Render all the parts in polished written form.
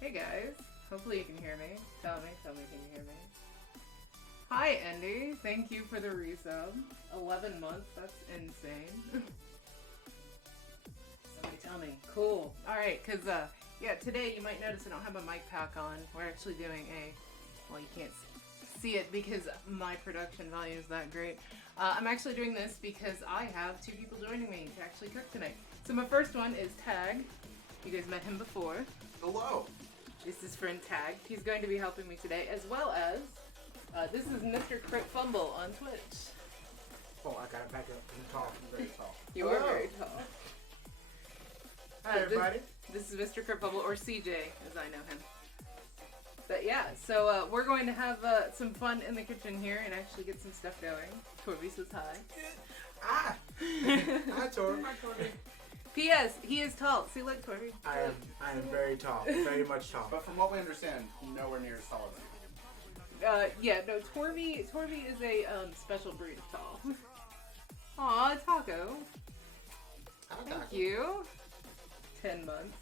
Hey guys, hopefully you can hear me. Tell me can you hear me? Hi Andy, thank you for the resub. 11 months, that's insane. Somebody tell me. Cool. Alright, cause yeah, today you might notice I don't have my mic pack on. We're actually doing well, you can't see it because my production value is that great. I'm actually doing this because I have 2 people joining me to actually cook tonight. So my first one is Tag. You guys met him before. Hello. This is friend Tag. He's going to be helping me today, as well as this is Mr. Crit Fumble on Twitch. Oh, I got it back up. I'm tall. I'm very tall. You are very tall. Hi, everybody. This is Mr. Crit Fumble, or CJ, as I know him. But yeah, so we're going to have some fun in the kitchen here and actually get some stuff going. Torby says hi. Ah! Hi, Torby. Hi, Torby. P.S. He is tall. See, look, Torby. I am very tall. Very much tall. But from what we understand, nowhere near as tall as you. Yeah, no, Torby is a special breed of tall. Aw, Taco. Thank you. 10 months.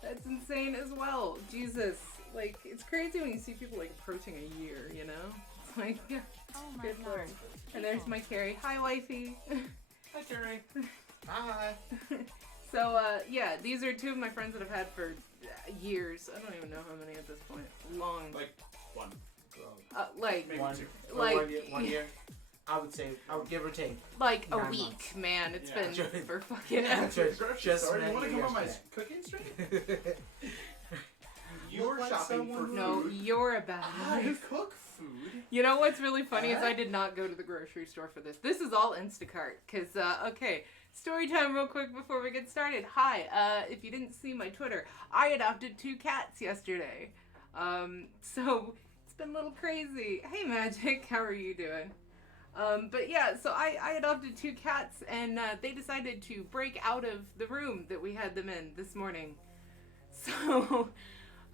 That's insane as well. Jesus. Like, it's crazy when you see people, like, approaching a year, you know? It's like, Oh my good God. lord. And there's my Carrie. Hi, wifey. Hi, Jerry. Hi. So, yeah, these are 2 of my friends that I've had for years. I don't even know how many at this point. Long. Like, 1. Like, Maybe One, 2. like, 1 year. I would give or take. like a 9 week, months. man. It's Yeah. been for fucking Yeah. ever. Just Sorry, met you want to you come on my yesterday. cooking stream? You're like shopping for someone food. No, you're a bad I life. cook food. You know what's really funny is Huh? I did not go to the grocery store for this. This is all Instacart. Because, okay, story time real quick before we get started. Hi, if you didn't see my Twitter, I adopted 2 cats yesterday. So it's been a little crazy. Hey, Magic, how are you doing? But yeah, so I adopted 2 cats, and they decided to break out of the room that we had them in this morning. So,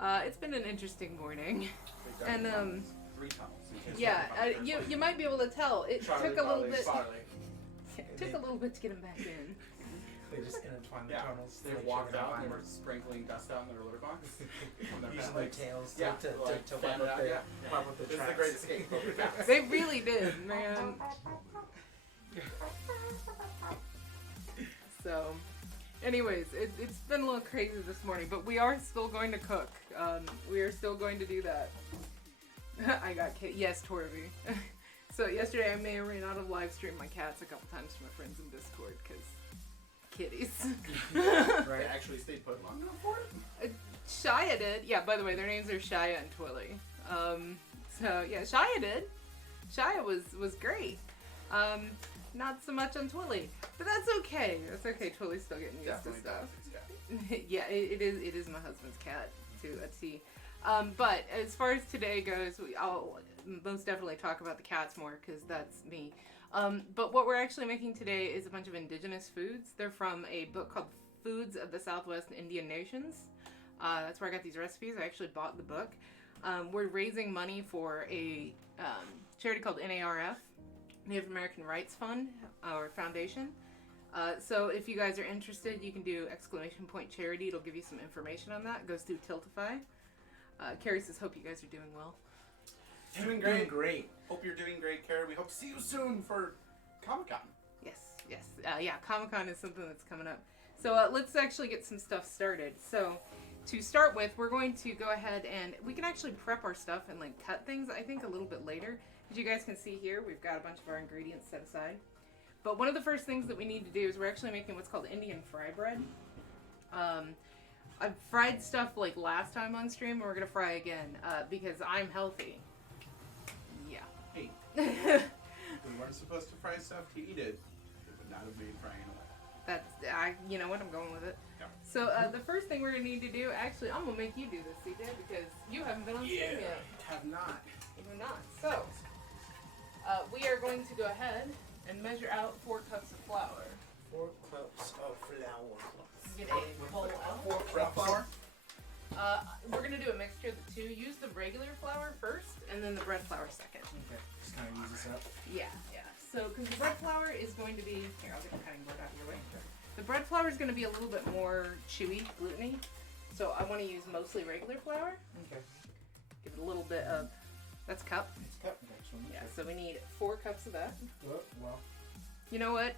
it's been an interesting morning. They've done And, 3 tunnels. Yeah, you might be able to tell. It Charlie, took a little Charlie, bit. Charlie. It took a little bit to get him back in. They just intertwine the Yeah, tunnels. they walked out and they were sprinkling dust out in their litter box. On their Using back their legs. tails Yeah, to like, wipe fan it up out, the, yeah. wipe up the This is the tracks. great escape over cats. They really did, man. So, anyways, it's been a little crazy this morning, but we are still going to cook. We are still going to do that. I got yes, Torby. So yesterday I may or may not have live streamed my cats a couple times to my friends in Discord because kitties. Right. They actually stayed put long enough for it? Shia did. Yeah, by the way, their names are Shia and Twilly. So yeah, Shia did. Shia was great. Not so much on Twilly, but that's okay. That's okay. Twilly's still getting used Definitely to stuff. Dustin's cat. Yeah, it is my husband's cat to a T. But as far as today goes, I'll most definitely talk about the cats more because that's me. But what we're actually making today is a bunch of indigenous foods. They're from a book called Foods of the Southwest Indian Nations. That's where I got these recipes. I actually bought the book. We're raising money for a charity called NARF, Native American Rights Fund, or Foundation. So if you guys are interested, you can do !charity. It'll give you some information on that. It goes through Tiltify. Carrie says, hope you guys are doing well. Doing Doing great. great. Hope you're doing great, Carrie. We hope to see you soon for Comic-Con. Yes. Yeah, Comic-Con is something that's coming up. So let's actually get some stuff started. So to start with, we're going to go ahead and we can actually prep our stuff and like cut things, I think, a little bit later. As you guys can see here, we've got a bunch of our ingredients set aside. But one of the first things that we need to do is we're actually making what's called Indian fry bread. I've fried stuff like last time on stream, and we're going to fry again because I'm healthy. Yeah. Hey. weren't supposed to fry stuff to eat it. It would not have made frying oil. You know what, I'm going with it. Yeah. So the first thing we're gonna need to do, actually, I'm gonna make you do this, CJ, because you haven't been on stream yet. Have not. You have not. So we are going to go ahead and measure out 4 cups of flour. 4 cups of flour. Get a bowl out. 4 Bread flour? We're gonna do a mixture of the two. Use the regular flour first, and then the bread flour second. Okay, just kind of use this up. Yeah. So, because the bread flour is going to be here, I'll get the cutting board out of your way. The bread flour is going to be a little bit more chewy, gluteny. So I want to use mostly regular flour. Okay. Give it a little bit of. That's a cup. It's cup actually. Yeah. So we need 4 cups of that. Oh, well. You know what?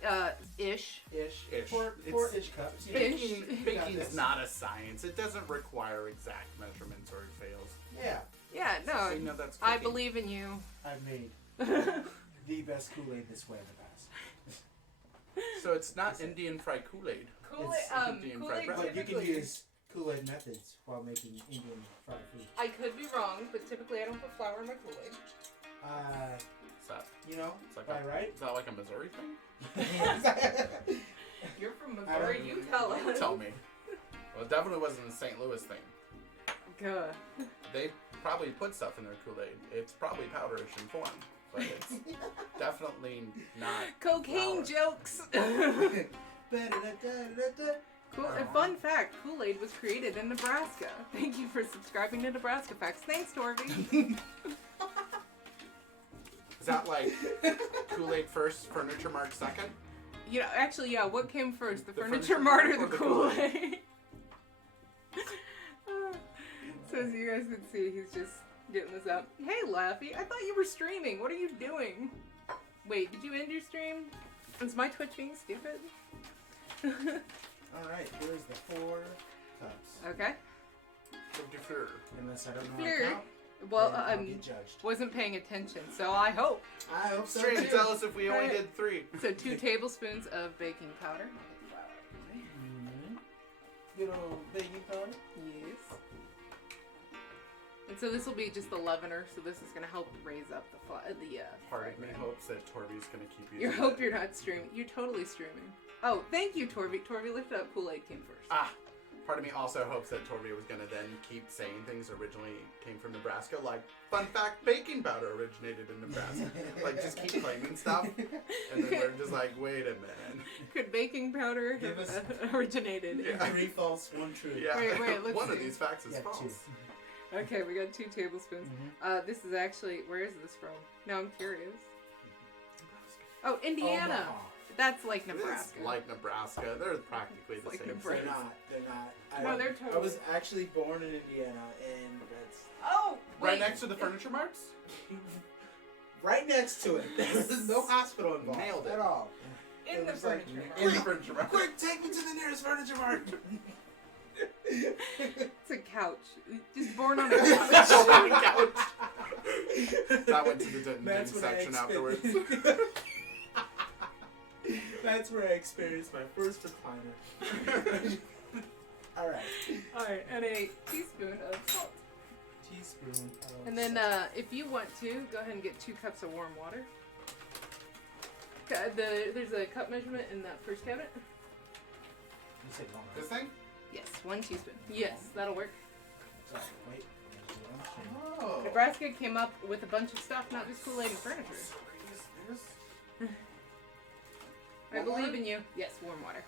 Ish. Ish. Ish. 4 It's- ish cups. Yeah. Ish. Baking this. is not a science. It doesn't require exact measurements or it fails. Yeah, Yeah. No. So you know that's I cooking. believe in you. I've made the best Kool-Aid this way in the past. So it's not Indian fried Kool-Aid. Indian fried bread. But you can use Kool-Aid methods while making Indian fried food. I could be wrong, but typically I don't put flour in my Kool-Aid. Is that, You know, it's like by right? is that like a Missouri thing? You're from I don't- Missouri. You tell us. Tell me. Well, it definitely wasn't a St. Louis thing. Good. They probably put stuff in their Kool-Aid. It's probably powderish in form, but it's definitely not. Cocaine flour. jokes. Ba-da-da-da-da-da. Cool. And fun fact: Kool-Aid was created in Nebraska. Thank you for subscribing to Nebraska Facts. Thanks, Torby. Is that like Kool-Aid first, Furniture Mart second? You know, actually, yeah. What came first, the The Furniture Furniture Mart Mart or or the the Kool-Aid? So as you guys can see, he's just getting this up. Hey, Laffy, I thought you were streaming. What are you doing? Wait, did you end your stream? Is my Twitch being stupid? Alright, here's the 4 cups. Okay. Unless I don't know how Fleur. to count, Well, then I'll get judged. wasn't paying attention, so I hope. I hope so Stream, too. tell us if we only did 3. So 2 tablespoons of baking powder. Mhm. Good old baking powder. Yes. And so this will be just the leavener, so this is going to help raise up the Part fried of me bread. hopes that Torby's gonna keep using You hope it. you're not streaming. You're totally streaming. Oh, thank you, Torby. Torby lifted up Kool-Aid came first. Part of me also hopes that Torby was gonna then keep saying things originally came from Nebraska, like, fun fact, baking powder originated in Nebraska. Like, just keep claiming stuff, and then we're just like, wait a minute. Could baking powder Give us- have originated? Yeah. 3 false, 1 true. Yeah, Wait, let's one of see. these facts is Yeah, false. 2. Okay, we got 2 tablespoons. This is actually, where is this from? Now I'm curious. Oh, Indiana. Omaha. That's like It's Nebraska. like Nebraska. They're practically the like same Nebraska. They're thing. not. They're not. No, they're I totally. was actually born in Indiana, and that's Oh, wait. Right next to the furniture marts? right next to it. There's no hospital involved Nailed it. at all. In It the was like- furniture In mart. the furniture mart. Quick, take me to the nearest furniture mart. It's a couch. Just born on a Couch. couch. That went to the didn't That's when section I afterwards. That's where I experienced my first recliner. All right. Alright, and a teaspoon of salt. Teaspoon of And then, salt. if you want to, go ahead and get 2 cups of warm water. There's a cup measurement in that first cabinet. You said one. This thing? Yes, 1 teaspoon. Yes, that'll work. Sorry, wait. Oh. Nebraska came up with a bunch of stuff, not just Kool-Aid and furniture. I Warm believe water? in you. Yes, warm water.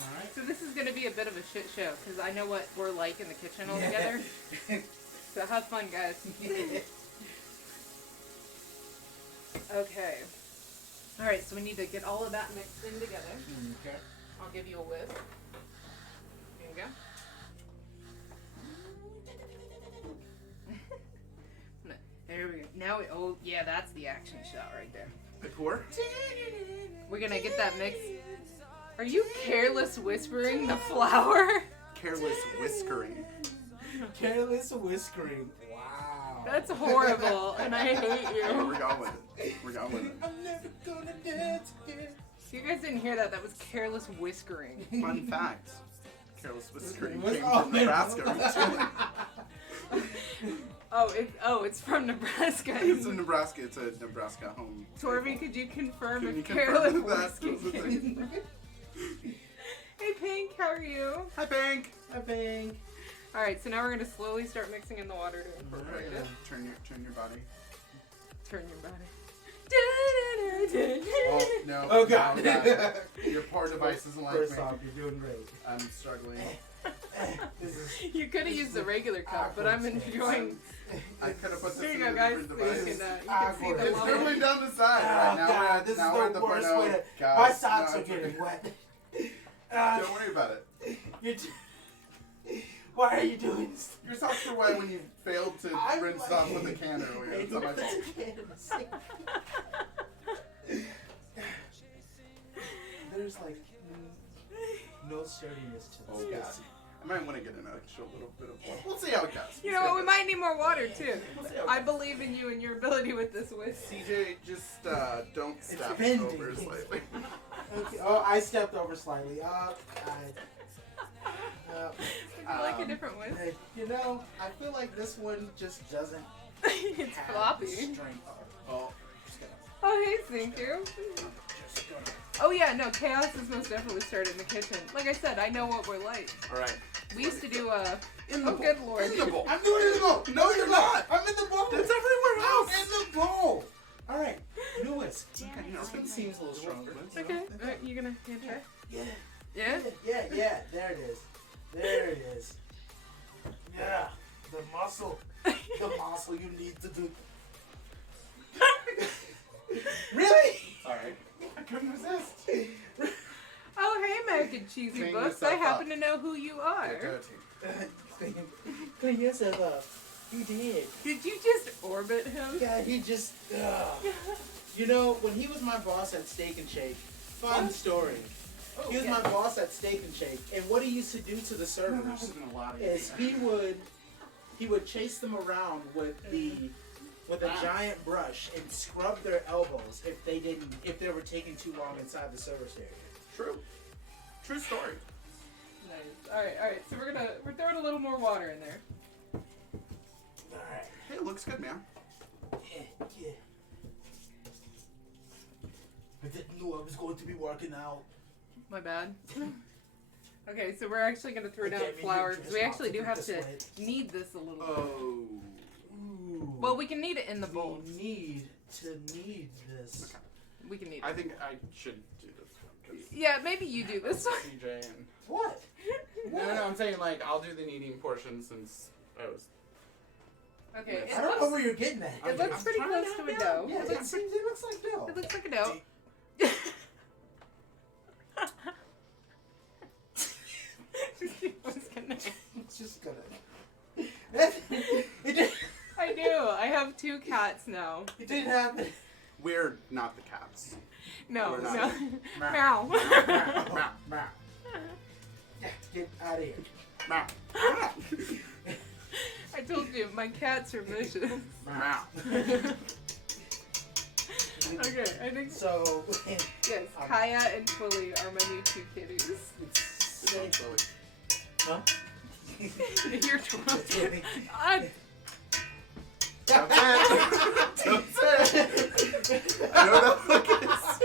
All right. So this is going to be a bit of a shit show, because I know what we're like in the kitchen all together. So have fun, guys. Okay. Alright, so we need to get all of that mixed in together. Okay. I'll give you a whisk. There you go. There we go. Now we, oh yeah, that's the action shot right there. The pour? We're gonna get that mix. Are you careless whispering the flour? Careless whiskering. Careless whiskering. Wow. That's horrible, and I hate Yeah, you. we're going with it. We're going with it. I'm never gonna dance again. You guys didn't hear that. That was careless whiskering. Fun fact. careless whispering Was- came oh, from man. Nebraska. It's from Nebraska. It's in Nebraska. It's a Nebraska home. Torby, could you confirm Can you if confirm careless that whiskey was the came from- Hey Pink, how are you? Hi, Pink. I think. Alright, so now we're gonna slowly start mixing in the water to incorporate it. Turn your body. Turn your body. Oh no. Oh god. No, God. Your poor device isn't like First me. off, you're doing great. I'm struggling. This is. You could have used the regular cup, but I'm enjoying. I could have put There this you in go, a guys. different So device. you can see the It's water. dribbling down the side. Oh, Right now, God, we're, this now is we're the at the worst point way of, to. God, My socks no, are it's getting okay. wet. Don't worry about it. You're why are you doing this? Your socks were wet when you failed to I'm rinse like- off with a can earlier. It's not my fault. There's like no sturdiness to Oh, this God. guy. I might want to get an extra little bit of. We'll see how it goes. You know what? We might need more water too. We'll see how it I goes. believe in you and your ability with this whiskey. CJ, just don't step bending. over slightly. Okay. Oh, I stepped over slightly. Would you like a different whiskey? You know, I feel like this one just doesn't It's have floppy. the strength. Oh, Just gonna, Oh, hey, thank you. just gonna. Oh yeah, no, chaos is most definitely started in the kitchen. Like I said, I know what we're like. all right. We used to do In the oh bowl. good lord. In the bowl. I'm doing it in the bowl. No, you're not. I'm in the bowl. It's everywhere I'm else. in the bowl. All right, new whisk. Okay, This one seems a little stronger. Okay, alright, you gonna try? Yeah. Yeah? Yeah. There it is. There it is. Yeah. The muscle you need to do. Really? Sorry. I couldn't resist. Oh hey mac and cheesy Clean books. yourself I happen up. to know who you are. Clean yourself up. He did. Did you just orbit him? Yeah, he just. You know, when he was my boss at Steak and Shake, fun story. Oh, He was yeah. my boss at Steak and Shake, and what he used to do to the servers is he would chase them around with a giant brush and scrub their elbows if they were taking too long inside the service area. True story. Nice. Alright, so we're throwing a little more water in there. All right. Hey, it looks good, man. Yeah. I didn't know I was going to be working out. My bad. Okay, so we're actually gonna throw down Okay, I mean, flour you're because just we not actually to do be have to persuaded. knead this a little bit. Oh. Ooh. Well, we can knead it in the bowl. We need to knead this. Okay. We can knead I it. think I should do this one. 'cause Yeah, maybe you do this one. CJ and. What? No, I'm saying like I'll do the kneading portion since I was. Okay, Yes. it I don't know looks, where you're getting at. it looks I'm pretty trying close to to a help dough. Yeah, It looks it looks like dough. It looks like a dough. It's just gonna. It didn't. I do. I have 2 cats now. It didn't happen. We're not the cats. No, We're no. not. Meow. Meow. Yeah, get out of here. Meow. I told you, my cats are vicious. Meow. Okay, I think So. yes, Kaya and Twilly are my new 2 kitties. Huh? You're Twilly. Twilly. Don't say it. I know that look is.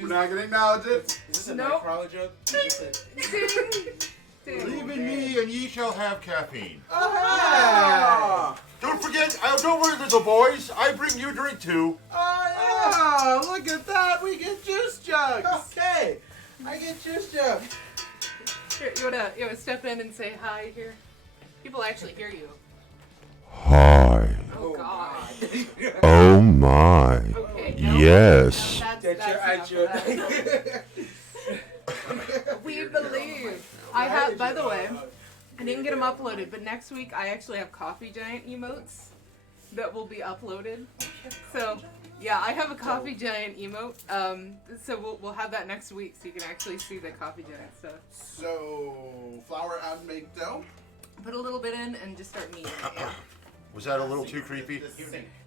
We're not gonna acknowledge it. Is this a Nope. Nightcrawler joke? Is this Ding. Believe in me and ye shall have caffeine. Oh, Don't forget, don't worry little boys, I bring you drink too. oh, look at that. We get juice jugs. Okay. I get juice jug. Here, you wanna step in and say hi here? People actually hear you. Hi. Oh God. Oh my. Okay. no. Yes. That's Get your enough of that. We believe. I have, by the way, I didn't get them uploaded, but next week I actually have Coffee Giant emotes that will be uploaded. So, yeah, I have a Coffee Giant emote. So we'll have that next week, so you can actually see the Coffee Giant stuff. So, flour, add, make dough. Put a little bit in and just start kneading. Was that a little too creepy?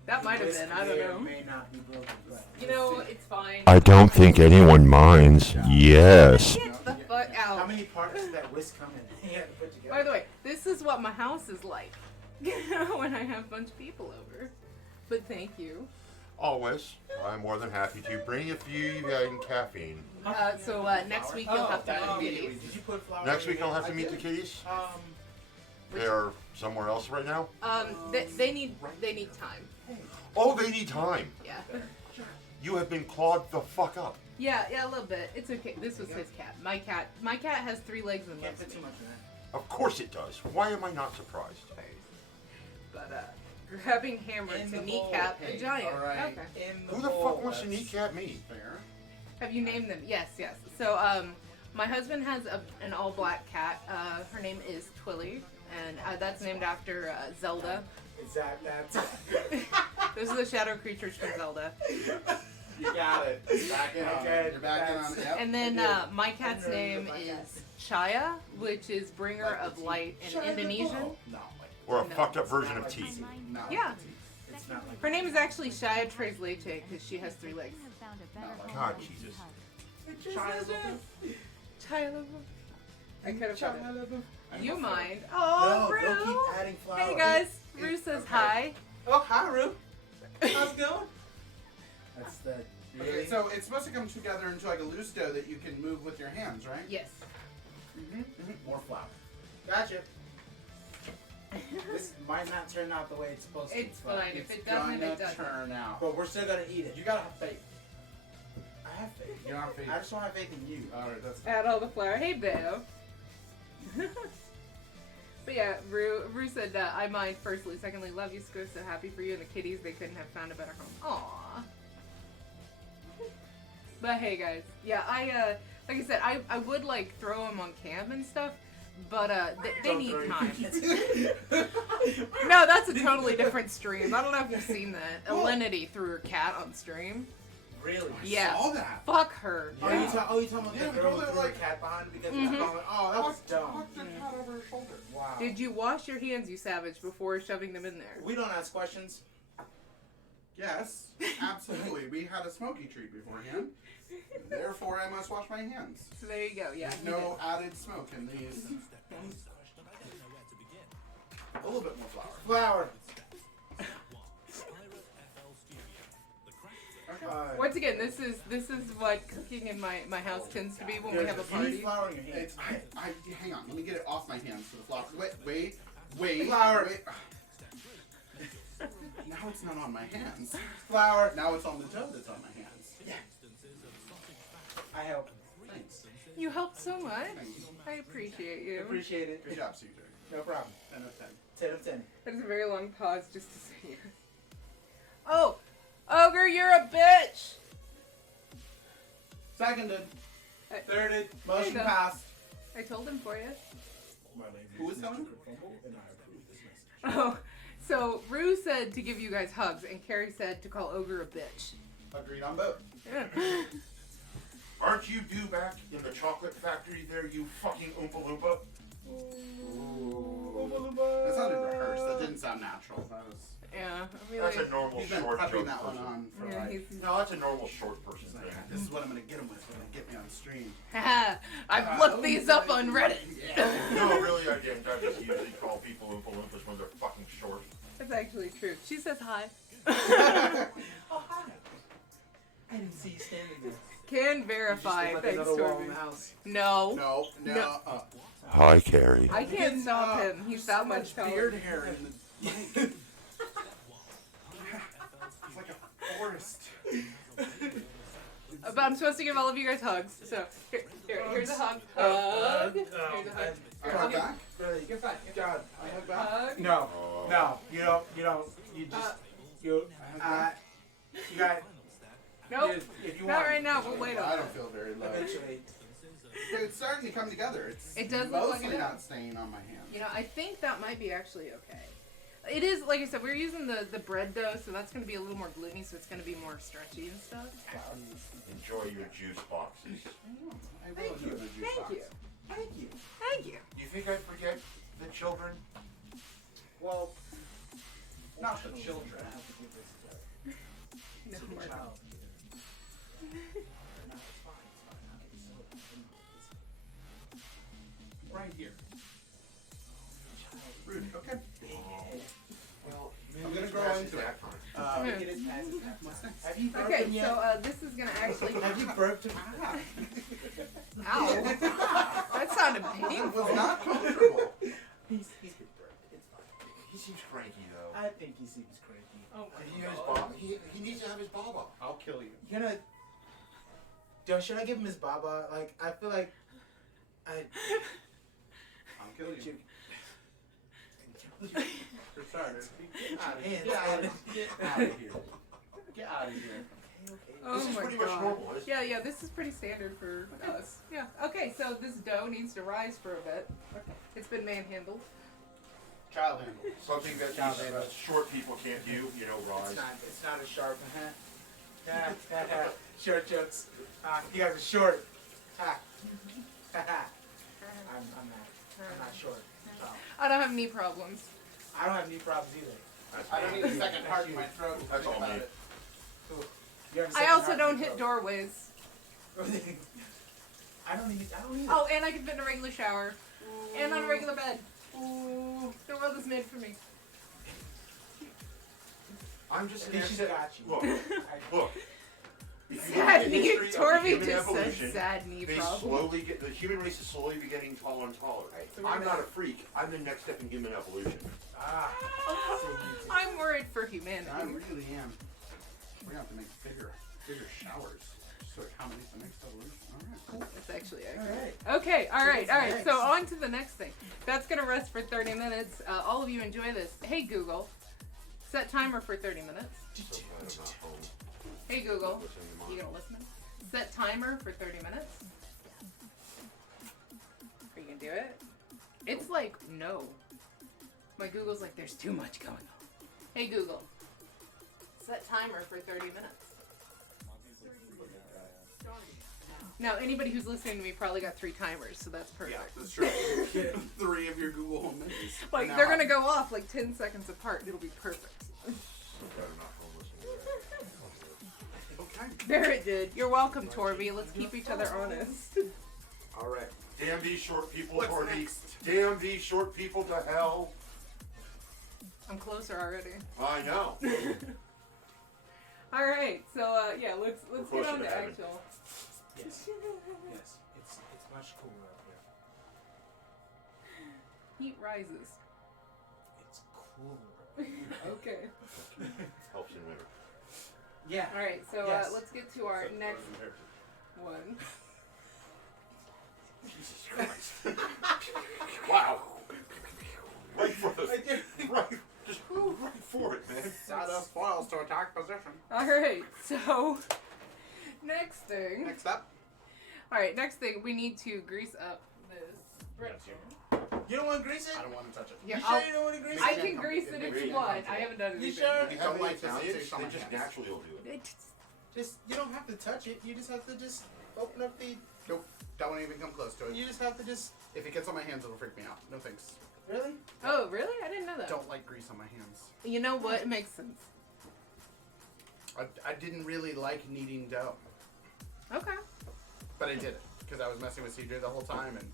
That might have been. I don't May or know. may not be broken glass. You know, it's fine. I don't think anyone minds. Yes. Get the fuck How out. many parts did that whisk come in? You had to put together. By the way, this is what my house is like when I have a bunch of people over. But thank you. Always. I'm more than happy to bring a few in caffeine. So next week you'll have to meet the kitties. Did you put flour? Next in week your I'll have to hand? meet the kitties. Which- They're somewhere else right now. They need time. Oh, they need time. Yeah. You have been clawed the fuck up. Yeah, a little bit. It's okay. This was his cat. My cat has 3 legs and Can't loves put me. too much in that. Of course it does. Why am I not surprised? But grabbing hammer In to the kneecap bowl. a giant. All right. Okay. In the Who the bowl, fuck wants to that's- kneecap me? Fair. Have you named them? Yes. So my husband has an all black cat. Her name is Twilly, and that's named after Zelda. Is that's Those are the shadow creatures from Zelda. you got it. Back in on Okay, it. You're back in on it. Yep. And then my cat's I know name my cat. is Chaya, which is bringer of light in Indonesian. No, Or a No. fucked up version of tea. No. Yeah. it's not like Her name is actually Shia Tres Leche because she has 3 legs. God, Jesus. Chaya. I could have put it. You mind? No, Oh, don't keep Rue. adding flour. Hey guys, Rue says Okay. hi. Oh, hi, Rue. How's it going? That's the. Okay, so it's supposed to come together into like a loose dough that you can move with your hands, right? Yes. More flour. Gotcha. This might not turn out the way it's supposed to. It's but fine. If It's it doesn't, gonna it doesn't. turn out. But we're still gonna eat it. You gotta have faith. I have faith. You don't have faith. I just don't have faith in you. Alright, that's Add all the flour. Hey, Bev. But yeah, Rue said, I mind firstly. Secondly, love you, Squiff. So happy for you and the kitties. They couldn't have found a better home. Aww. But hey, guys. Yeah, like I said, I would like throw them on cam and stuff, but they Don't need throw your time. kids. No, that's a totally different stream. I don't know if you've seen that. Alinity threw her cat on stream. Really? Yeah. Saw that. Fuck her. Oh, you talking about Yeah, the girl go who there, threw like- the cat behind because Mhm. it's going, oh, that was dumb. Hooked the cat over her shoulder. Wow. Did you wash your hands, you savage, before shoving them in there? We don't ask questions. Yes, absolutely. We had a smoky treat beforehand. Therefore, I must wash my hands. So there you go. Yeah. There's you no added smoke in these. A little bit more flour. Flour. Okay. Once again, this is what cooking in my house tends to be when we have a You party. need flour in your hands. It's, hang on. Let me get it off my hands for the flour. Wait. Flour. Wait. Now it's not on my hands. Flour. Now it's on the dough that's on my hands. I help. Thanks. You helped so much. Thank you. I appreciate you. Appreciate it. Good job, CJ. No problem. 10 of 10. 10 of 10. That is a very long pause just to say yes. Oh, Ogre, you're a bitch. Seconded. Thirded. There Motion you go. passed. I told him for you. Who is coming? Oh, so Rue said to give you guys hugs, and Carrie said to call Ogre a bitch. Agreed on both. Yeah. Aren't you due back in the chocolate factory there, you fucking Oompa Loompa? That sounded rehearsed. That didn't sound natural. That was. Yeah, I mean, That's like, a normal He's been short prepping joke that one person. on for yeah, like. he's, No, that's a normal short person He's thing. like, this is what I'm gonna get him with when they get me on stream. haha, I've looked these up on Reddit. No, really, I didn't. I just usually call people Oompa Loompas when they're fucking short. That's actually true. She says hi. Oh, hi. I didn't see you standing there. Can verify. Like Thanks, another wall Torby. in the house. No, No. No. Hi, Carrie. I can't stop him. He's that much taller. beard hair in the. It's like a forest. But I'm supposed to give all of you guys hugs. So here's a hug. Hug. Here's a hug. I hug back. Really? You're fine. God. I hug back. Hug. No. Oh. No. You don't. You just. You. You got. Nope. If you Not want. right now. We'll wait I on don't it. feel very low. Eventually. But it's starting to come together. It does look like mostly it. not staying on my hands. You know, I think that might be actually okay. It is, like I said, we're using the bread dough, so that's going to be a little more gloomy, so it's going to be more stretchy and stuff. Enjoy your juice boxes. I will Thank do you. the juice Thank box. you. Thank you. Thank you. You think I forget the children? Well, Not the children. I have to give this to No, the Mark. child. No, it's fine. It's fine. It's Right here. child. Rude. Okay. Well, I'm gonna grow into it. Look at his pads. Have you burped Okay, him yet? so this is gonna actually. Have you burped him? Ow! That sounded It painful. was not comfortable. He's been burped. It's fine. He seems cranky though. I think he seems cranky. Oh He, my has god. Bob, he needs to have his Baba. I'll kill you. You're gonna. Yo, should I give him his baba? Like, I feel like. I'll kill you. For starters. Get out of Hands. here. Get out of here. Get out of here. Oh This is my pretty god. much normal, isn't it? Yeah, this is pretty standard for us. Yeah. Okay, so this dough needs to rise for a bit. It's been manhandled. Child handle. Something that Child these labor. short people can't do, you know, rise. It's not as sharp. Short jokes. You guys are short. I'm not short. So, I don't have knee problems. I don't have any problems either. That's I don't me. need a second heart in my throat. That's Think all about me. it. You have a I second also heart don't in your hit doorways. throat. I don't either. Oh, and I can fit in a regular shower. And on a regular bed. Ooh, the world is made for me. I'm just At an least she's ex- got you. Look, look. If you look Sad at the knee. history of the Torby human just said evolution, sad knee they problem. slowly get the human race is slowly getting taller and taller. Right, so I'm not a freak. I'm the next step in human evolution. I'm worried for humanity. I really am. We're gonna have to make bigger showers. So accommodate the next evolution. Alright, cool. That's actually All accurate. right. Okay, all right. Next. So on to the next thing. That's gonna rest for 30 minutes. All of you enjoy this. Hey Google, set timer for 30 minutes. So I'm not home. Hey Google, What's in your mind? you gonna listen? Set timer for 30 minutes. Are you gonna do it? It's like no. My Google's like there's too much going on. Hey Google, set timer for 30 minutes. Now anybody who's listening to me probably got 3 timers, so that's perfect. Yeah, that's true. 3 of your Google Home Minis. Like Now they're gonna go off like 10 seconds apart. It'll be perfect. I'm not home listening to that. Okay. There it did. You're welcome, Torby. Let's keep each other honest. Alright. Damn these short people, What's Torby. next? Damn these short people to hell. I'm closer already. I know. All right, so yeah, let's get closer on to to heaven. actual. Yes. Yes. It's much cooler up here. Heat rises. It's cooler. Okay. Helps in winter. Yeah. All right, so Yes. let's get to our next one. Jesus Christ. Wow. Right for the right. Just right for it, man. Set us foils to attack position. All right, so next thing. Next up. All right, next thing we need to grease up this bread. You don't want to grease it? I don't want to touch it. Yeah, You sure you don't want to grease I it? can grease it if you want. I haven't done it. You either. sure? If you Don't don't like like this, the it's itch, on they my just hands. naturally will do it. Just you don't have to touch it. You just have to just open up the. Nope. Don't even come close to it. You just have to just. If it gets on my hands, it'll freak me out. No thanks. Really? Oh, really? I didn't know that. Don't like grease on my hands. You know what? It makes sense. I didn't really like kneading dough, Okay. but I did it because I was messing with CJ the whole time, and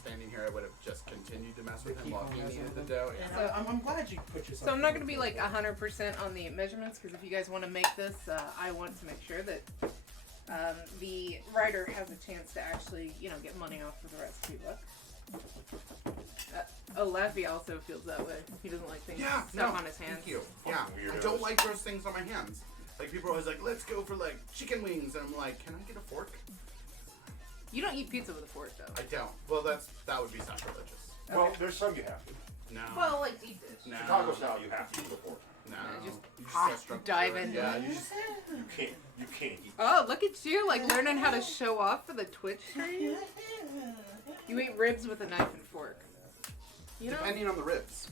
standing here, I would have just continued to mess with him Keep while on he messing kneaded with the him. dough. And So- I'm glad you put yourself. So I'm not through going to be it. like 100% on the measurements because if you guys want to make this, I want to make sure that the writer has a chance to actually, get money off of the recipe book. Laffy also feels that way. He doesn't like things Yeah, stuck no, on his hands. Thank you. Fucking Yeah, I weirdos. don't like gross things on my hands. Like people are always like, let's go for like chicken wings, and I'm like, can I get a fork? You don't eat pizza with a fork though. I don't. Well, that would be sacrilegious. Well, there's some you have to. No. Well, like deep dish. no. Chicago style, you have to use a fork. No. Yeah, just you just gotta struggle dive through it. into Yeah, it. you just. You can't eat. Oh, look at you, like learning how to show off for the Twitch stream. You eat ribs with a knife and fork. You know, Depending on the ribs.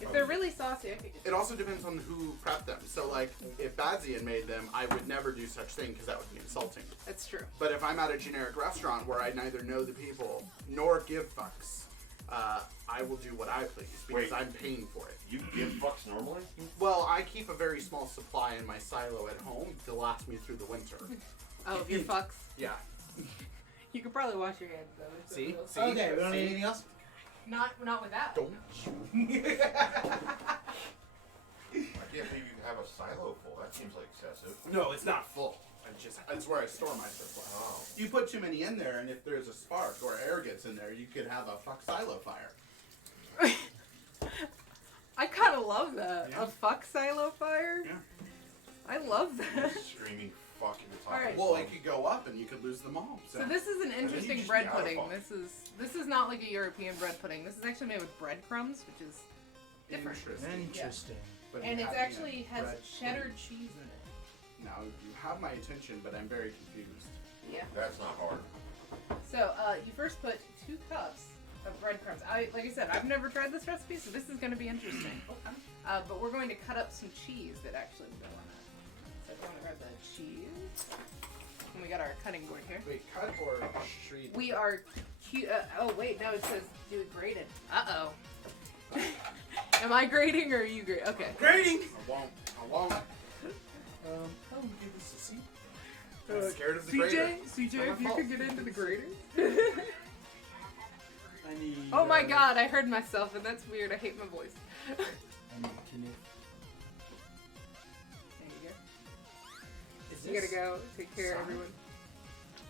if they're really saucy, I could get It also depends on who prepped them. So, like, if Badzian made them, I would never do such thing because that would be insulting. That's true. But if I'm at a generic restaurant where I neither know the people nor give fucks, I will do what I please because Wait. I'm paying for it. You give fucks normally? Well, I keep a very small supply in my silo at home to last me through the winter. Oh, if you're fucks. Yeah. You could probably wash your hands though. It's See? real- See? Okay, we don't need anything else? Not with that. Don't. I can't believe you have a silo full. That seems like excessive. No, it's not full. It's where I store my supply. Oh. You put too many in there, and if there's a spark or air gets in there, you could have a fuck silo fire. I kind of love that. Yeah. A fuck silo fire? Yeah. I love that. Screaming fuck at the top. Alright. of the Well, phone. it could go up, and you could lose them all. So this is an interesting just bread be out of pudding. fuck. This is not like a European bread pudding. This is actually made with breadcrumbs, which is different. Interesting. But And it having actually a has bread cheddar pudding- cheese in it. Now, you have my attention, but I'm very confused. Yeah. That's not hard. So you first put 2 cups of breadcrumbs. Like I said, I've never tried this recipe, so this is going to be interesting. But we're going to cut up some cheese that actually will go on it. So if you want to grab the cheese, and we got our cutting board here. Wait, cut or shred? We are cute. Oh wait, no, it says do it grated. Uh oh. Am I grading or are you grading? Okay. Grading! I won't. I'll give this a C. I'm scared of the grater. CJ, if you could get into the grater. I need. Oh my god, I heard myself, and that's weird. I hate my voice. I need canoe. There you go. Is You gotta this- go take care of Sonic? everyone.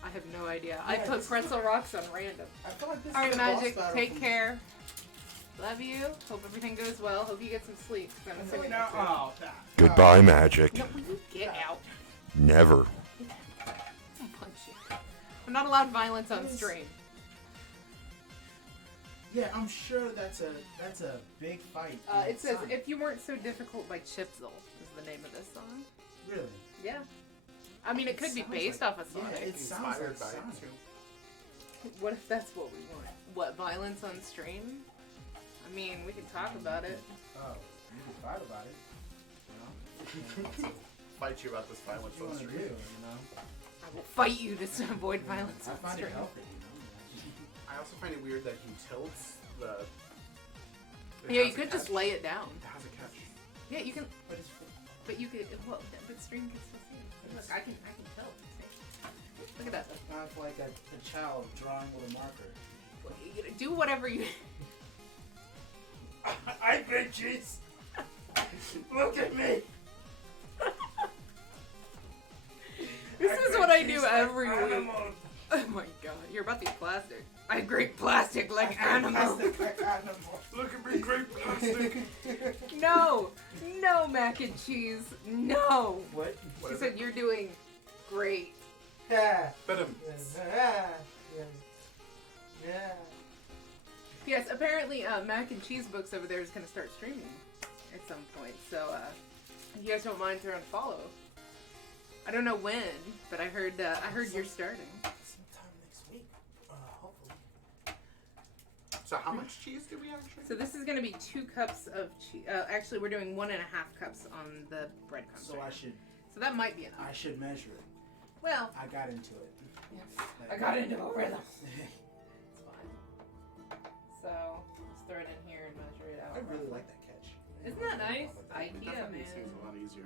I have no idea. Yeah, I put this- pretzel rocks on random. I feel like this Alright, is a boss Magic, battle take from- care. Love you. Hope everything goes well. Hope you get some sleep. 'Cause I'm assuming No, that's it. oh, Goodbye, magic. No, will you get out? Never. I'll punch you. I'm not allowed violence on stream. Yeah, I'm sure that's a big fight. It says, Sonic. If You Weren't So Difficult by Chipzel is the name of this song. Really? Yeah. I mean, it could be sounds based like- off of yeah, Sonic. it sounds Inspired like by Sonic. it, too. What if that's what we want? What, violence on stream? I mean, we can talk about it. Oh, you can fight about it. You know? Fight you about this That's violence what on you want to stream. do, you know? I will fight you to avoid violence I on find it stream. healthy, you know? I also find it weird that he tilts the. it Yeah, has you a could just catch. lay it down. It has a catch. Yeah, you can, But it's but you could, well, but stream can still see it. Look, I can tilt. See? Look at that. not like a child drawing with a marker. Do whatever you. I bitches! Look at me! This is what I do every week. Oh my god, you're about to eat plastic. I grate plastic like animals. Look at me, great plastic. No, no mac and cheese, no. What? What She is said it? you're doing great. Yeah. But Yeah. Yes, apparently mac and cheese books over there is gonna start streaming at some point. So if you guys don't mind throwing a follow. I don't know when, but I heard you're starting. Sometime next week. Hopefully. so how much cheese do we actually? So this is gonna be 2 cups of cheese. Actually, we're doing 1.5 cups on the breadcrumbs. So So that might be enough. I should measure it. Well, I got into it. I got into a rhythm. It's fine. So just throw it in here and measure it out. I really like that catch. Isn't that nice? It IKEA, definitely man. seems a lot easier.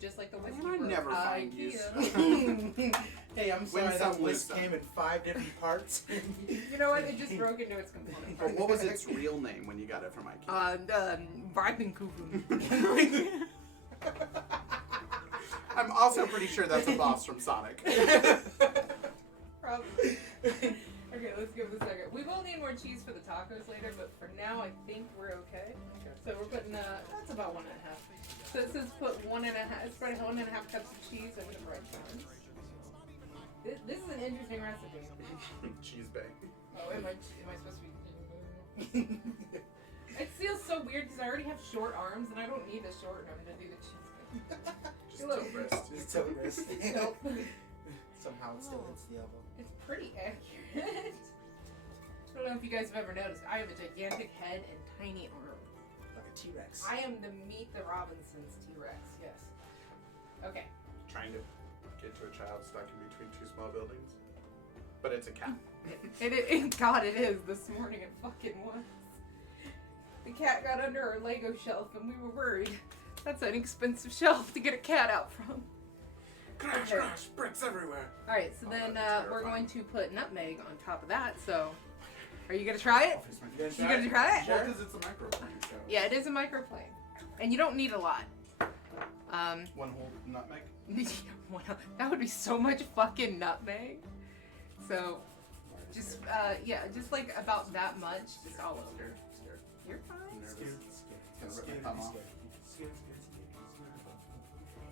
Just like the whiskey. I broke. never find you IKEA. Hey, I'm sorry Win that some, list lose came in 5 different parts. You know what? It just broke into its component. Or what was its real name when you got it from IKEA? Weidenkuchen. I'm also pretty sure that's a boss from Sonic. Probably. Okay, let's give it a second. We will need more cheese for the tacos later, but for now, I think we're okay. So we're putting, that's about 1.5. So it says put 1.5, spread 1.5 cups of cheese over the breadcrumbs. This is an interesting recipe. Cheese bang. Oh, am I supposed to be? It feels so weird because I already have short arms and I don't need a short arm to do the cheese bang. Just Look. tilt wrist. Just tilt wrist. Nope. Somehow it still hits the elbow. It's pretty accurate. I don't know if you guys have ever noticed. I have a gigantic head and tiny arms. Like a T-Rex. I am the Meet the Robinsons T-Rex, yes. Okay. Trying to get to a child stuck in between 2 small buildings. But it's a cat. God, it is. This morning it fucking was. The cat got under our Lego shelf and we were worried. That's an expensive shelf to get a cat out from. Crash, crash, bricks everywhere. Alright, so then that's we're terrifying. going to put nutmeg on top of that, so... Are you gonna try it? You gonna try it? Well, because it's a microplane, so. Yeah, it is a microplane. And you don't need a lot. One whole nutmeg. Wow, that would be so much fucking nutmeg. So, just, yeah, just like about that much, just all over. You're fine. Nervous. Gonna rip my thumb off.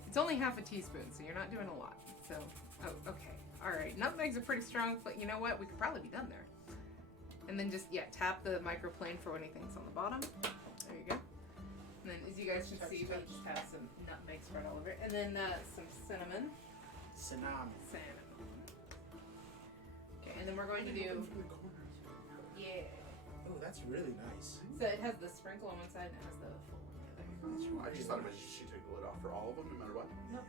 It's only half a teaspoon, so you're not doing a lot. So, oh, okay. Alright, nutmeg's a pretty strong, but you know what? We could probably be done there. And then just, yeah, tap the microplane for anything's on the bottom. There you go. And then, as you guys can see, we just have some nutmeg spread all over it. And then some cinnamon. Cinnamon. Okay, and then we're going to do, yeah. Oh, that's really nice. So it has the sprinkle on one side and it has the full one the other. I just thought you should take the lid off for all of them, no matter what. Nope,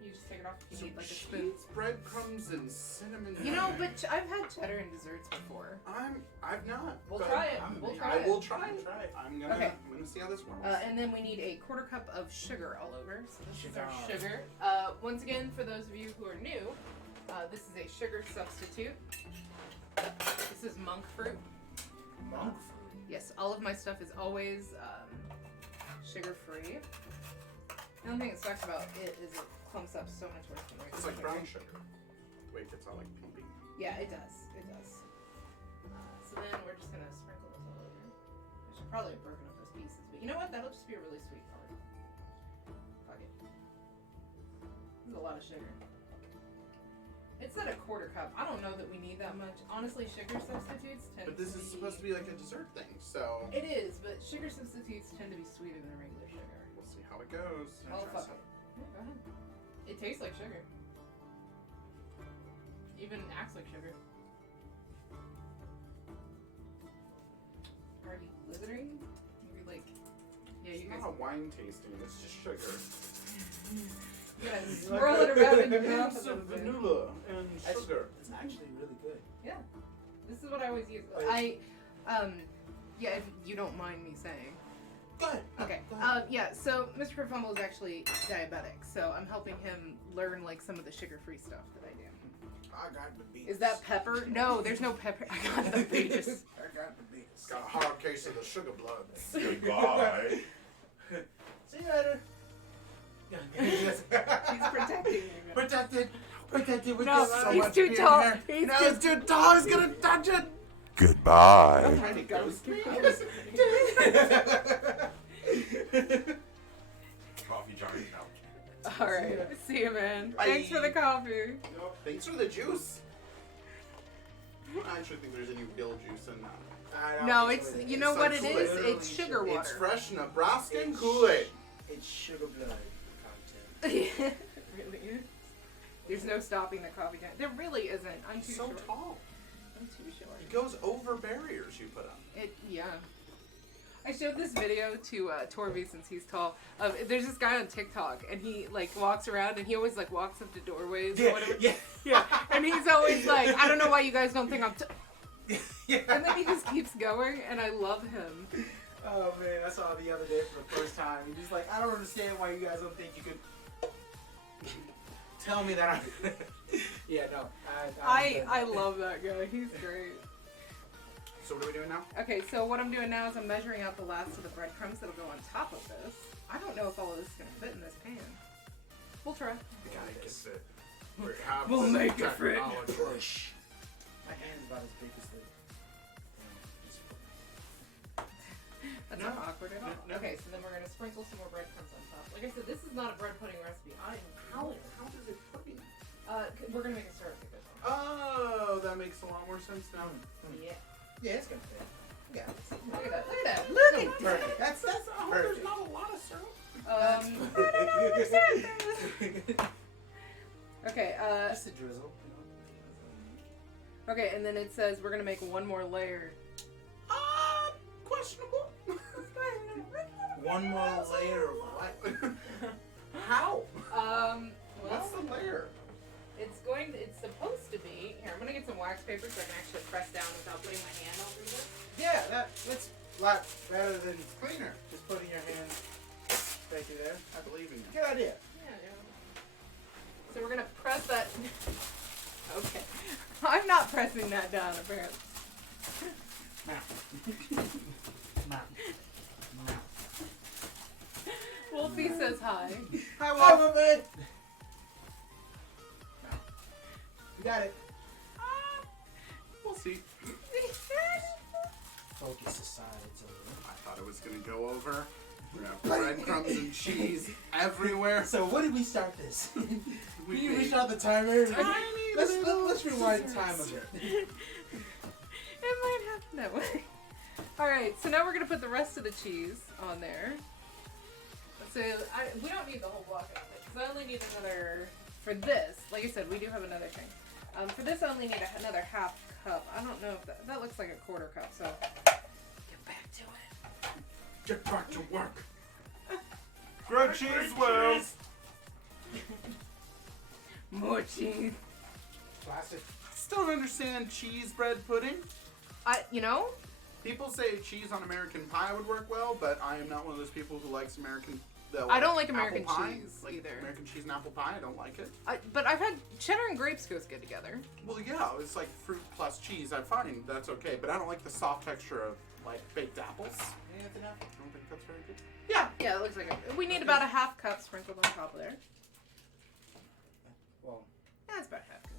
you just take it off. You So need like a spoon. cheese, breadcrumbs, and cinnamon. You know, but I've had cheddar in desserts before. I've not. We'll but try it. We'll try I it. will try it. I'm gonna see how this works. And then we need a quarter cup of sugar all over. So this is our Sugar. sugar. Once again, for those of you who are new, this is a sugar substitute. This is monk fruit. Monk fruit. Yes, all of my stuff is always sugar-free. The only thing that sucks about it is it clumps up so much worse than regular It's like sugar. brown sugar. The way it gets all like pumpy. Yeah, it does. It does. So then we're just gonna sprinkle this all over. I should probably have broken up those pieces, but you know what? That'll just be a really sweet part. Fuck it. This is a lot of sugar. It's at a quarter cup. I don't know that we need that much. Honestly, sugar substitutes tend But this to is be... supposed to be like a dessert thing, so It is, but sugar substitutes tend to be sweeter than regular sugar. we'll see how it goes. Oh, fuck it. Yeah, go ahead. It tastes like sugar. Even acts like sugar. Are you glittering? You're like... Yeah, It's you guys... not a wine tasting, it's just sugar. You gotta swirl it around in your mouth a It's little bit. vanilla and sugar. It's actually really good. This is what I always use. Yeah, if you don't mind me saying. Good. Okay. Yeah, so Mr. Kerfumble is actually diabetic, so I'm helping him learn like some of the sugar-free stuff that I do. I got the beats. Is that pepper? No, there's no pepper. I got the beats. I got the beats. Got a hard case of the sugar blood. Goodbye. See you later. He's protecting you. Protected with No, so he's much too beer tall. here. He's No, too- it's too tall. He's gonna touch it. Goodbye. Trying to ghost me? Coffee giant couch. All right. See you, man. Bye. Thanks for the coffee. Thanks for the juice. I don't actually think there's any real juice in that. No, it's you know It's what like it Kool-Aid. is. It's sugar water. It's fresh Nebraskan Kool-Aid. It's sugar blood content. It really is. There's no stopping the coffee giant. There really isn't. I'm too He's so short. tall. I'm too short. He goes over barriers you put up. Yeah. I showed this video to Torby since he's tall. There's this guy on TikTok and he like walks around and he always like walks up to doorways or whatever. Yeah. And he's always like, I don't know why you guys don't think I'm. Yeah. And then he just keeps going and I love him. Oh man, I saw it the other day for the first time. He's just like, I don't understand why you guys don't think you could tell me that I'm. Yeah, no. I love that guy. He's great. So what are we doing now? Okay, so what I'm doing now is I'm measuring out the last of the breadcrumbs that'll go on top of this. I don't know if all of this is gonna fit in this pan. We'll try. Make it fit. We have We'll the make it fit. technology. Push. My hand's about as big as the. That's No. not awkward at all. No. Okay, so then we're gonna sprinkle some more breadcrumbs on top. Like I said, this is not a bread pudding recipe. How does it pudding? We're gonna make a syrup with this one. Oh, that makes a lot more sense now. Yeah. Yeah, it's gonna fit. Yeah. Look at that. Look at that. Look Look at at perfect. That's Oh, there's perfect. not a lot of syrup. Okay, Just a drizzle. okay, and then it says we're gonna make one more layer. Questionable. One more layer of what? How? Well, What's the layer? it's supposed to be, here, I'm gonna get some wax paper so I can actually press down without putting my hand all through this? Yeah, that's a lot better than cleaner. Just putting your hand right through there. I believe in you. Good idea. Yeah. So we're gonna press that. Okay. I'm not pressing that down apparently. Wolfie says hi. Hi, Hi, Wolf. Wolfie. You got it. We'll see. Focus aside. It's over. I thought it was gonna go over. We're gonna have breadcrumbs and cheese everywhere. So when did we start this? Can We you made restart the timer? tiny Let's little rewind time a bit. It might happen that way. Alright, so now we're gonna put the rest of the cheese on there. So we don't need the whole block of it, because I only need another, for this, like I said, we do have another thing. For this I only need another half cup. I don't know if that looks like a quarter cup, so get back to it. Get back to work. Grilled cheese wells. More cheese. Classic. I still don't understand cheese bread pudding. You know, People say cheese on American pie would work well, but I am not one of those people who likes American. I don't like apple American pie. cheese Like either. American cheese and apple pie, I don't like it. But I've had cheddar and grapes goes good together. Well, yeah, it's like fruit plus cheese. I find that's okay, but I don't like the soft texture of like baked apples. Yeah, that's enough. I don't think that's very good. Yeah, it looks like it. We need about a half cup sprinkled on top of there. Well, That's about half cup.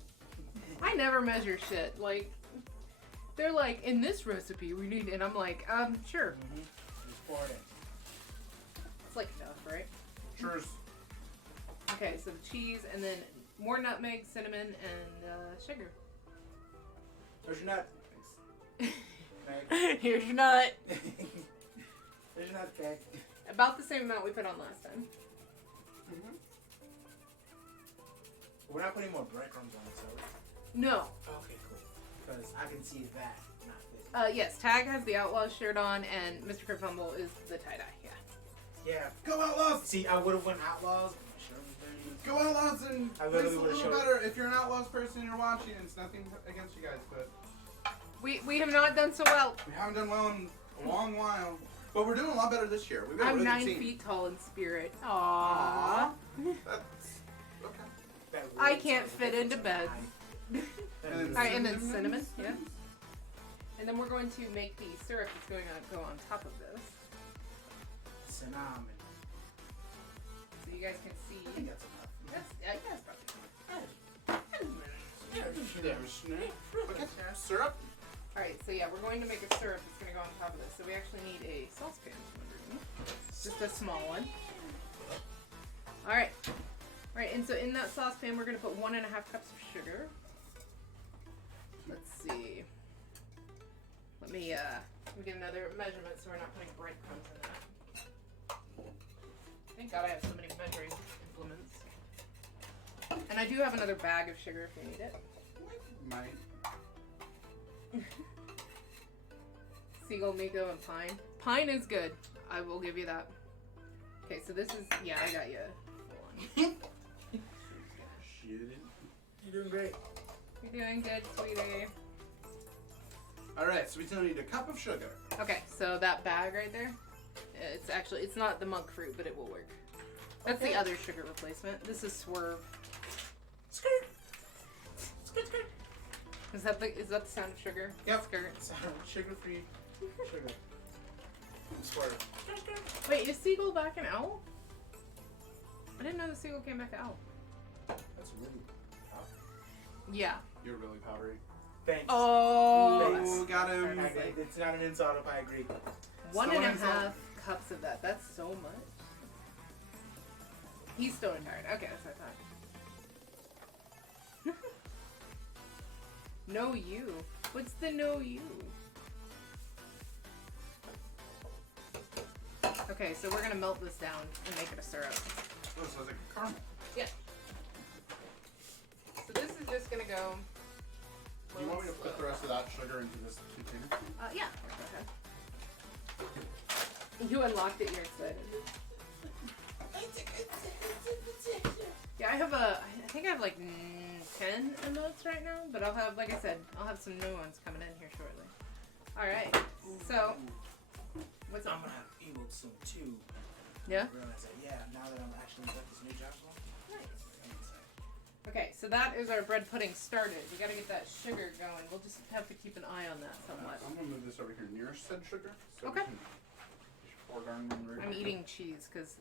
I never measure shit. Like, they're like, in this recipe we need, and I'm like, sure. just pour it in. It's like enough, right? Sure. Okay, so the cheese, and then more nutmeg, cinnamon, and sugar. There's your nut. Thanks. Here's your nut. There's your nut, okay. About the same amount we put on last time. We're not putting more breadcrumbs on it, so. No. Okay, cool. Because I can see that, not this. Yes, Tag has the Outlaws shirt on, and Mr. Cripfumble is the tie-dye, yeah. Yeah. Go Outlaws! See, I would have went Outlaws, but my shirt was dirty. Go Outlaws and I it's literally a would've little showed- better if you're an Outlaws person and you're watching. It's nothing against you guys, but We have not done so well. we haven't done well in a long while. But we're doing a lot better this year. We've got a I'm really 9 good team. feet tall in spirit. Aww. Aw. That's okay. That I really can't sounds fit like into it's bed. high. Alright, and then cinnamon, yeah. And then we're going to make the syrup that's going to go on top of this. Cinnamon. So you guys can I see. think that's enough. That's probably Okay, syrup. Alright, so yeah, we're going to make a syrup that's going to go on top of this. So we actually need a saucepan. Just a small one. Alright. Alright, and so in that saucepan we're going to put 1.5 cups of sugar. Let's see. Let me get another measurement so we're not putting breadcrumbs in that. Thank God I have so many measuring implements. And I do have another bag of sugar if you need it. Might. Seagull, Miko, and Pine. Pine is good. I will give you that. Okay, so this is, yeah, I got you. Hold on. You're doing great. You're doing good, sweetie. Alright, so we still need a cup of sugar. Okay, so that bag right there, it's not the monk fruit, but it will work. That's the other sugar replacement. This is Swerve. Skirt. Skirt, skirt. Is that the sound of sugar? Yep. Skirt. Sugar-free sugar. Swerve. Wait, is Seagull back an owl? I didn't know the Seagull came back owl. That's really tough. Yeah. You're really powdery. Thanks. Oh. Ooh, got him. It's not an insult if I agree. 1.5 cups of that. That's so much. He's still tired. Okay, that's what I thought. No you. What's the no you? Okay, so we're gonna melt this down and make it a syrup. Oh, so it's like caramel. Yeah. So this is just gonna go. Do you want me to put the rest of that sugar into this container? Yeah. Go ahead. You unlocked it. You're excited. Yeah, I think I have like 10 emotes right now, but I'll have, like I said, I'll have some new ones coming in here shortly. Alright, so, what's I'm up? gonna have emotes soon too. Yeah? I realize that, yeah, now that I'm actually got this new job going. Nice. Okay, so that is our bread pudding started. We gotta get that sugar going. We'll just have to keep an eye on that somewhat. I'm gonna move this over here near said sugar. So Okay. we can just pour it on right I'm now. eating cheese because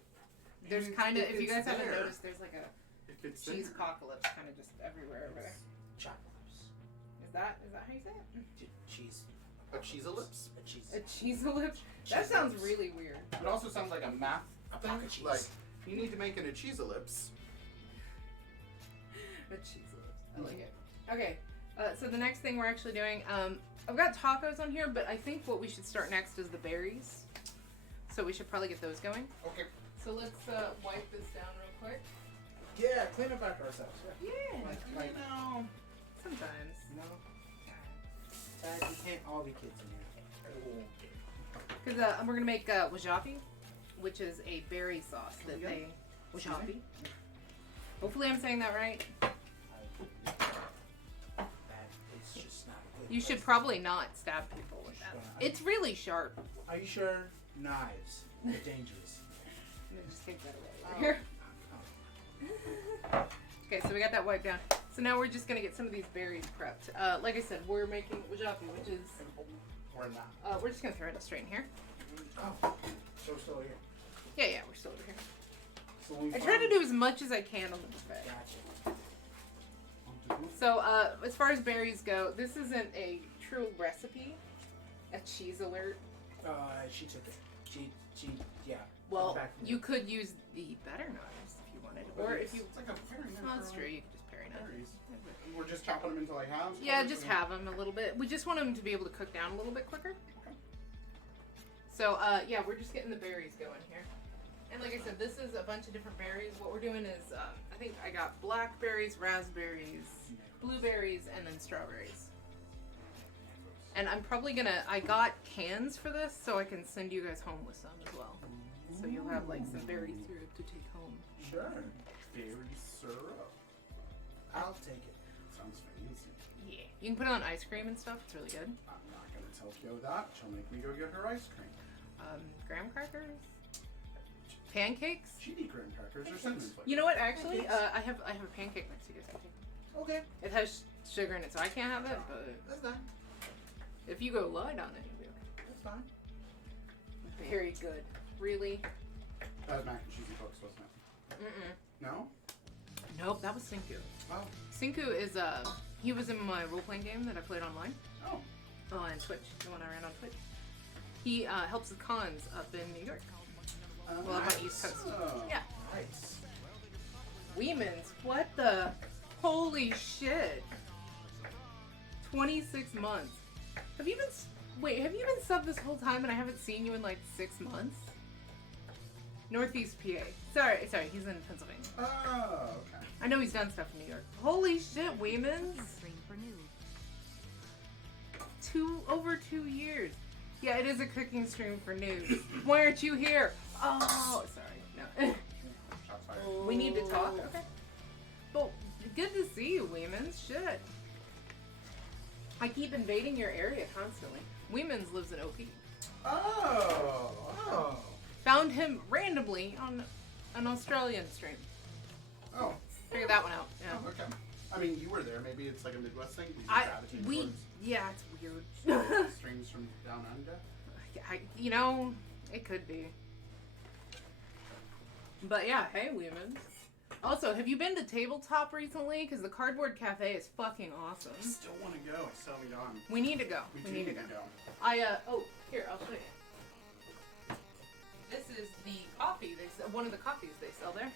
there's If kind of, if you it's guys haven't there. noticed, there's like a If it's cheese there. apocalypse kind of just everywhere over there. Chocolates. Is that how you say it? Cheese. A cheese ellipse? A cheese. A cheese ellipse? That Cheese sounds ellipse. really weird. It also sounds like a math A thing. block of cheese. Like, you need to make it a cheese ellipse. A cheese ellipse. I like it. Okay, so the next thing we're actually doing, I've got tacos on here, but I think what we should start next is the berries. So we should probably get those going. Okay. So let's wipe this down real quick. Yeah, clean up after ourselves. Yeah. Yeah. Like, No. Sometimes. no. You can't all be kids in here. Because we're gonna make wasabi, which is a berry sauce that Again? they wasabi. Hopefully, I'm saying that right. That is just not good. You should probably not stab people with that. It's really sharp. Are you sure? Knives. They're dangerous. Let me just take that away. Here. Okay, so we got that wiped down. So now we're just gonna get some of these berries prepped. Like I said, we're making wasabi, which is Or not. we're just gonna throw it straight in here. Oh. So we're still here. Yeah, we're still over here. So when we I try to find- do as much as I can on the buffet. Gotcha. So, as far as berries go, this isn't a true recipe. A cheese alert. She took it. She, yeah. Well, Back from you could use the better knives if you wanted, or if you. It's like a very Well, that's true. You could just parry knife. berries. We're just chopping them until I have. Yeah, just have them a little bit. We just want them to be able to cook down a little bit quicker. So, yeah, we're just getting the berries going here. And like I said, this is a bunch of different berries. What we're doing is, I think I got blackberries, raspberries, blueberries, and then strawberries. And I'm probably gonna, I got cans for this, so I can send you guys home with some as well. So you'll have like some berry syrup to take home. Sure. Berry syrup. I'll take it. Sounds fancy. Yeah. You can put it on ice cream and stuff. It's really good. I'm not gonna tell Kyo that. She'll make me go get her ice cream. Graham crackers, pancakes. She'd eat graham crackers or cinnamon flakes. You know what? Actually, I have a pancake mix you guys can take. Okay. It has sugar in it, so I can't have it. But That's fine. if you go light on it, you'll be okay. That's fine. Very good. Really? That was mac and cheese and cooks, wasn't it? No? Nope, that was Sinku. Oh. Sinku is he was in my role playing game that I played online. Oh. On Twitch, the one I ran on Twitch. He helps with cons up in New York. Well, up on East Coast. Oh, Yeah. Nice. Weemans, what the? Holy shit. 26 months. Have you been, wait, have you been subbed this whole time and I haven't seen you in like 6 months? Northeast PA. Sorry, he's in Pennsylvania. Oh, okay. I know he's done stuff in New York. Holy shit, Weemans. Over 2 years. Yeah, it is a cooking stream for news. Why aren't you here? Oh, sorry. No. Shots fired. We need to talk? Okay. Well, good to see you, Weemans. Shit. I keep invading your area constantly. Weemans lives in OP. Oh. Found him randomly on an Australian stream. Oh. Figured that one out. Yeah. Oh, okay. I mean, you were there. Maybe it's like a Midwest thing. You gravitate towards Yeah, it's weird. streams from down under. You know, it could be. But yeah, hey, Weemans. Also, have you been to Tabletop recently? Because the Cardboard Cafe is fucking awesome. I still want to go. I still haven't gone. We need to go. We need to go. Oh, here, I'll show you. This is the coffee they sell, one of the coffees they sell there.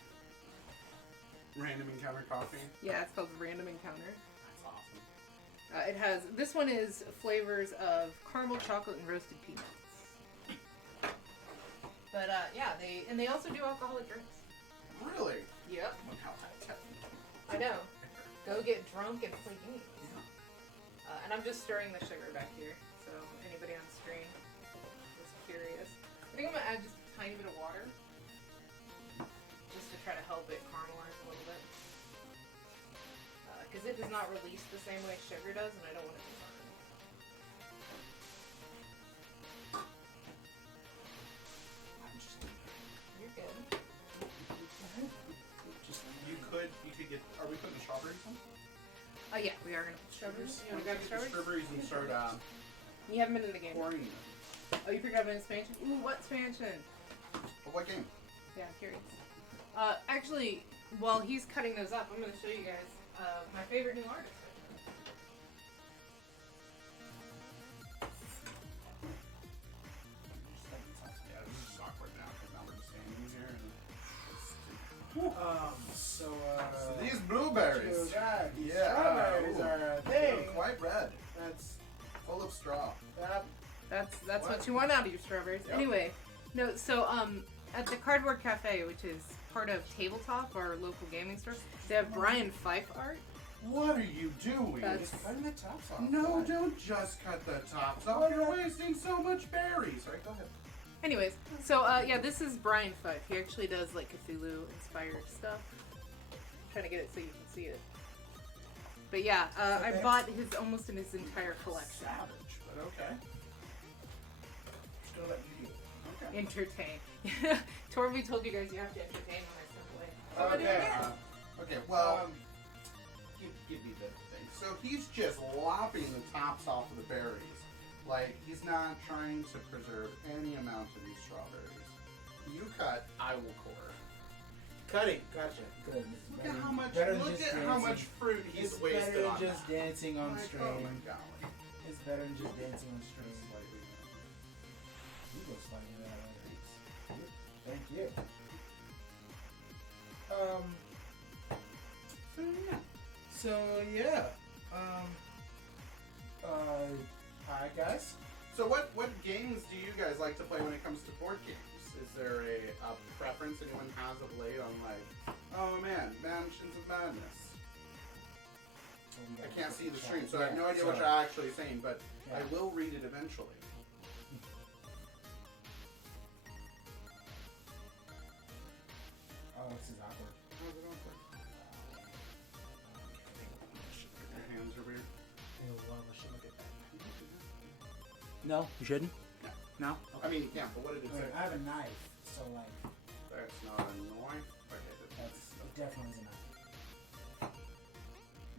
Random Encounter Coffee. Yeah, it's called Random Encounter. That's awesome. It has, this one is flavors of caramel, chocolate, and roasted peanuts. But yeah, they also do alcoholic drinks. Really? Yep. Look how high-tech. I know. Go get drunk and play games. And I'm just stirring the sugar back here, so anybody on screen is curious. I think I'm gonna add just a tiny bit of water, just to try to help it caramelize a little bit. Because it does not release the same way sugar does, and I don't want it to burn. You're good. Just you could get. Are we putting the strawberries in? Oh yeah, we are gonna put strawberries. You wanna grab the strawberries? Strawberries and start You haven't been in the game. pouring them. Oh, you forgot about expansion? Ooh, what expansion? But what game? Yeah, I'm curious. Actually, while he's cutting those up, I'm gonna show you guys my favorite new artist. Yeah, this is awkward now because now we're just standing here and. So these blueberries. Yeah. Strawberries Ooh. are a They're thing. quite red, That's full of straw. that. That's what you want out of your strawberries. Yep. Anyway, no. So at the Cardboard Cafe, which is part of Tabletop, our local gaming store, they have Brian Fife art. What are you doing? That's- Just cutting the tops off. No, don't just cut the tops off. You're wasting so much berries. All right, go ahead. Anyways, so yeah, this is Brian Fife. He actually does like Cthulhu inspired stuff. Trying to get it so you can see it. But yeah, I Okay. bought his almost in his entire collection. Savage, but okay. Just gonna let you do it. Okay. Entertain. Torby told you guys you have to entertain when I step away. So I'm gonna do it Okay. again. Okay. Well, give me the thing. So he's just lopping the tops off of the berries. Like he's not trying to preserve any amount of these strawberries. You cut, I will core. Cutting. Gotcha. Good. Look at how much. Better than Look just at how dancing. much fruit he's It's wasted better on than just that. dancing on Like, string. oh my golly. It's better than just dancing on string. Slightly. You go sliding it out of there. Thank you. So yeah. Hi guys. So what games do you guys like to play when it comes to board games? Is there a preference anyone has of late on like, oh man, Mansions of Madness? I can't see the stream, so I have no idea what you're actually saying, but I will read it eventually. Oh, this is awkward. How's it awkward? Your hands are weird. Ew, why would she look at that? No, you shouldn't. No. I mean, you can, but what did it say? I have a knife, so like That's not a knife. Okay, that's it definitely is a knife.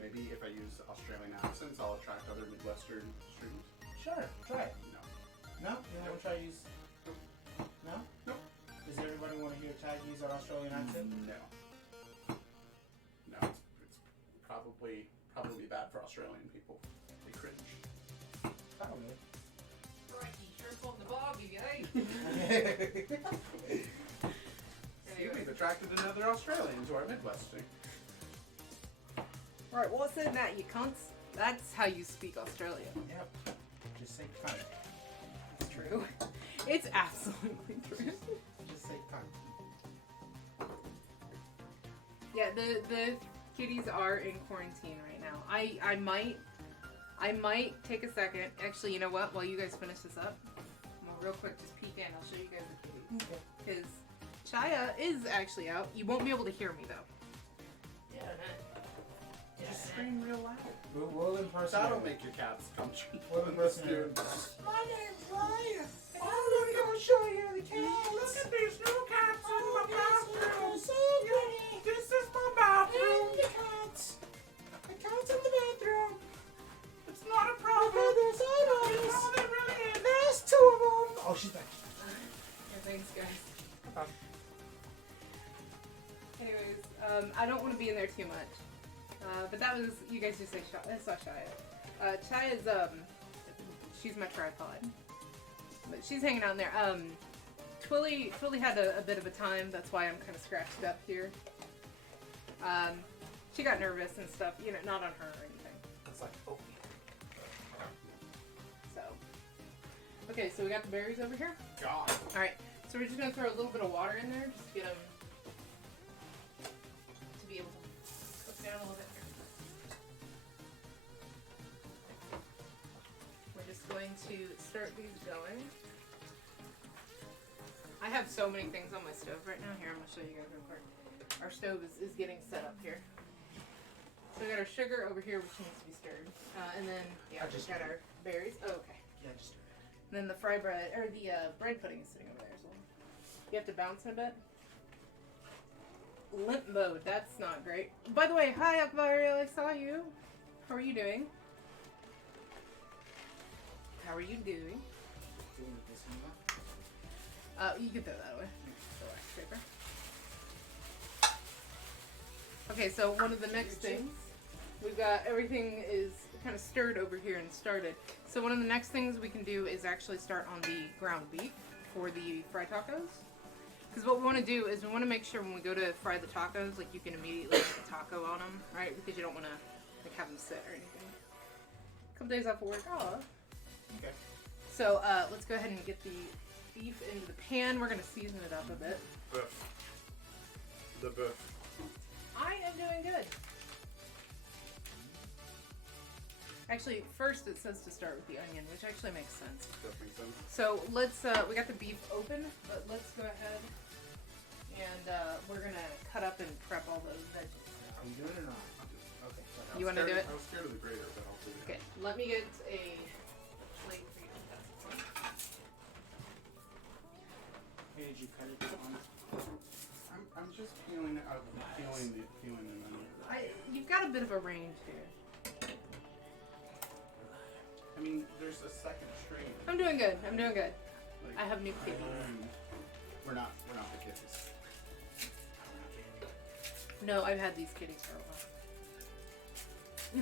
maybe if I use Australian accents, I'll attract other Midwestern streamers. Sure, try it. No. No, you don't want to try to use. No. Nope. Does everybody want to hear Chad use our Australian accent? No. No, it's probably bad for Australian people. They cringe. Probably. Crikey, shrimp on the bobby, eh? See, we've attracted another Australian to our Midwest stream. Right, what's in that, you cunts? That's how you speak Australia. Yep. Just say cunt. It's true. It's absolutely true. Just say cunt. Yeah, the kitties are in quarantine right now. I might take a second. Actually, you know what? While you guys finish this up, I'm gonna real quick just peek in. I'll show you guys the kitties. Okay. Because Chaya is actually out. You won't be able to hear me though. Yeah. Just scream real loud. We'll impersonate. That'll make your cats come true. We'll impersonate. My name's Ryan. I'm gonna show you the cats. Look at these new cats in my bathroom. So pretty. This is my bathroom. And the cats. The cats in the bathroom. It's not a problem. There's It's all they really is. There's two of them. Oh, she's back. Yeah, thanks, guys. Anyways, I don't want to be in there too much. But that was, you guys just say I saw Shia. Shaya's, she's my tripod. But she's hanging out in there. Twilly had a bit of a time, that's why I'm kind of scratched up here. She got nervous and stuff, you know, not on her or anything. It's like, oh. So. Okay, so we got the berries over here. God. Alright, so we're just going to throw a little bit of water in there, just to get them to be able to cook down a little bit here. We're just going to start these going. I have so many things on my stove right now. Here, I'm going to show you guys real quick. Our stove is getting set up here. So we got our sugar over here, which needs to be stirred. And then, yeah, we got our berries. Oh, okay. Yeah, just. And then the fry bread, or the bread pudding is sitting over there as well. You have to bounce in a bit. Limp mode, that's not great. By the way, hi Akbariel, I saw you. How are you doing? How are you doing? Doing this one. You can throw that away. The wax paper. Okay, so one of the next things, we've got everything is kind of stirred over here and started. So one of the next things we can do is actually start on the ground beef for the fried tacos. Because what we want to do is we want to make sure when we go to fry the tacos, like you can immediately put the taco on them, right? Because you don't want to like have them sit or anything. A couple days off of work. Oh. Okay. So let's go ahead and get the beef into the pan. We're going to season it up a bit. Boof. The boof. I am doing good. Actually, first it says to start with the onion, which actually makes sense. That makes sense. So let's, we got the beef open, but let's go ahead and we're gonna cut up and prep all those veggies. Are you doing it or not? Okay. You wanna do it? I was scared of the grater, but I'll do it. Okay, let me get a plate for you. Hey, did you cut it on? I'm just peeling it out. Peeling the onion. You've got a bit of a range here. I mean, there's a second string. I'm doing good. I'm doing good. Like, I have new kitties. We're not the kitties. No, I've had these kitties for a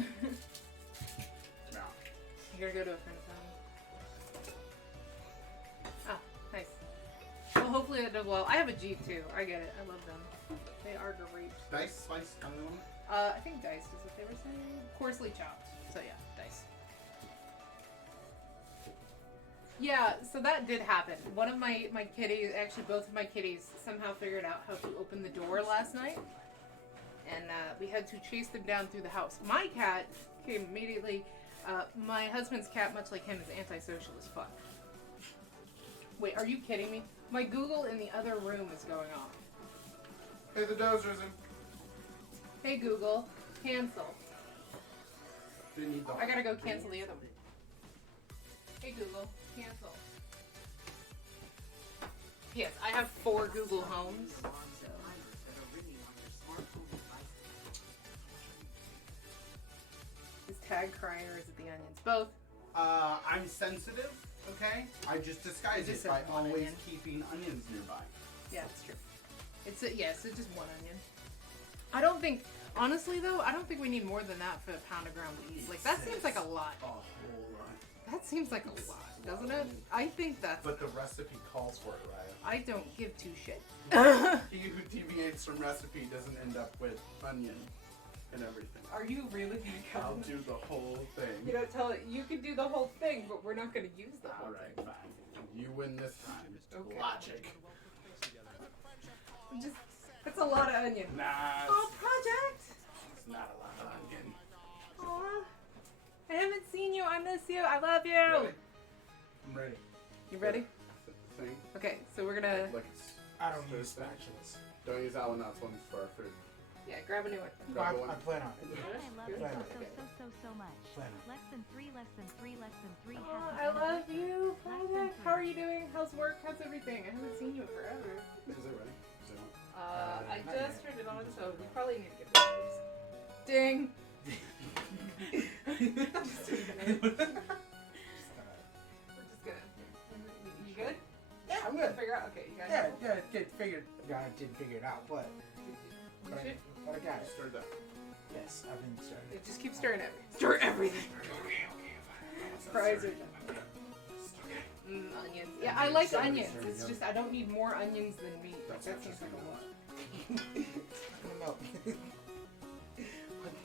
while. No. You're gonna go to a friend of mine. Ah, nice. Well, hopefully that does well. I have a Jeep too. I get it. I love them. They are great. Dice, slice, onion. I think diced is what they were saying. Coarsely chopped. So yeah, diced. Yeah, so that did happen. One of my kitties, actually both of my kitties, somehow figured out how to open the door last night. And we had to chase them down through the house. My cat came immediately. My husband's cat, much like him, is antisocial as fuck. Wait, are you kidding me? My Google in the other room is going off. Hey, the dough's risen. Hey Google, cancel. Didn't need the. I gotta go cancel the other one. Hey Google, cancel. Yes, I have 4 Google Homes. So. Is Tag crying or is it the onions? Both. I'm sensitive, okay? I just disguise Just it by one always onion. keeping onions nearby. Yeah, it's true. It's yes, it's just 1 onion. I don't think, honestly though, I don't think we need more than that for a pound of ground beef. Like that seems like a lot. A whole lot. That seems like a lot, doesn't it? I think that's. But the recipe calls for it, right? I don't give 2 shit. He who deviates from recipe doesn't end up with onion and everything. Are you really gonna I'll come? do the whole thing. You know, tell it. You can do the whole thing, but we're not gonna use the whole Alright, fine. You win this time. Okay. Logic. thing. Just that's a lot of onion. Nah, Oh, project. it's not a lot of onion. Aw. I haven't seen you. I miss you. I love you. Ready? I'm ready. You ready? Thing. Okay, so we're gonna. Like it's, I don't use spatulas. don't use that one. That's one for our food. Yeah, grab a new one. Grab the one. I plan on it. I love Good. you Plan on so much. Plan on Less than 3, less than 3, less than 3. Oh, happy I love anniversary. you, Less than Project. 3. How are you doing? How's work? How's everything? I haven't seen you in forever. Is it ready? Is it on? I just turned it on, so you probably need to get those. Ding. I'm just kidding. We're just gonna. You good? Yeah, I'm good. Figure out. Okay, you got Yeah, it. yeah, get figured. Yeah, I didn't figure it out, but You should. but I got it. Stir that. Yes, I've been starting. Yeah, just keep stirring it. Stir everything. Fries are done. Onions. Yeah, I like onions. It's just I don't need more onions than meat. Like, that seems like a lot. No.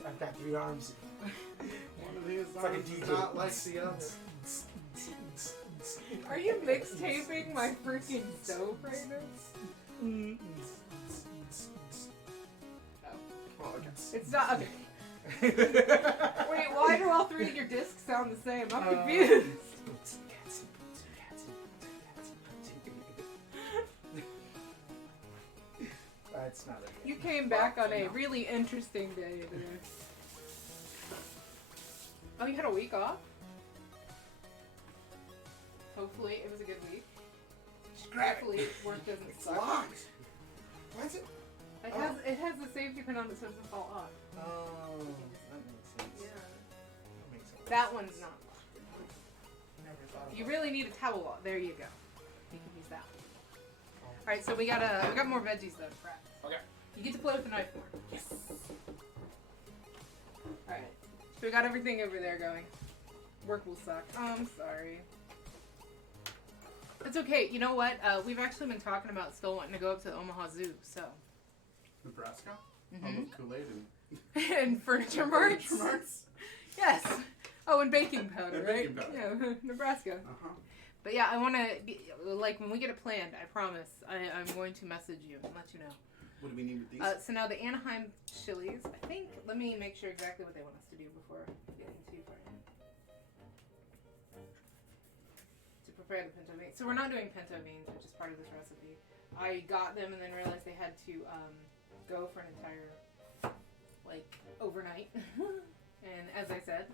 I've got 3 arms. One of these like a arms is DJ. not like the other. Are you mixtaping my freaking stove right now? Well, okay. It's not. Okay. Wait, why do all 3 of your discs sound the same? I'm confused. That's not it. You came back on a really interesting day today. Oh, you had a week off? Hopefully it was a good week. Hopefully work doesn't It's suck. locked. Why is it? It has the safety pin on it so it doesn't fall off. Oh, that makes sense. Yeah. That makes sense. That one's not locked. Never thought If you about really need a towel wall, there you go. You can use that one. Alright, so we got more veggies though to fry. Okay. You get to play with the knife more. Yes. Alright. So we got everything over there going. Work will suck. Oh, I'm sorry. It's okay. You know what? We've actually been talking about still wanting to go up to the Omaha Zoo, so. Nebraska? Mhm. All the Kool-Aid And furniture marts. furniture marts? Yes. Oh, and baking powder, And right? baking powder. Yeah, Nebraska. Uh-huh. But yeah, I want to be like when we get it planned. I promise. I'm going to message you and let you know. What do we need with these? So now the Anaheim chilies. I think. Let me make sure exactly what they want us to do before getting too far in. To prepare the pinto beans. So we're not doing pinto beans, which is part of this recipe. I got them and then realized they had to go for an entire overnight. And as I said,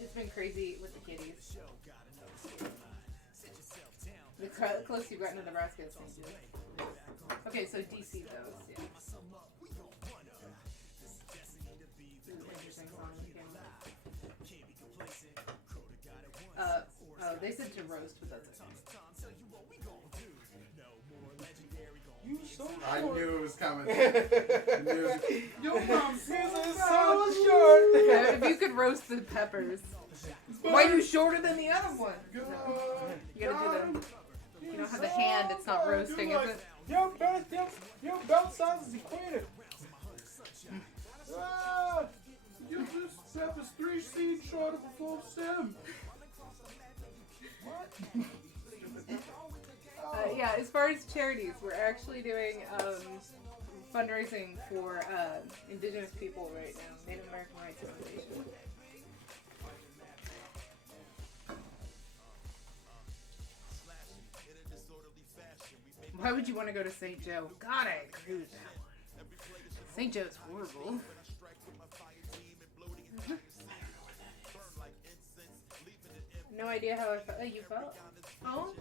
it's been crazy with the kitties. The closest you've gotten to Nebraska is St. Joe. Okay, so DC those, yeah. Interesting song again. Oh, they said to roast, but that's okay. You so I short. knew it was coming. I knew it was... Your mom's so short. If you could roast the peppers. Why are you shorter than the other one? No. You gotta do the... You don't have the hand, it's not roasting, is it? Your belt size is equated. You just have a 3 seed short of a full stem. Yeah, as far as charities, we're actually doing fundraising for indigenous people right now, Native American Rights Foundation. Why would you want to go to St. Joe? God, I agree with that one. St. Joe's horrible. No idea how I felt. You felt? Oh?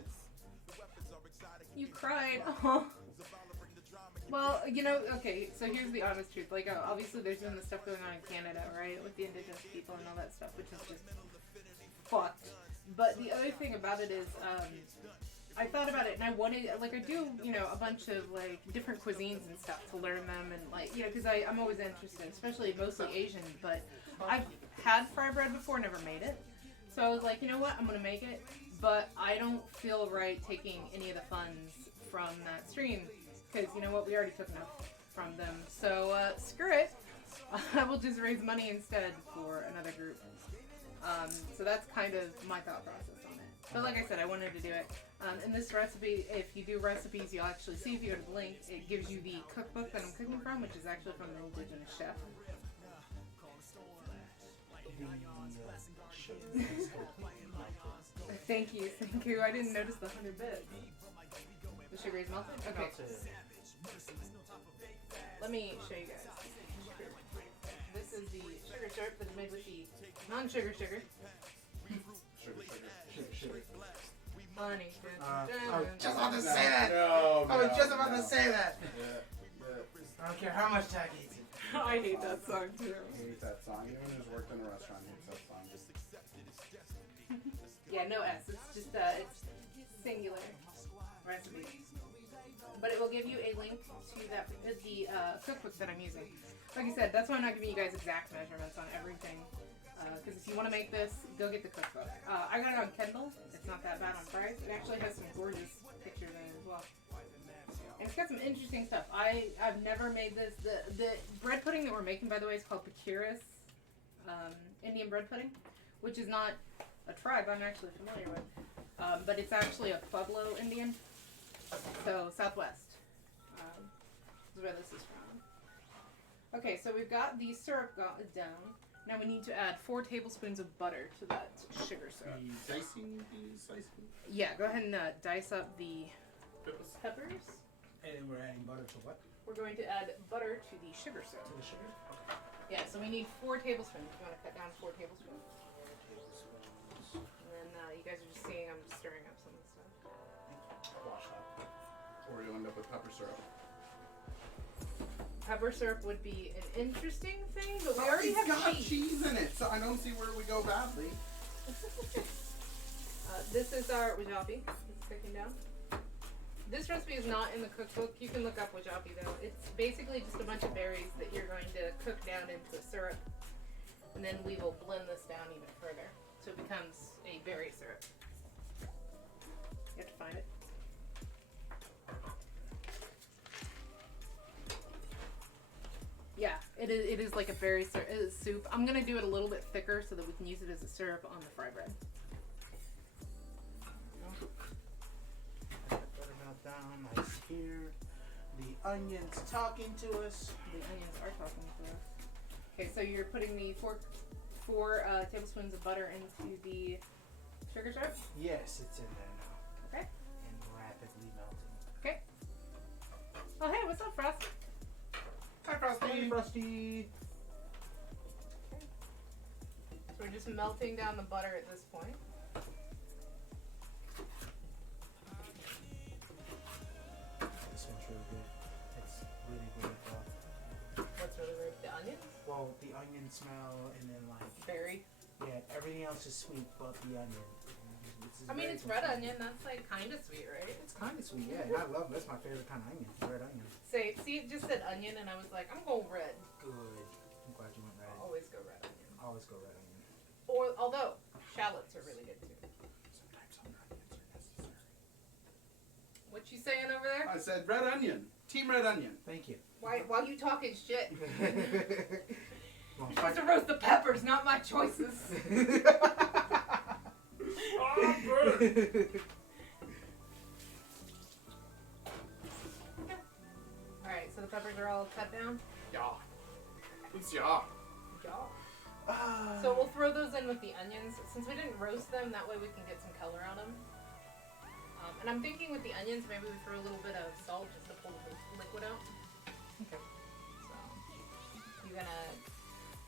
You cried. Oh. Well, okay, so here's the honest truth. Obviously there's been the stuff going on in Canada, right? With the indigenous people and all that stuff, which is just fucked. But the other thing about it is, I thought about it and I wanted, I do, a bunch of, different cuisines and stuff to learn them and, because I'm always interested, especially mostly Asian, but I've had fry bread before, never made it. So I was like, you know what, I'm gonna make it, but I don't feel right taking any of the funds from that stream, because you know what, we already took enough from them, so screw it. I will just raise money instead for another group. So that's kind of my thought process on it. But like I said, I wanted to do it. In this recipe, if you do recipes, you'll actually see, if you go to the link, it gives you the cookbook that I'm cooking from, which is actually from the indigenous chef. Thank you. I didn't notice the 100 bits. The sugar is melted? Okay. Let me show you guys. This is the sugar syrup that's made with the non-sugar sugar. Sugar. Honey. I was just about to say that. I was just about to say that. I don't care how much Tag hates it. I hate that song too. I hate that song. Anyone who's worked in a restaurant hates that song. Yeah, no S. It's just it's singular recipe. But it will give you a link to the cookbook that I'm using. Like I said, that's why I'm not giving you guys exact measurements on everything. Because if you want to make this, go get the cookbook. I got it on Kindle. It's not that bad on price. It actually has some gorgeous pictures in it as well. And it's got some interesting stuff. I've never made this. The bread pudding that we're making, by the way, is called Pacuris Indian bread pudding, which is not a tribe I'm actually familiar with. But it's actually a Pueblo Indian. So, Southwest. Is where this is from. Okay, so we've got the syrup down. Now we need to add 4 tablespoons of butter to that sugar syrup. Slicing? Yeah, go ahead and dice up the peppers. And then we're adding butter to what? we're going to add butter to the sugar syrup. To the sugar? Okay. Yeah, so we need 4 tablespoons. You want to cut down 4 tablespoons? Tablespoons. And then you guys are just seeing I'm just stirring up some of the stuff. Wash that. Or you'll end up with pepper syrup. Pepper syrup would be an interesting thing, but we already It's have got cheese. cheese in it, so I don't see where we go badly. This is our wajabi. It's cooking down. This recipe is not in the cookbook. You can look up wajabi though. It's basically just a bunch of berries that you're going to cook down into a syrup. And then we will blend this down even further. So it becomes a berry syrup. You have to find it. Yeah, it is like a berry soup. I'm going to do it a little bit thicker so that we can use it as a syrup on the fry bread. Buttermilk down, nice here. The onions talking to us. The onions are talking to us. Okay, so you're putting the four tablespoons of butter into the sugar syrup. Yes, it's in there now. Okay. And rapidly melting. Okay. Oh hey, what's up, Frost? Hi, Frosty. Hey, Frosty. So we're just melting down the butter at this point. This one's really good. It's really, really raw. What's really weird? The onions? Well, the onion smell and then like, Berry. yeah, everything else is sweet but the onion. I mean, it's red onion. That's like kind of sweet, right? It's kind of sweet, yeah. And I love, that's my favorite kind of onion, red onion. See, it just said onion, and I was like, I'm going red. Good. I'm glad you went red. Always go red onion. Always go red onion. Or although shallots are really good too. Sometimes other onions are necessary. What you saying over there? I said red onion. Team red onion. Thank you. Why you talking shit? Well, You're supposed to roast the peppers, not my choices. Alright, so the peppers are all cut down. Yeah. It's yeah. So we'll throw those in with the onions. Since we didn't roast them, that way we can get some color on them. And I'm thinking with the onions, maybe we throw a little bit of salt just to pull the liquid out. Okay. So you're gonna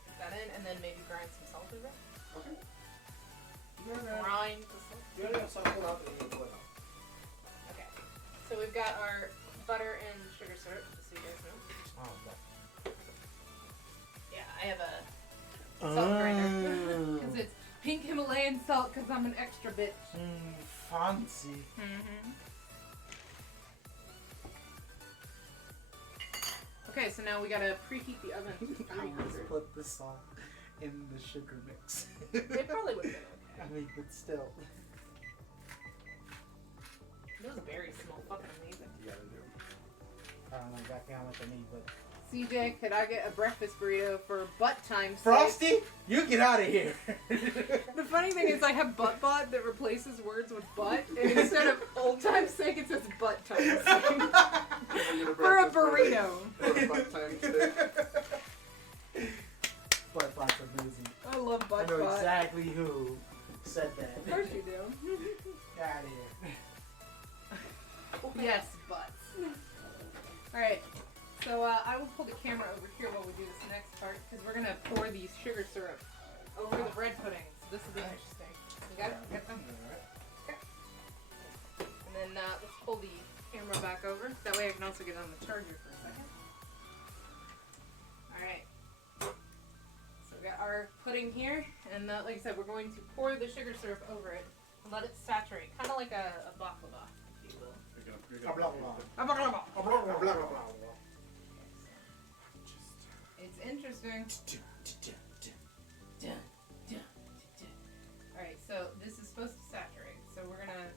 put that in and then maybe grind some salt over it. Okay. Grind the salt. You already have some pulled out and you pull it out. Okay. So we've got our butter and sugar syrup, just so you guys know. Oh, but. Yeah, I have a salt grinder. Because it's pink Himalayan salt because I'm an extra bitch. Fancy. Mm-hmm. Okay, so now we gotta preheat the oven to I 300. just put the salt in the sugar mix. It probably would have been okay. I mean, but still. Those berries smell fucking amazing. You gotta do. I don't know exactly how much I need, but. CJ, could I get a breakfast burrito for butt time sake? Frosty, you get out of here. The funny thing is I have butt bot that replaces words with butt, and instead of old time's sake, it says butt time sake. For a burrito. For a butt time steak. Butt bot's amazing. I love I butt know bot. exactly who said that. Of course you do. Get out of here. Yes, butts. Alright, so I will pull the camera over here while we do this next part, because we're going to pour these sugar syrup over the bread pudding. So this will be interesting. You got it? Get them there, right? And then let's pull the camera back over. That way I can also get on the charger for a second. Alright. So we got our pudding here, and like I said, we're going to pour the sugar syrup over it and let it saturate, kind of like a baklava, if you will. Blah, blah, blah. It's interesting. Alright, so this is supposed to saturate. So we're gonna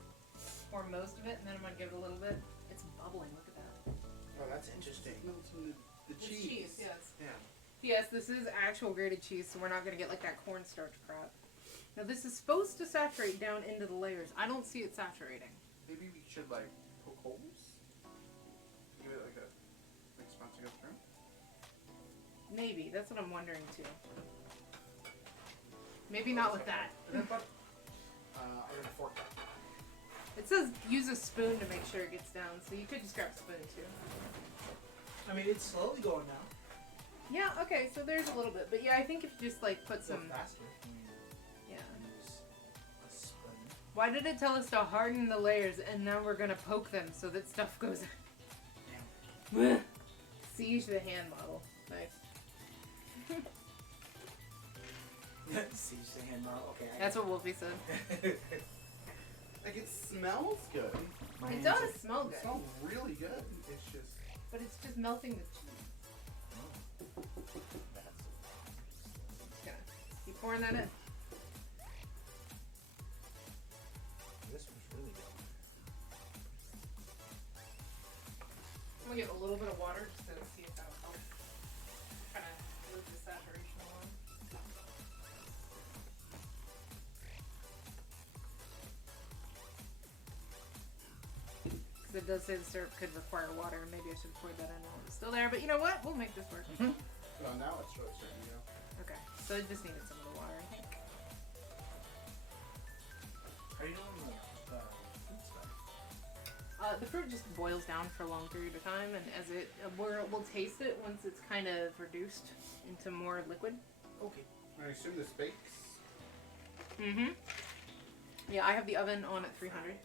pour most of it, and then I'm gonna give it a little bit. It's bubbling, look at that. Oh, that's interesting. Melting the It's cheese. cheese, yes. Yeah. Yes, this is actual grated cheese, so we're not gonna get like that cornstarch crap. Now this is supposed to saturate down into the layers. I don't see it saturating. Maybe we should like poke holes. Give it like a spots to go through. Maybe, that's what I'm wondering too. Maybe not with that. I got a fork. It says use a spoon to make sure it gets down, so you could just grab a spoon too. I mean, it's slowly going now. Yeah, okay, so there's a little bit. But yeah, I think if you just like put Go some... faster. I mean, Yeah. use a spoon. Why did it tell us to harden the layers and now we're gonna poke them so that stuff goes... Damn. Siege the hand model. Nice. Siege the hand model. Okay. That's what Wolfie said. Like, it smells good. It does smell It good, smells really good. It's just... but it's just melting the cheese. Just gonna keep pouring that in. This was really good. I'm gonna give a little bit of water just to see if that'll help kind of move the saturation along. Because it does say the syrup could require water. Maybe I should have poured that in while it was still there. But you know what? We'll make this work. Well, now it's starting to go. Okay. So it just needed some of the water, I think. How are you doing the food stuff? The fruit just boils down for a long period of time, and as it, we'll taste it once it's kind of reduced into more liquid. Okay. I assume this bakes. Mm-hmm. Yeah, I have the oven on at 300.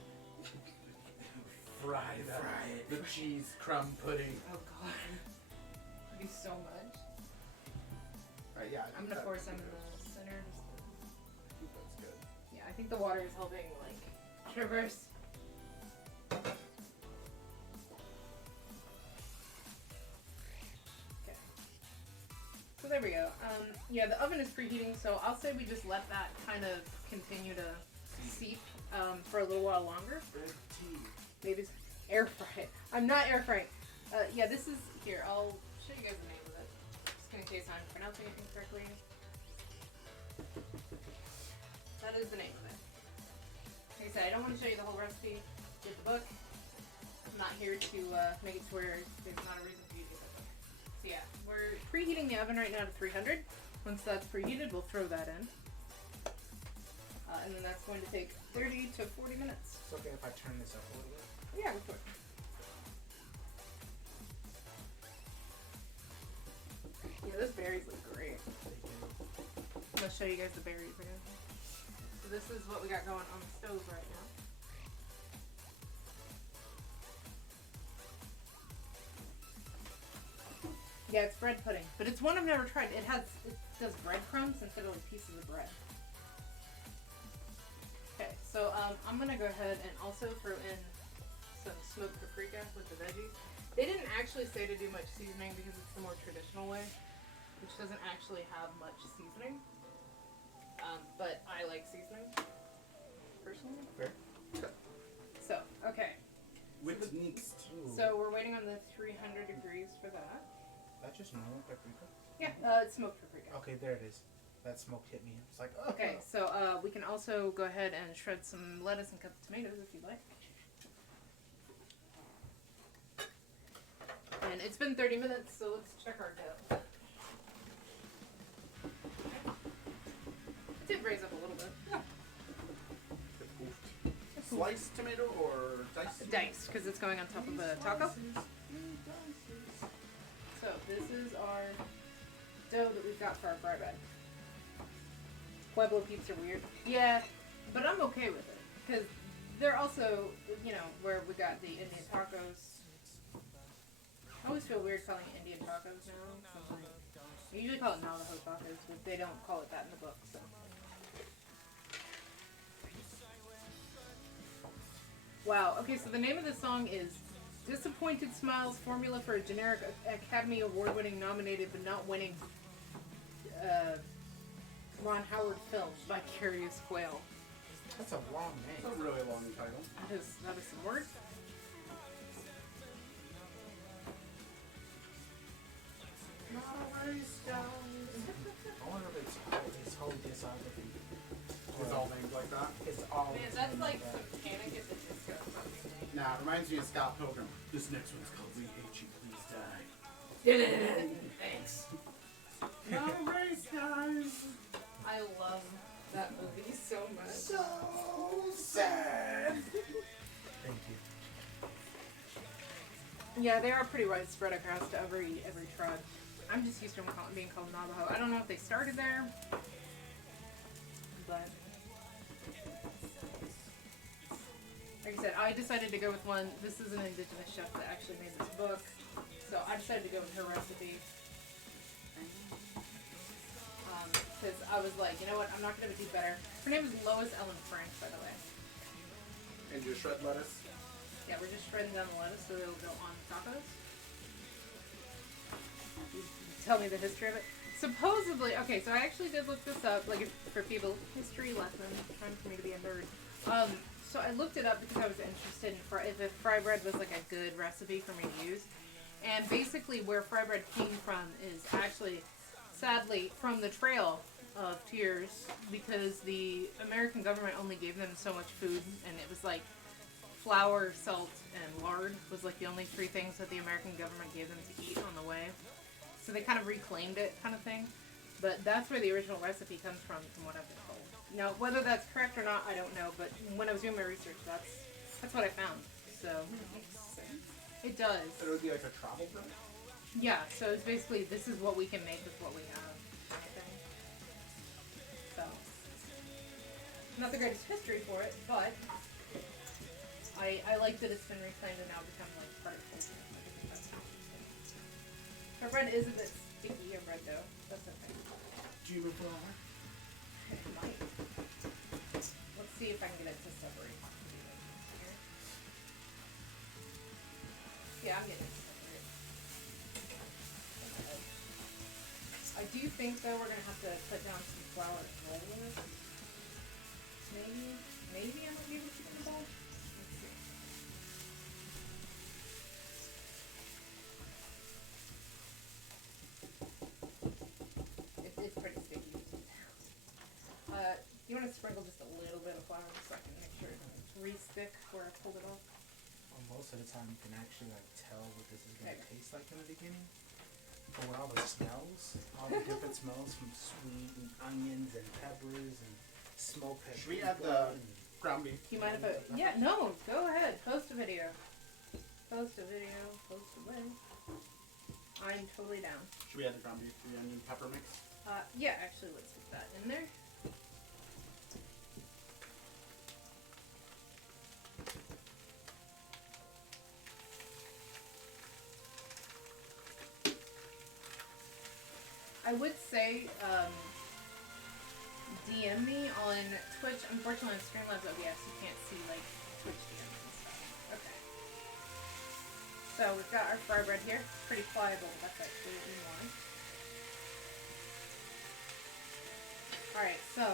Fry it. The cheese crumb pudding. Oh god. That'd be so much. Right, yeah. I I'm think gonna that- pour some in the center. Just to, I think that's good. yeah, I think the water is helping, like, traverse. Okay. So there we go. Yeah, the oven is preheating, so I'll say we just let that kind of continue to seep for a little while longer. Red tea. Maybe it's air fry it. I'm not air frying. Yeah, this is here. I'll show you guys the name of it, just in case I'm pronouncing anything correctly. That is the name of it. Like I said, I don't want to show you the whole recipe. Get the book. I'm not here to make it to where there's not a reason for you to get that book. So yeah, we're preheating the oven right now to 300. Once that's preheated, we'll throw that in. And then that's going to take 30 to 40 minutes. It's okay if I turn this up a little bit. Yeah, go for it. Yeah, those berries look great. I'll show you guys the berries again. So this is what we got going on the stove right now. Yeah, it's bread pudding, but it's one I've never tried. It does breadcrumbs instead of like pieces of bread. Okay, so I'm gonna go ahead and also throw in some smoked paprika with the veggies. They didn't actually say to do much seasoning because it's the more traditional way, which doesn't actually have much seasoning. But I like seasoning, personally. Fair. So, okay. What's next? So we're waiting on the 300 degrees for that. That's just normal paprika? Yeah, it's smoked paprika. Okay, there it is. That smoke hit me. It's like, oh. Okay, so we can also go ahead and shred some lettuce and cut the tomatoes if you'd like. And it's been 30 minutes, so let's check our dough. It did raise up a little bit. Sliced tomato or diced? Diced, because it's going on top of a taco. So this is our dough that we've got for our fry bread. Pueblo peeps are weird. Yeah, but I'm okay with it. Because they're also, you know, where we got the Indian tacos. I always feel weird calling it Indian tacos now. Sometimes. We usually call it Navajo tacos, but they don't call it that in the book, so. Wow, okay, so the name of the song is Disappointed Smiles, Formula for a Generic Academy Award-winning nominated but not winning Ron Howard film, Vicarious Quail. That's a long It's name. a really long title. That is some words. I wonder if it's whole discography. It's all named like that. It's all. Man, that's like some Panic at the Disco fucking name. Nah, it reminds me of Scott Pilgrim. This next one's called We Hate You, Please Die. Thanks. No race, guys. I love that movie so much. So sad. Thank you. Yeah, they are pretty widespread across to every tribe. I'm just used to them being called Navajo. I don't know if they started there, but like I said, I decided to go with one. This is an indigenous chef that actually made this book, so I decided to go with her recipe. Because I was like, you know what, I'm not going to do better. Her name is Lois Ellen Frank, by the way. And you shred lettuce. Yeah, we're just shredding down the lettuce so it'll go on tacos. You tell me the history of it. Supposedly, okay, so I actually did look this up, like for people, history lesson, trying for me to be a nerd. So I looked it up because I was interested in if fry bread was like a good recipe for me to use. And basically where fry bread came from is actually, sadly, from the Trail of Tears, because the American government only gave them so much food, and it was like flour, salt, and lard was like the only three things that the American government gave them to eat on the way. So they kind of reclaimed it, kind of thing. But that's where the original recipe comes from what I've been told. Now, whether that's correct or not, I don't know. But when I was doing my research, that's what I found. So it does. It would be like a travel bread. Yeah. So it's basically this is what we can make with what we have, kind of thing. So not the greatest history for it, but I like that it's been reclaimed and now become like part of culture. Our bread is a bit sticky, your bread dough. That's okay. Do you remember that? It might. Let's see if I can get it to separate. Yeah, I'm getting it to separate. I do think though we're gonna have to put down some flour to roll with. Maybe I might be able to get the ball. Let's see. It's pretty sticky. You want to sprinkle just a little bit of flour so I can make sure it's re-stick where I pulled it off? Well, most of the time you can actually like tell what this is gonna Okay. taste like in the beginning. But with all the smells, all the different smells from sweet and onions and peppers and smoked paprika. Should we add the ground beef? Do you mind if I... Yeah, no, go ahead. Post a video. Post a video. Post away. I'm totally down. Should we add the ground beef to the onion pepper mix? Yeah, actually, let's get that in there. I would say, DM me on Twitch. Unfortunately, on Streamlabs OBS, you can't see, like, Twitch DMs and stuff. Okay. So, we've got our fry bread here. Pretty pliable, but that's actually what we want. Alright, so...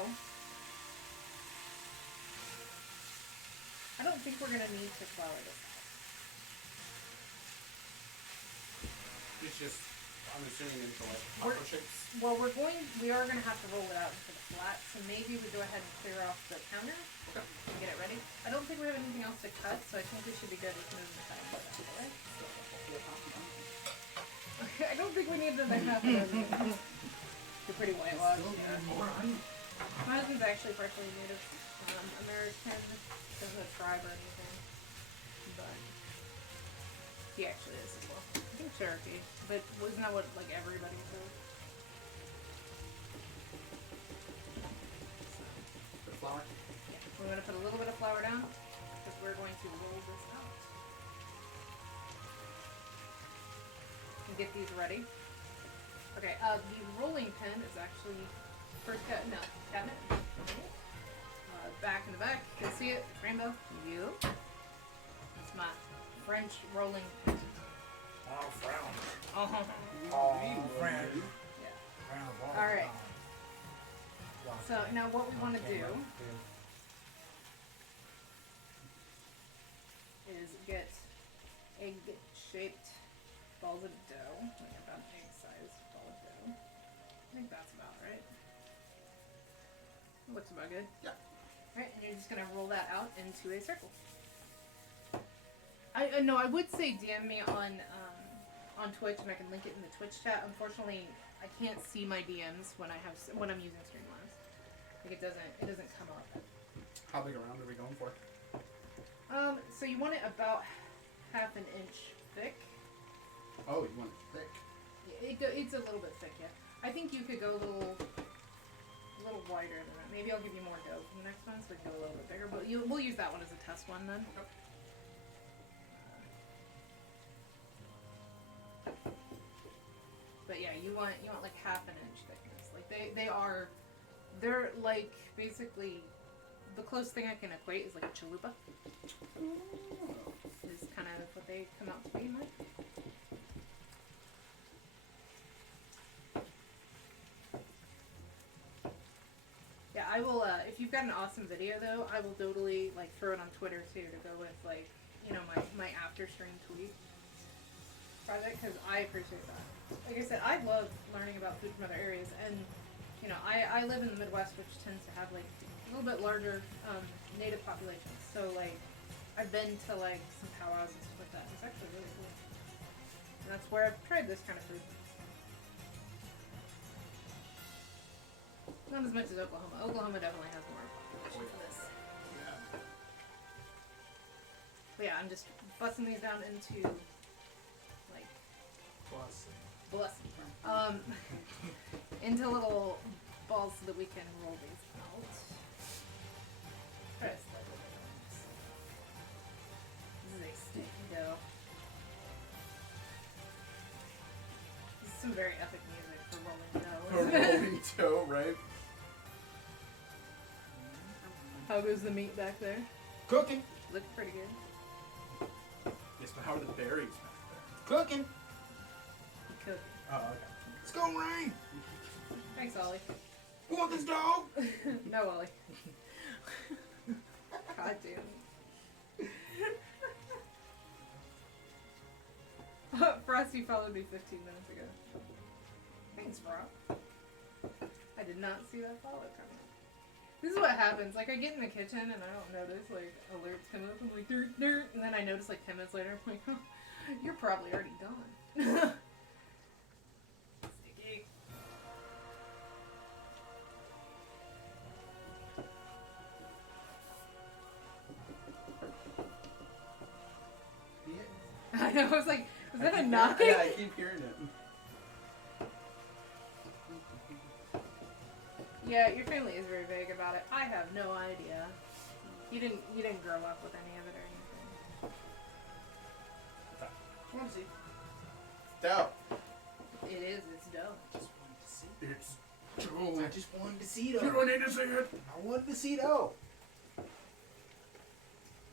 I don't think we're going to need to flour this out. It's just, I'm assuming into like taco shapes. Well, we are going to have to roll it out into the flat, so maybe we go ahead and clear off the counter and get it ready. I don't think we have anything else to cut, so I think we should be good with moving the cutting board out of the way. Okay, I don't think we need another half of those. They're pretty whitewashed. Yeah. My husband's actually partially Native American, doesn't have tribe or anything, but he actually is as well. I think Cherokee, but wasn't that what like everybody said? The flour. Yeah, we're going to put a little bit of flour down because we're going to roll this out. And get these ready. Okay, the rolling pin is actually first cabinet. Back in the back, you can see it, it's rainbow. You. That's my French rolling pin. Oh, frown. Uh-huh. Oh, frown. Yeah. Alright. So now what we want to do is get egg-shaped balls of dough, like about an egg-sized ball of dough. I think that's about right. Looks about good. Yeah. Alright, and you're just gonna roll that out into a circle. No, I would say DM me on Twitch, and I can link it in the Twitch chat. Unfortunately, I can't see my DMs when I'm using Streamlabs. Like it doesn't come up. How big a round are we going for? So you want it about half an inch thick. Oh, you want it thick? It's a little bit thick, yeah. I think you could go a little wider than that. Maybe I'll give you more dough for the next one, so we can go a little bit bigger. But we'll use that one as a test one then. Okay. But yeah, you want like half an inch thickness. Like they're like basically the closest thing I can equate is like a chalupa. Is kind of what they come out to be like. Yeah, I will. If you've got an awesome video though, I will totally like throw it on Twitter too to go with like my after stream tweet project because I appreciate that. Like I said, I love learning about food from other areas, and I live in the Midwest, which tends to have like a little bit larger native populations. So like I've been to like some powwows and stuff like that. It's actually really cool, and that's where I've tried this kind of food. Not as much as Oklahoma. Oklahoma definitely has more population for this. Yeah. But yeah, I'm just busting these down into like into little balls so that we can roll these out. Try to slide it in. This is a sticky dough. This is some very epic music for rolling dough. For rolling dough, right? How goes the meat back there? Cooking. Looks pretty good. Yes, but how are the berries back there? Cooking. Cook. Oh, okay. It's gonna rain. Thanks, Ollie. You want this dog? No, Ollie. God damn it. Frosty followed me 15 minutes ago. Thanks, Frost. I did not see that follow coming. This is what happens. Like, I get in the kitchen and I don't notice, like, alerts come up. I'm like, dirt, dirt. And then I notice, like, 10 minutes later, I'm like, oh, you're probably already gone. Sticky. Yeah. I know, I was like, was that a keep knocking? Yeah, I keep hearing it. Yeah, your family is very vague about it. I have no idea. You didn't grow up with any of it or anything. Want to see? Dough. It's dough. Just wanted to see. It's I dough. just wanted to see though. You don't need to see it. I wanted to see though.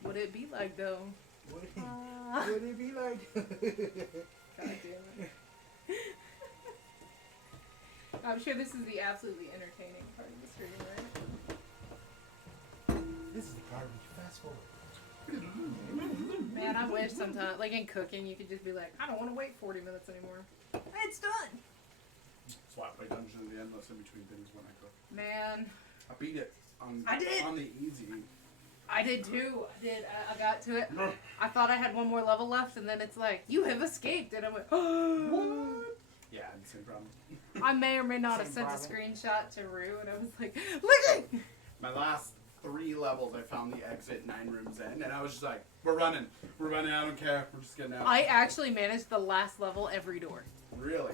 Would it be like dough? Would it, Ah. would it be like? God damn it. I'm sure this is the absolutely entertaining part of the stream, right? This is the part where you fast forward. Man, I wish sometimes, like in cooking, you could just be like, I don't want to wait 40 minutes anymore. It's done! That's why I play Dungeons of the Endless in between things when I cook. Man, I beat it on I did. on the easy. I did too. I got to it. I thought I had one more level left, and then it's like, you have escaped. And I went, oh. Yeah, same problem. I may or may not have Same sent a problem. screenshot to Rue, and I was like, look at My last 3 levels, I found the exit 9 rooms in, and I was just like, we're running, I don't care, we're just getting out. I actually managed the last level every door. Really?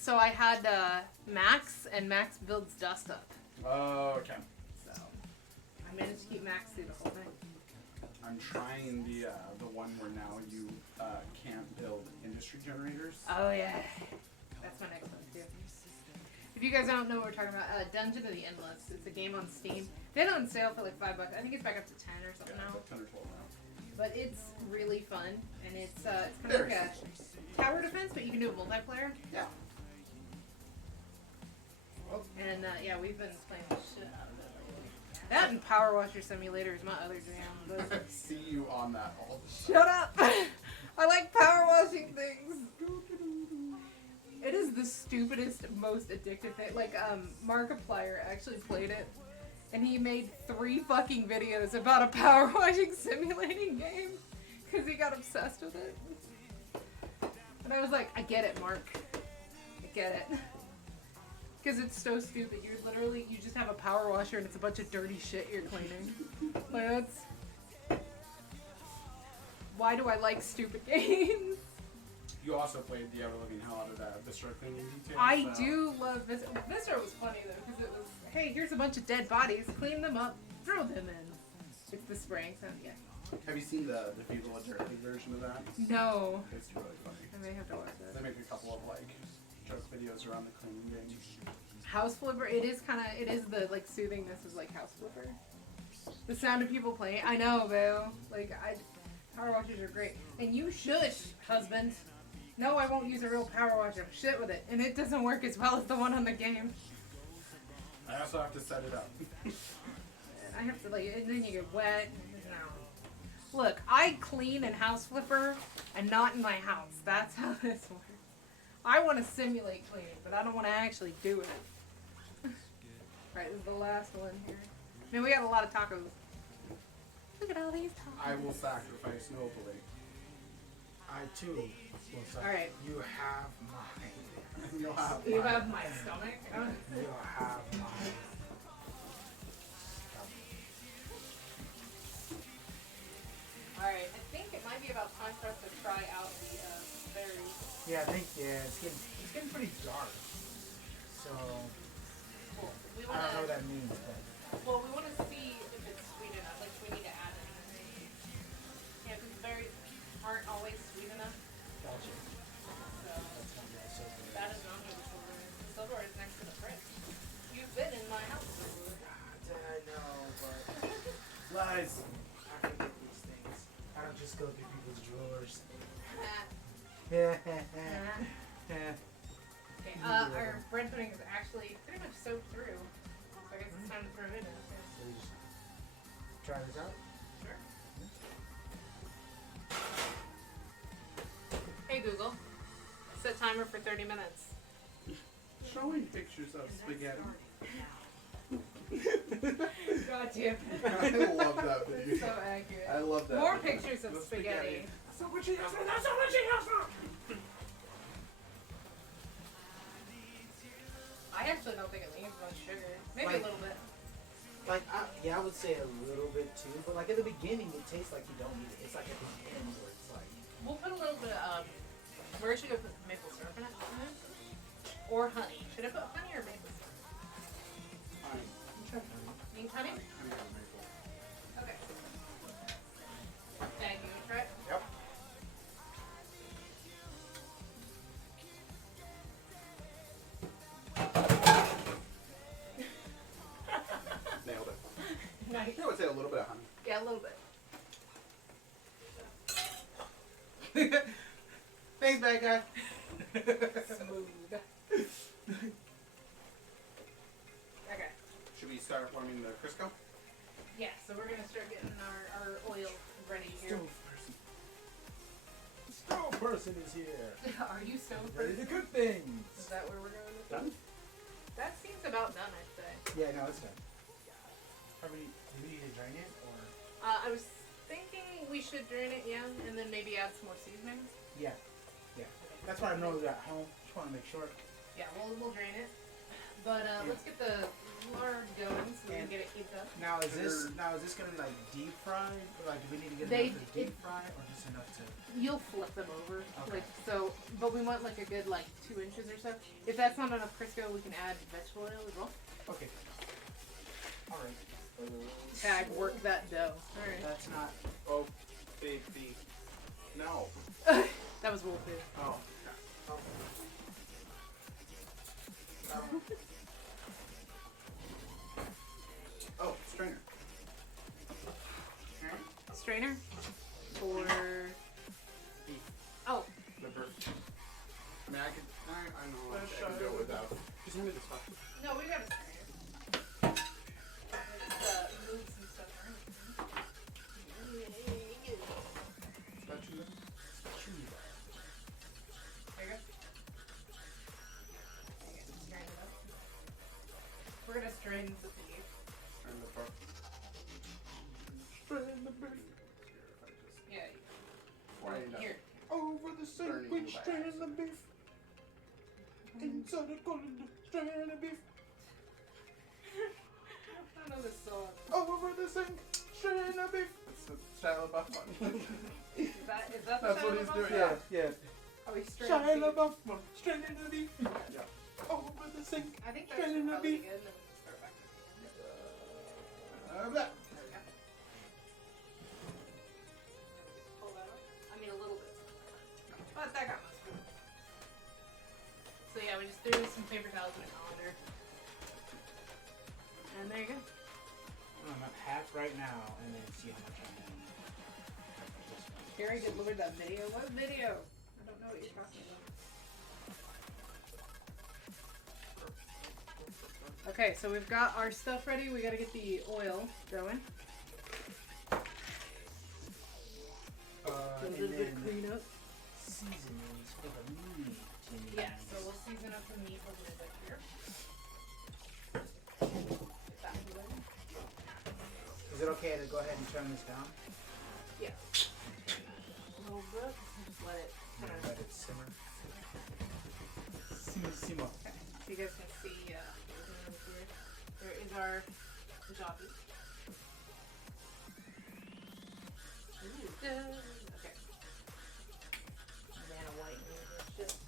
So I had Max, and Max builds dust up. Oh, okay. So I managed to keep Max through the whole thing. I'm trying the one where now you can't build industry generators. Oh yeah, that's my next one too. If you guys don't know what we're talking about, Dungeon of the Endless. It's a game on Steam. They had it on sale for like $5. I think it's back up to 10 or something Yeah, now. it's like 10 or 12 now. But it's really fun, and it's kind of like a tower defense, but you can do it multiplayer. Yeah. And yeah, we've been playing the shit out of it lately. That and Power Washer Simulator is my other jam. I see you on that all the time. Shut up! I like power washing things. It is the stupidest, most addictive thing. Like, Markiplier actually played it, and he made 3 fucking videos about a power washing simulating game because he got obsessed with it. And I was like, I get it, Mark. I get it. Because it's so stupid. You just have a power washer and it's a bunch of dirty shit you're cleaning. Like, that's... Why do I like stupid games? You also played the ever living hell out of that Viscera cleaning detail. I so- do love this. Viscera was funny though because it was, hey, here's a bunch of dead bodies, clean them up, throw them in. It's the spraying, so yeah. Have you seen the Feeble Eternity version of that? No, It's really funny. I may have to watch They that. make a couple of like joke videos around the cleaning game. House Flipper. It is the like soothingness of like House Flipper. The sound of people playing. I know, boo. Power Watchers are great. And you shush, husband. No, I won't use a real Power Watcher. Shit with it. And it doesn't work as well as the one on the game. I also have to set it up. And I have to and then you get wet. No. Look, I clean in House Flipper and not in my house. That's how this works. I want to simulate cleaning, but I don't want to actually do it. Right, this is the last one here. Man, we got a lot of tacos. Look at all these tacos. I will sacrifice nobly. I too will say, All right. you have mine. You'll have You mine. have my stomach. You have mine. Alright, I think it might be about time for us to try out the berries. Yeah, I think it's getting pretty dark. So Well, we I want don't know what to. that means, but Well, we want to see if it's sweet enough. Like, we need to add anything. Yeah, because berries aren't always sweet enough. gotcha. So That's not really so good. that is not where the silverware is. The silverware is next to the fridge. You've been in my house before. I know, but lies. I forget these things. I don't just go through people's drawers. Yeah. Okay, our bread pudding is actually pretty much soaked through. So I guess it's time to throw it in. So you just try this out. Sure. Hey Google, set timer for 30 minutes. Showing pictures of spaghetti. God damn. I love that video. So accurate. I love that. More video. pictures of The spaghetti. So much he has for that, so much he has for. I actually don't think it needs much sugar. Maybe Like- a little bit. I would say a little bit too, but like at the beginning, it tastes like you don't need it. It's like at the end where it's like, We'll put a little bit of, we're actually going to put maple syrup in it. Or honey. Should I put honey or maple syrup? Honey. You need honey? Honey or maple. Okay. Thank you. Try it. Yep. Nailed it. Nice. I would say a little bit of honey. Yeah, a little bit. thanks, bad guy. Smooth. Okay. Should we start warming the Crisco? Yeah, so we're gonna start getting our oil ready here. Stove person is here. Are you so Ready to cook things. Is that where we're going with Done? this? That seems about done, I'd say. Yeah, no, it's done. Do we need to drain it or? I was thinking we should drain it, yeah, and then maybe add some more seasonings. Yeah. That's why I know that at home. Just want to make sure. Yeah, we'll drain it. But let's get the lard going so we can get it heated up. Now is this gonna be like deep fried? Or like do we need to get They- enough to deep fry or just enough to? You'll flip them over, Okay. like so. But we want like a good 2 inches or so. If that's not enough Crisco, we can add vegetable oil as well. Okay. All right. Tag work that dough. All right. That's not. Oh, baby. No. That was Wolf food. Oh. Oh, strainer. Strainer for. Oh, Flipper. I mean, I know I can go without. Just hand me the stuff. no, we got a strainer. Let's move some stuff around. Spatula. There you go. Strain it up. We're gonna strain the beef. And the pork. Strain the beef. Yeah. Strain Here. Over the sink, Burning we you by strain the accident. beef. Inside the colander, strain the beef. I don't know this song. Over the sink, strain the beef. It's a Shia LaBeouf one. Is that the That's what Shia he's LaBeouf doing. song? Yeah. Are we straight? Shia beef? LaBeouf, straight into the beef. Yeah. Over the sink. I think that Straight should into probably be beef. good, and then we can start back at the end. Blah. There we go. Pull that up. I mean, a little bit. But that got most of it. So yeah, we just threw some paper towels in a colander. And there you go. I'm at half right now, and then see how much I have. Gary delivered that video. What video? I don't know what you're talking about. Okay, so we've got our stuff ready. We gotta get the oil going. A And little bit of then clean up. seasonings for the meat. Yeah, so we'll season up the meat a little bit here. Get that going. Is it okay to go ahead and turn this down? Yeah. A little bit. Just let it kind of. Let it simmer. Simmer. Okay. So you guys can see over here. There is our joppy. Okay. Banana white.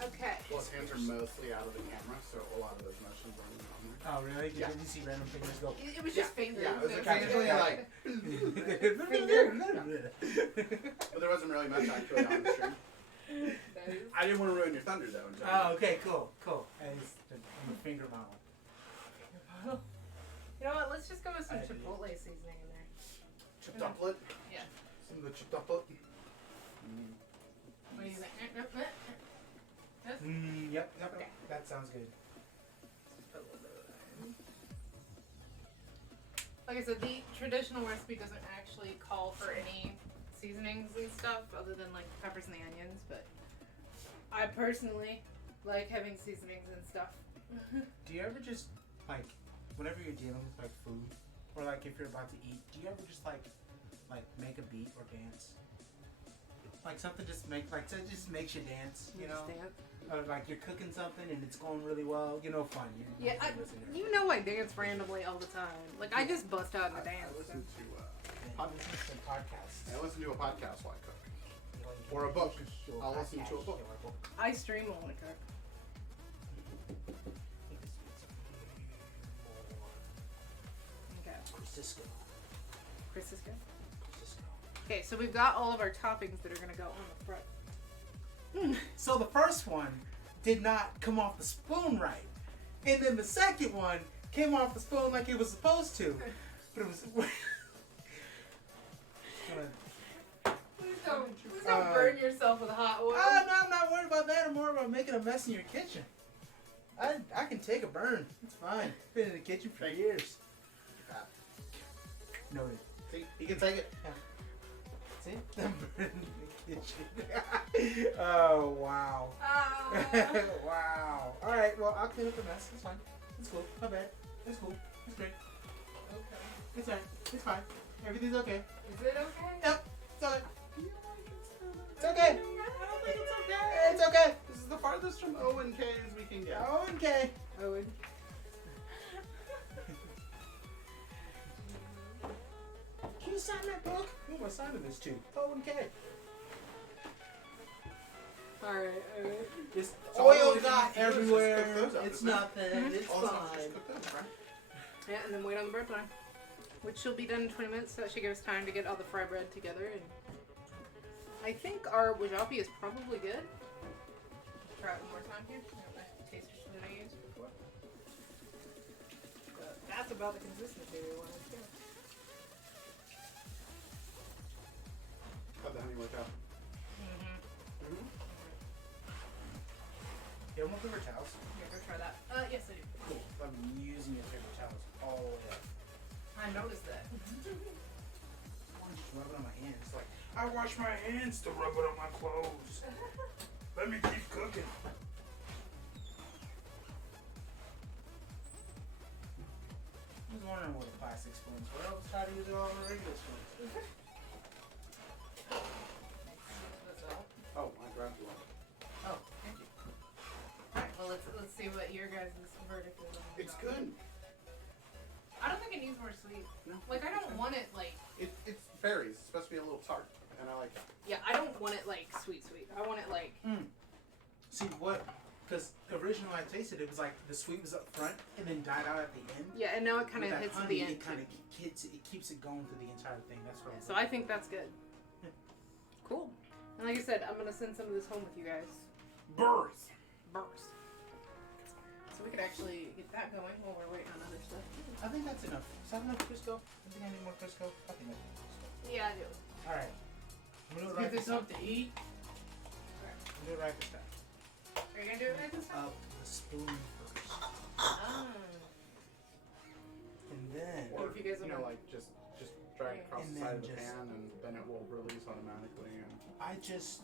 Okay. Well, his hands are mostly out of the camera, so a lot of those motions aren't on there. Oh, really? Did Yeah. you see random fingers go? It was just fingers. Yeah, it was so occasionally like, but there wasn't really much actually on the stream. That is- I didn't want to ruin your thunder though. Until Oh, okay, cool. I'm a finger model. You know what? Let's just go with some I do. chipotle seasoning in there. chipped uplet. Yeah. Some of the chipped uplet. What do you think? This? Yep. Okay. That sounds good. Like I said, the traditional recipe doesn't actually call for any seasonings and stuff other than like the peppers and the onions, but I personally like having seasonings and stuff. Do you ever just, like, whenever you're dealing with, like, food, or, like, if you're about to eat, do you ever just, like make a beat or dance? Like, something just makes you dance, you know? Or, like, you're cooking something and it's going really well, fun. Yeah, you know I dance randomly all the time. Like, I just bust out in a I dance. listen to podcasts. I listen to a podcast while I cook. Or a book. I'll listen to a book. I stream while I cook. Okay. Francisco? Okay, so we've got all of our toppings that are gonna go on the front. So the first one did not come off the spoon right. And then the second one came off the spoon like it was supposed to. But it was... Please don't burn yourself with hot oil. No, I'm not worried about that. I'm more about making a mess in your kitchen. I can take a burn. It's fine. Been in the kitchen for years. Noted. See, you can take it. See? I'm burning in the kitchen. Oh, wow. Wow. Alright, well, I'll clean up the mess. It's fine. It's cool. Not bad. It's cool. It's great. Okay. It's alright. It's fine. Everything's okay. Is it okay? Yep. It's alright. It's okay. I don't think it's okay. It's okay. This is the farthest from O and K as we can get. Oh, okay. Owen. Can you sign that book? Who am I signing this to? Oh, okay. Alright. This So all oil we got can do is just everywhere. cook those up, It's isn't it? nothing. It's All fine. just cook those, right? Yeah, and then wait on the bread line. Which should be done in 20 minutes, so that should give us time to get all the fry bread together. And I think our wajapi is probably good. Try it one more time here. I have my taster spoon I used before. But that's about the consistency we wanted to get. How'd the honey work out? You have more paper towels? Yeah, go try that. Yes, I do. Cool. I'm using your paper towels all the way up. I noticed that. I want to just rub it on my hands. Like, I wash my hands to rub it on my clothes. Let me keep cooking. I was wondering what the plastic spoons were. I was trying to use it all on the regular spoons. That's all. Oh, I grabbed one. Oh, thank you. Alright, well let's see what your guys' verdict is on the It's wajapi. good. I don't think it needs more sweet. No. Like, I don't want it like. It's berries. It's supposed to be a little tart, and I like that. Yeah, I don't want it like sweet. I want it like See what? Because originally I tasted it was like the sweet was up front and then died out at the end. Yeah, and now it kind With of that hits at honey, the end. It kind of keeps it going through the entire thing. That's what. So I think that's good. Cool. And like I said, I'm gonna send some of this home with you guys. Birth. Burst. So we could actually get that going while we're waiting on other stuff. I think that's enough. Is that enough Crisco? I think I need more Crisco. I think I need more Crisco. Yeah, I do. All right. I'm gonna do it right Get this this time. up to eat. I'm gonna do it right this time. Are you gonna do it right this time? Up the spoon first, Ah. and then. Or, If you guys you know, wanna- like just drag across And the side of then the just- pan, and then it will release automatically. And I just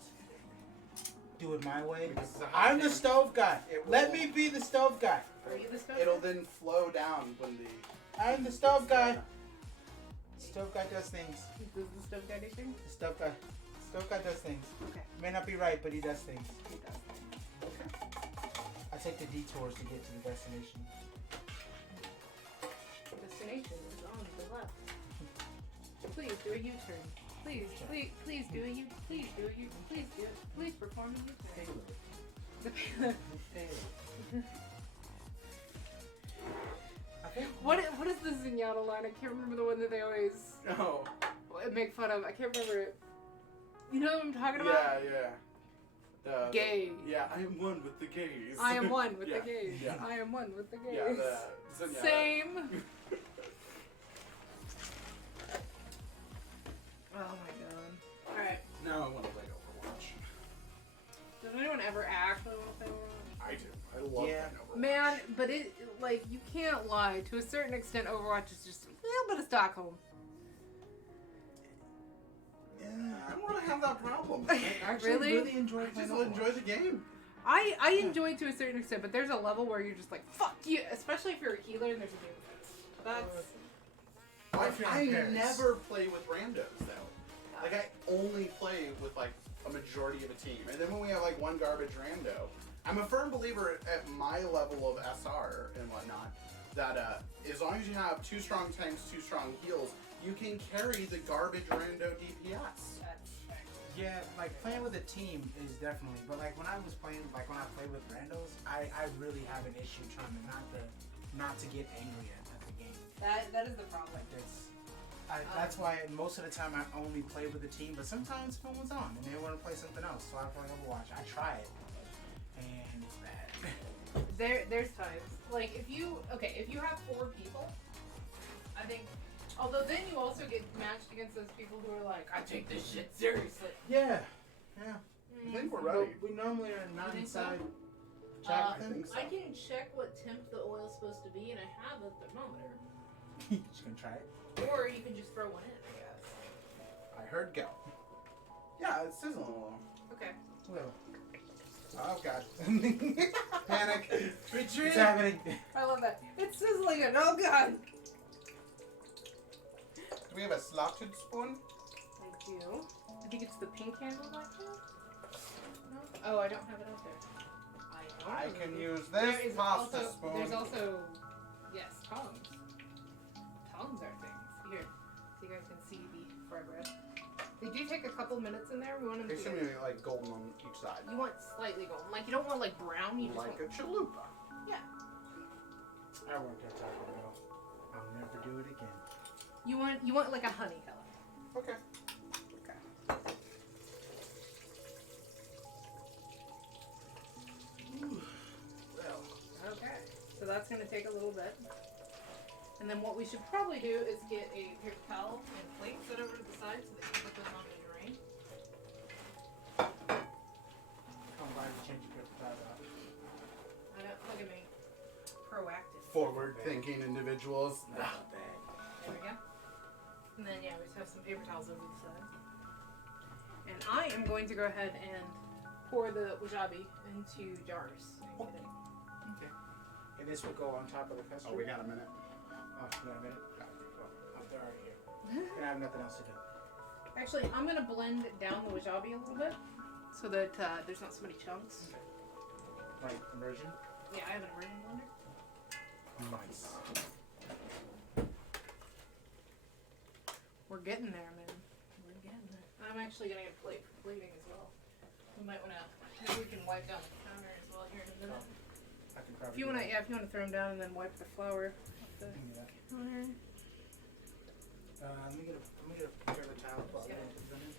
do it my way. Because it's a hot I'm the pan. stove guy. It Let will- me be the stove guy. Are you the stuff? it'll then flow down when the. I'm the stove guy. Stove guy does things. Does the stove guy do things? The stove guy. Stove guy does things. Okay. May not be right, but he does things. He does. I take the detours to get to the destination. Destination is on the left. Please do a U-turn. Please do a U. Please do a U. Please do it. Please perform a U-turn. The payload. I think What is the Zenyatta line? I can't remember the one that they always Oh. make fun of. I can't remember it. You know what I'm talking about? Yeah. Gay. Yeah, I am one with the gays. I am one with Yeah, the gays. yeah. I am one with the gays. Yeah, the Zenyatta. Same. Oh my god. Alright. Now I want to play Overwatch. Does anyone ever actually want to play Overwatch? I do. I love Yeah. playing Overwatch. Man, but it, like, you can't lie. To a certain extent, Overwatch is just a little bit of Stockholm. I don't really have that problem. I actually Really? really enjoy I playing just enjoy the game. I enjoy it to a certain extent, but there's a level where you're just like, fuck you, especially if you're a healer and there's a new defense. That's... I Parents. never play with randos though. Like I only play with like a majority of a team, and then when we have like one garbage rando, I'm a firm believer at my level of SR and whatnot that as long as you have 2 strong tanks, 2 strong heals, you can carry the garbage rando DPS. Yeah, like playing with a team is definitely, but like when I was playing, like when I play with randos, I really have an issue trying to not to get angry at the game. That is the problem. Like that's why most of the time I only play with a team, but sometimes no one's on and they want to play something else, so I play Overwatch. I try it, and it's bad. There's times. Like, if you have 4 people, I think, although then you also get matched against those people who are like, I take this shit seriously. Yeah. I think we're But ready. we normally are not You think so? inside. Chat I with them. think so. I can check what temp the oil's supposed to be, and I have a thermometer. Just gonna try it. Or you can just throw one in, I guess. I heard go. Yeah, it's sizzling a little. Okay. Well, Oh god. Panic. Retreat. it's happening. I love that. It's sizzling and oh god! Do we have a slotted spoon? I do. I think it's the pink handle like that. No? Oh, I don't have it out there. I can use There this is pasta also, spoon. There's also, yes, tongs. Tongs are things. Here, so you guys can see the fry bread. They do take a couple minutes in there. We want them They to should be, be like golden on each side. you want slightly golden. Like, you don't want like brown, you just Like want... a chalupa. I worked at Taco Bell. I'll never do it again. You want like a honey color. Okay. Okay. Well, Okay. So that's going to take a little bit. And then what we should probably do is get a paper towel and plate set over to the side so that you can put those on in the rain. Come by to change your paper towel out. I don't, look at me. Proactive. forward-thinking individuals. Not bad. There we go. And then, yeah, we just have some paper towels over the side. And I am going to go ahead and pour the wasabi into jars. And get it. Okay. And this will go on top of the custard. Oh, we got a minute. Oh, you got a minute? Well, they're already here. And I have nothing else to do. Actually, I'm going to blend down the wasabi a little bit so that there's not so many chunks. Like immersion? Yeah, I have an immersion blender. Nice. We're getting there, man. We're getting there. I'm actually going to get a plate for plating as well. We might want to, maybe we can wipe down the counter minute. I can probably If you do wanna, that. yeah, if you wanna throw them down and then wipe the flour off the I can do that. counter. Let me get a paper towel. Put Yeah. them in.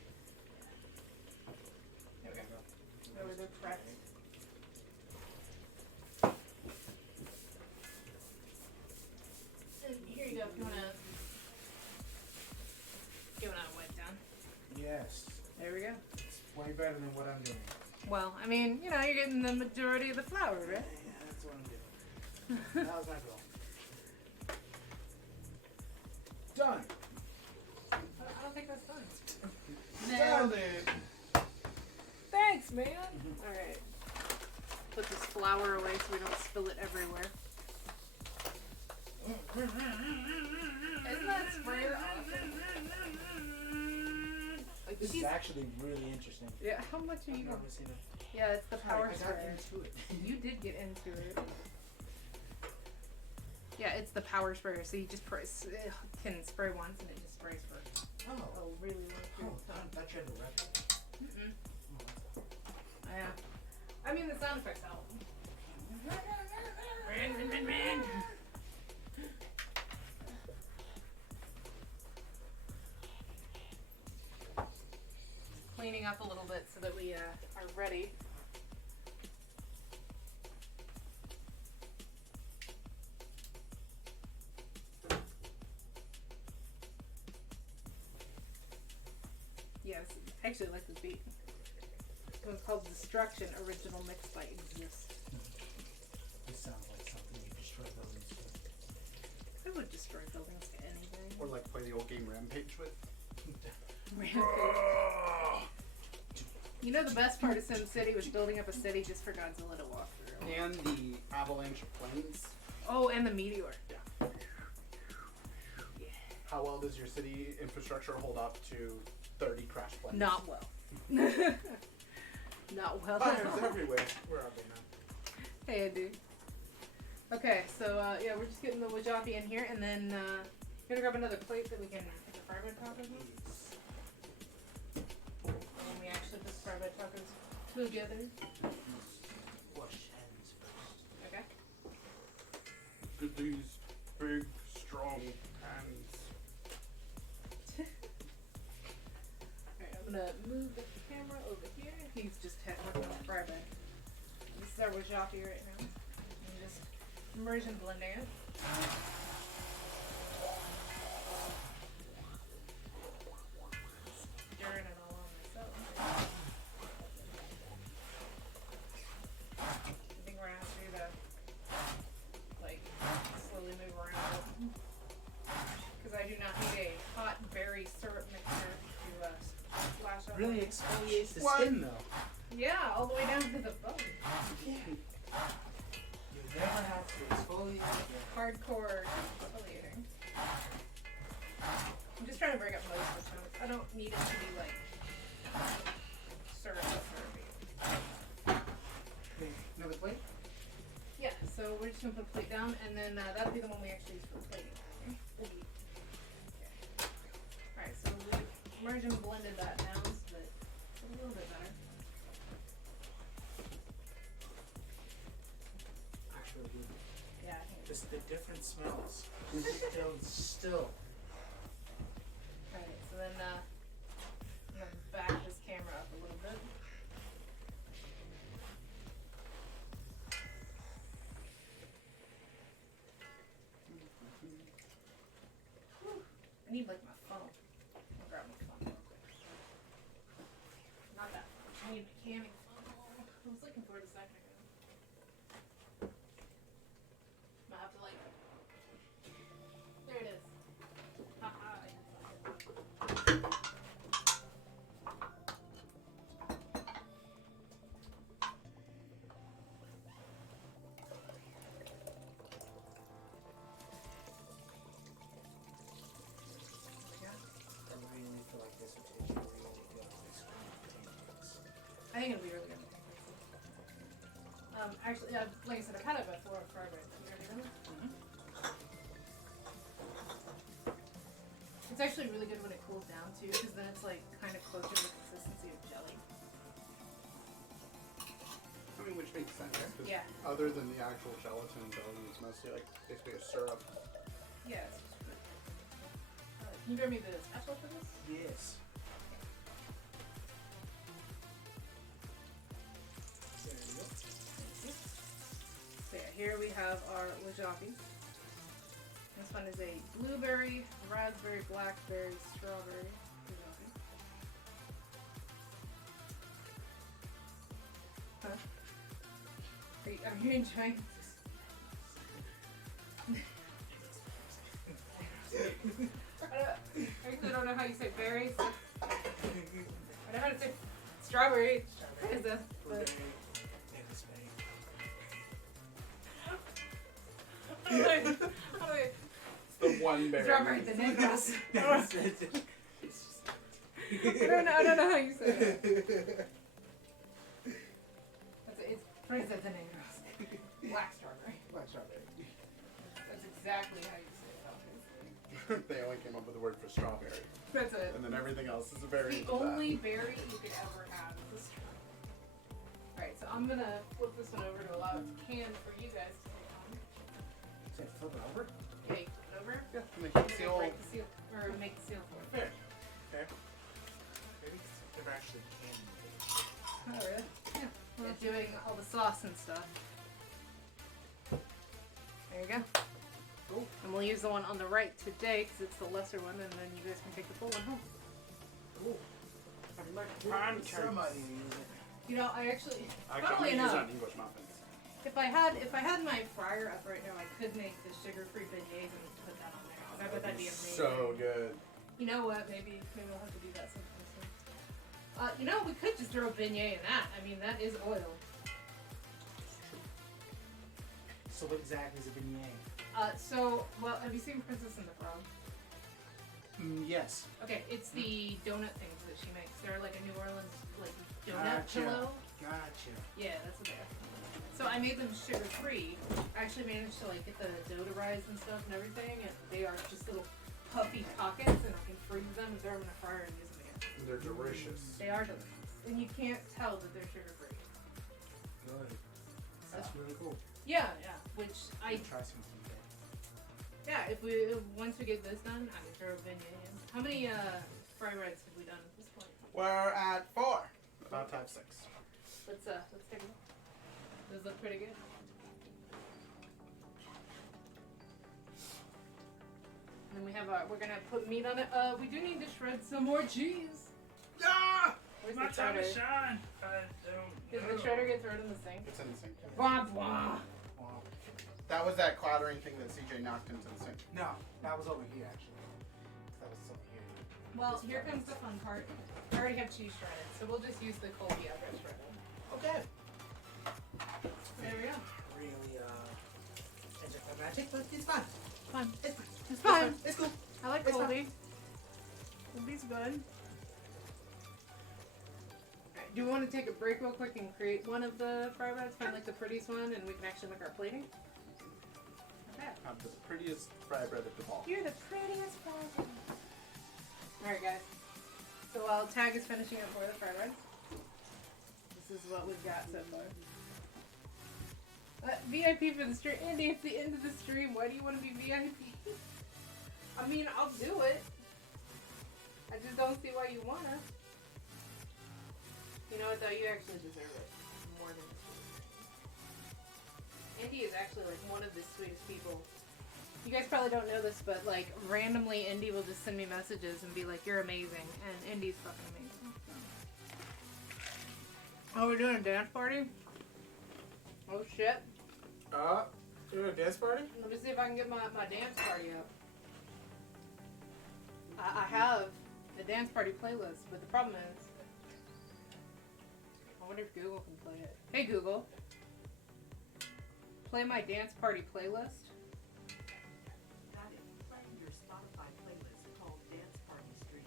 There we go. That way they're pressed. And here you go. If you wanna wipe down. Yes. There we go. It's way better than what I'm doing. Well, I mean, you know, you're getting the majority of the flour, right? Yeah, that's what I'm doing. That was my goal. Done. I don't think that's done. Done it. Thanks, man. All right. Put this flour away so we don't spill it everywhere. Isn't that sprayer awesome? Like, This is she's- actually really interesting. Yeah, how much are I've you going? never seen it. Yeah, it's the power I got sprayer. into it. You did get into it. Yeah, it's the power sprayer. So you just can spray once and it just sprays for Oh. a really long Oh, period of I time. thought you had to wrap it. Mm-mm. Oh, that's Yeah. I mean, the sound effects help. Cleaning up a little bit so that we are ready. Yes, I actually like this beat. This one's called Destruction, original mix by Exist. This sounds like something you destroy buildings with. I would destroy buildings to anything. Or like play the old game Rampage with. Rampage. You know the best part of SimCity was building up a city just for Godzilla to walk through. And the avalanche of planes. Oh, and the meteor. How well does your city infrastructure hold up to 30 crash planes? Not well. Not well. Fires everywhere. We're out there now. Hey, dude. Okay, so yeah, we're just getting the wajabi in here, and then gonna grab another plate that we can put the fried bread tacos on. And then we actually put the fried bread tacos together. Wash hands first. Okay. Get these big, strong hands. Alright, I'm gonna move the camera over here. He's just working on the fry bread. This is our wajabi right now. I'm just immersion blending it. Stirring it all on myself. I think we're gonna have to do the, like, slowly move around. Because I do not need a hot berry syrup mixer to splash on. Really my- exfoliates the What? skin though. Yeah, all the way down to the bone. You never have to exfoliate again. Hardcore exfoliating. I'm just trying to break up most of the chunks. I don't need it to be like syrupy. Another plate? Yeah, so we're just gonna put a plate down, and then that'll be the one we actually use for plating. Okay. Alright, so we merged and blended that down so that it's a little bit better. Actually, good. Yeah, I think. Just the different smells. Still. Alright, so then I'm gonna back this camera up a little bit. I need like my phone. I'll grab my phone real quick. Not that phone. I need my camming phone. I was looking for it a second ago. I have to like. There it is. Haha. I really feel like this would taste really good on ice cream and pancakes. I think it'll be really good. Actually, yeah, like I said, I've had it before fried bread. Have you ever done it? It's actually really good when it cools down too, because then it's like kind of closer to the consistency of jelly. I mean, which Which makes sense. 'Cause Yeah. Other than the actual gelatin dough, it's mostly like basically a syrup. Yeah. It's just fruit. Can you grab me the spatula for this? Yes. There you go. So yeah, here we have our wajabi. This one is a blueberry, raspberry, blackberry, strawberry wajabi. Huh? Are you enjoying this? I actually don't know how you say berries. I know how to say strawberry. Is a, but It's the one berry. strawberry the negros. I I don't know how you say that. It's Fresa de Negros. Black strawberry. Black strawberry. That's exactly how you say it, obviously. They only came up with the word for strawberry. That's it. And then everything else is a variant The of that. only berry you could ever have is a strawberry. Alright, so I'm gonna flip this one over to allow it to can for you guys to take on. Say flip it over. Okay, flip it over. Yeah, and I'm the gonna seal. break the seal, or make the seal for it. Fair. Okay. Maybe they're actually candy. Oh, really? Yeah. Well, doing all the sauce and stuff. There you go. Cool. And we'll use the one on the right today because it's the lesser one, and then you guys can take the full one home. Cool. I'd like Pancakes. pancakes. Somebody use it. You know, I actually, Actually, funnily I'm gonna use enough, on English muffins. if I had my fryer up right now, I could make the sugar-free beignets and put that on there. I bet that'd be amazing. So good. You know what? Maybe we'll have to do that sometime soon. You know, we could just throw a beignet in that. I mean, that is oil. So what exactly is a beignet? Well, have you seen Princess and the Frog? Yes. Okay, it's the donut things that she makes. They're like a New Orleans like donut Gotcha. pillow. Gotcha. Yeah, that's what they are. So I made them sugar free. I actually managed to like get the dough to rise and stuff and everything, and they are just little puffy pockets, and I can freeze them and throw them in a fryer and use them again. They're delicious. They are delicious, and you can't tell that they're sugar free. Good. That's really cool. Yeah, yeah. Which I Try some someday. yeah. If once we get this done, I can throw a beignet in. How many fry breads have we done at this point? We're at 4. About to have 6. Let's take a look. Those look pretty good. And then we have we're gonna put meat on it. We do need to shred some more cheese. Yeah! Where's My the time to shredder? shine. I don't Did the know. shredder get thrown in the sink? It's in the sink. Blah blah. Wow. That was that clattering thing that CJ knocked into the sink. No, that was over here actually. That was over here. Well, here comes the fun part. I already have cheese shredded, so we'll just use the Colby Everett shredder. Okay. There we go. Really, magic, but it's fine. Fun. It's fine. It's fine. It's cool. I like It's fine. Colby. Colby's good. Alright, do we want to take a break real quick and create one of the fry breads? Find like the prettiest one, and we can actually make our plating. Okay. Have the prettiest fry bread at the ball. You're the prettiest fry bread. Alright, guys. So while Tag is finishing up for the fry bread, this is what we've got so far. VIP for the stream. Andy, it's the end of the stream. Why do you want to be VIP? I mean, I'll do it. I just don't see why you wanna. You know what though? You actually deserve it more than this. Andy is actually like one of the sweetest people. You guys probably don't know this, but like randomly, Indy will just send me messages and be like, "You're amazing," and Indy's fucking amazing. Oh, we're doing a dance party. Oh shit! You're at a dance party? Let me see if I can get my dance party up. I have a dance party playlist, but the problem is, I wonder if Google can play it. Hey Google, play my dance party playlist. That is playing your Spotify playlist called Dance Party Stream.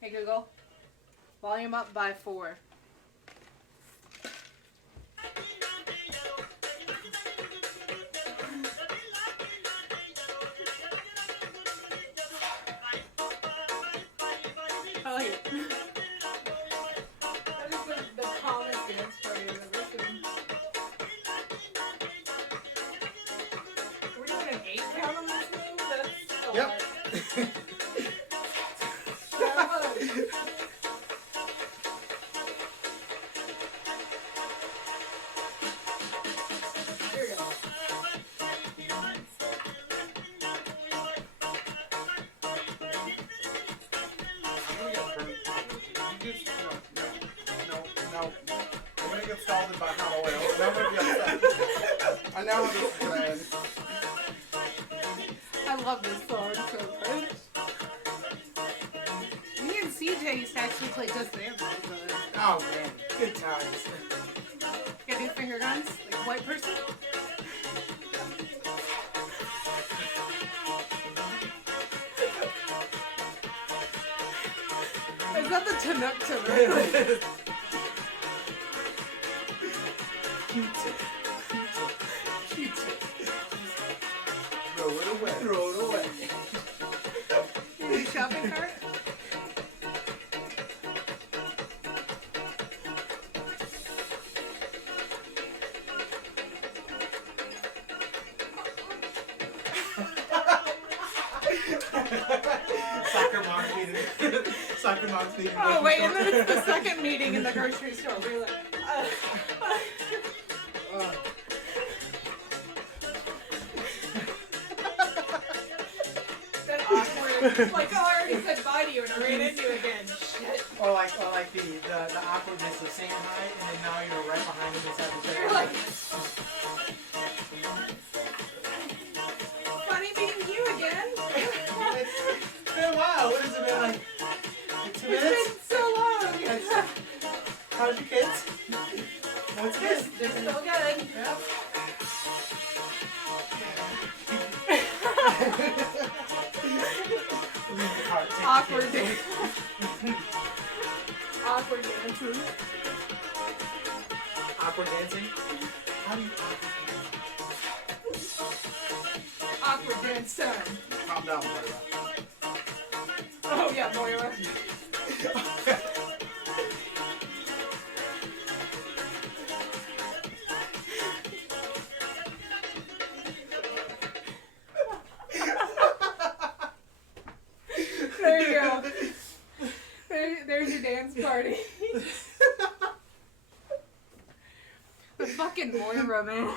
Hey Google, volume up by 4. Yep. There you go. I'm gonna get burned. You just, no. I'm gonna get scalded by hot oil. And I'm gonna be upset. I know how this is gonna end. I love this song so much. Me and CJ used to actually play Just Dance with each other. Oh man, good times. Gotta do finger guns, like white person. Is that the Tanuk Tanuk? Q-tip. Throw it away. Throw it away. Your shopping cart? Soccer mom's meeting. Soccer mom's meeting. Oh wait, and then it's the second meeting in the grocery store. We're like, that awkward. Like, oh, I already said bye to you and I ran into you again. Shit. Or like the awkwardness of saying hi, and then now you're right behind him inside the chair. You're like, funny meeting you again. It's been a while. What has it been like? 2 It's minutes? been so long. How's your kids? What's They're, this? they're still good. Yep. Awkward dance. Awkward dances. Awkward dancing? How do you Awkward dance time. Calm down, Moira. Oh yeah, Moira. There you go. There's your dance party. The fucking Moira, man.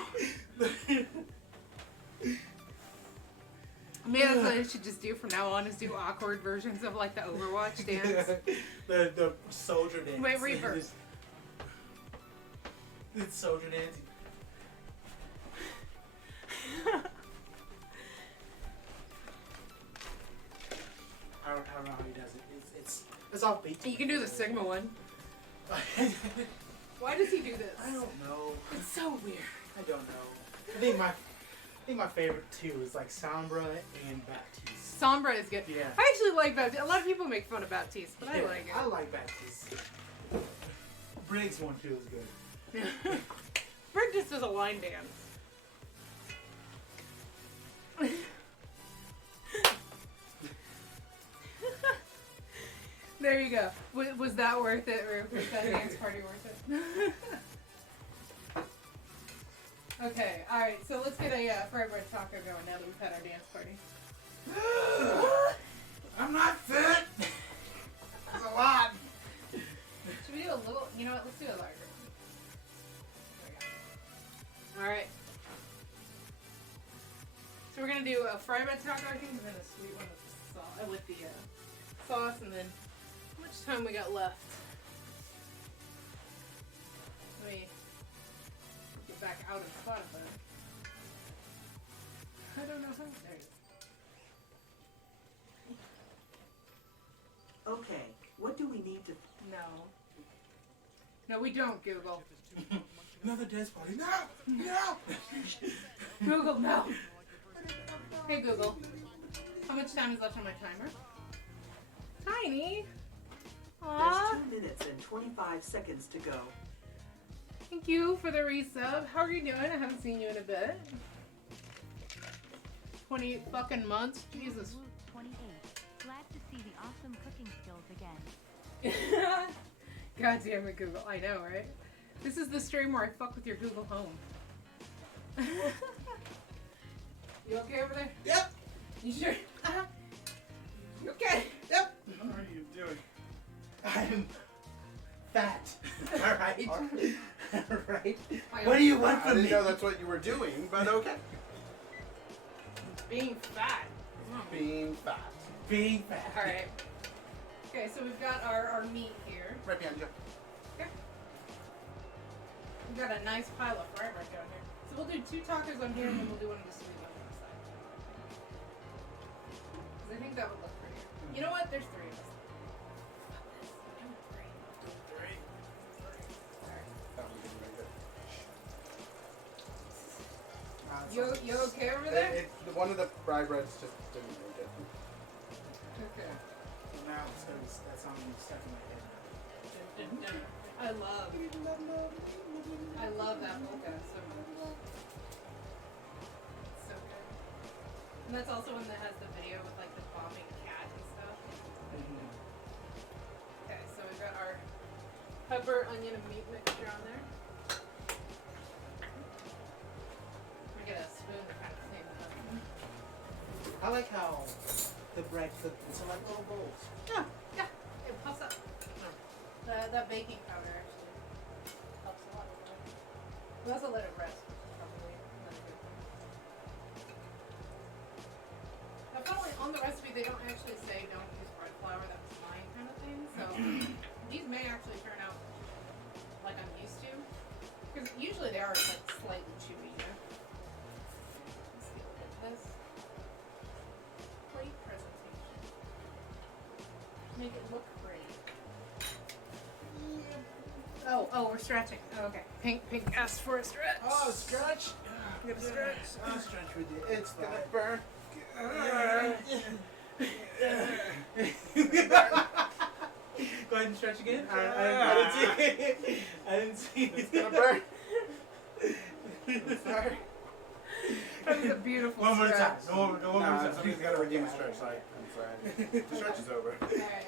Maybe that's what I should just do from now on, is do awkward versions of like the Overwatch dance. the soldier dance. Wait, reverse. It's soldier dance. I don't know how he does it. It's off beat. You can do the Sigma one. Why does he do this? I don't know. It's so weird. I don't know. I think my favorite two is like Sombra and Baptiste. Sombra is good. Yeah. I actually like Baptiste. A lot of people make fun of Baptiste, but I Yeah, like it. I like Baptiste. Briggs one too is good. Brick just does a line dance. There you go. Was that worth it, or was that dance party worth it? Okay, alright, so let's get a fried bread taco going now that we've had our dance party. I'm not fit. That's a lot. Should we do a little, you know what, let's do a larger one. There we go. Alright. So we're gonna do a fried bread taco, I think, and then a sweet one with the sauce, and then how much time we got left? Let me get back out of Spotify. I don't know how. There it is. Okay, what do we need to... No. No, we don't, Google. Another dance party. No! No! Google, no. Hey, Google. How much time is left on my timer? Tiny. Aww. There's 2 minutes and 25 seconds to go. Thank you for the resub. How are you doing? I haven't seen you in a bit. 20 fucking months? Jesus. Woo, 28. Glad to see the awesome cooking skills again. God damn it, Google. I know, right? This is the stream where I fuck with your Google Home. You okay over there? Yep. You sure? You okay? Yep. How are you doing? I'm fat. All right. All right. I What do you want I from didn't me? know that's what you were doing, but okay. Being fat. Being fat. Being fat. All right. Okay, so we've got our meat here. Right behind you. We've got a nice pile of fry bread down here. So we'll do 2 tacos on here, and then we'll do one of the sweet ones on the side. 'Cause I think that would look prettier. You know what? There's 3 of us. Fuck this. I'm doing 3. That one didn't make it. You okay over there? One of the fry breads just didn't make it. Okay. Now it's gonna be, that song is stuck in my head. I love that polka so much. It's so good. And that's also one that has the video with like the bombing cat and stuff. Okay, so we've got our pepper, onion, and meat mixture on there. We get a spoon to kind of clean it up. I like how the bread cooked into like little bowls. Yeah, it puffs up. That baking powder actually helps a lot with that. We also let it rest, which is probably another good thing. Now, funnily, on the recipe, they don't actually say don't use bread flour, that's fine kind of thing. So these may actually turn out like I'm used to. Because usually they are like slightly chewy, you know? Let's see a little bit of this. Plate presentation. Make it look pretty. Oh, we're stretching. Oh, okay. Pink asked for a stretch. Oh, stretch. Get a stretch. I'll stretch with you. It's Gonna fine. burn. Go ahead and stretch again. I didn't see it. I didn't see it. It's gonna burn. Sorry. That was a beautiful One more stretch. time. Go one more Nah, time. somebody's gotta redeem a stretch. I'm sorry. The stretch is over. Alright.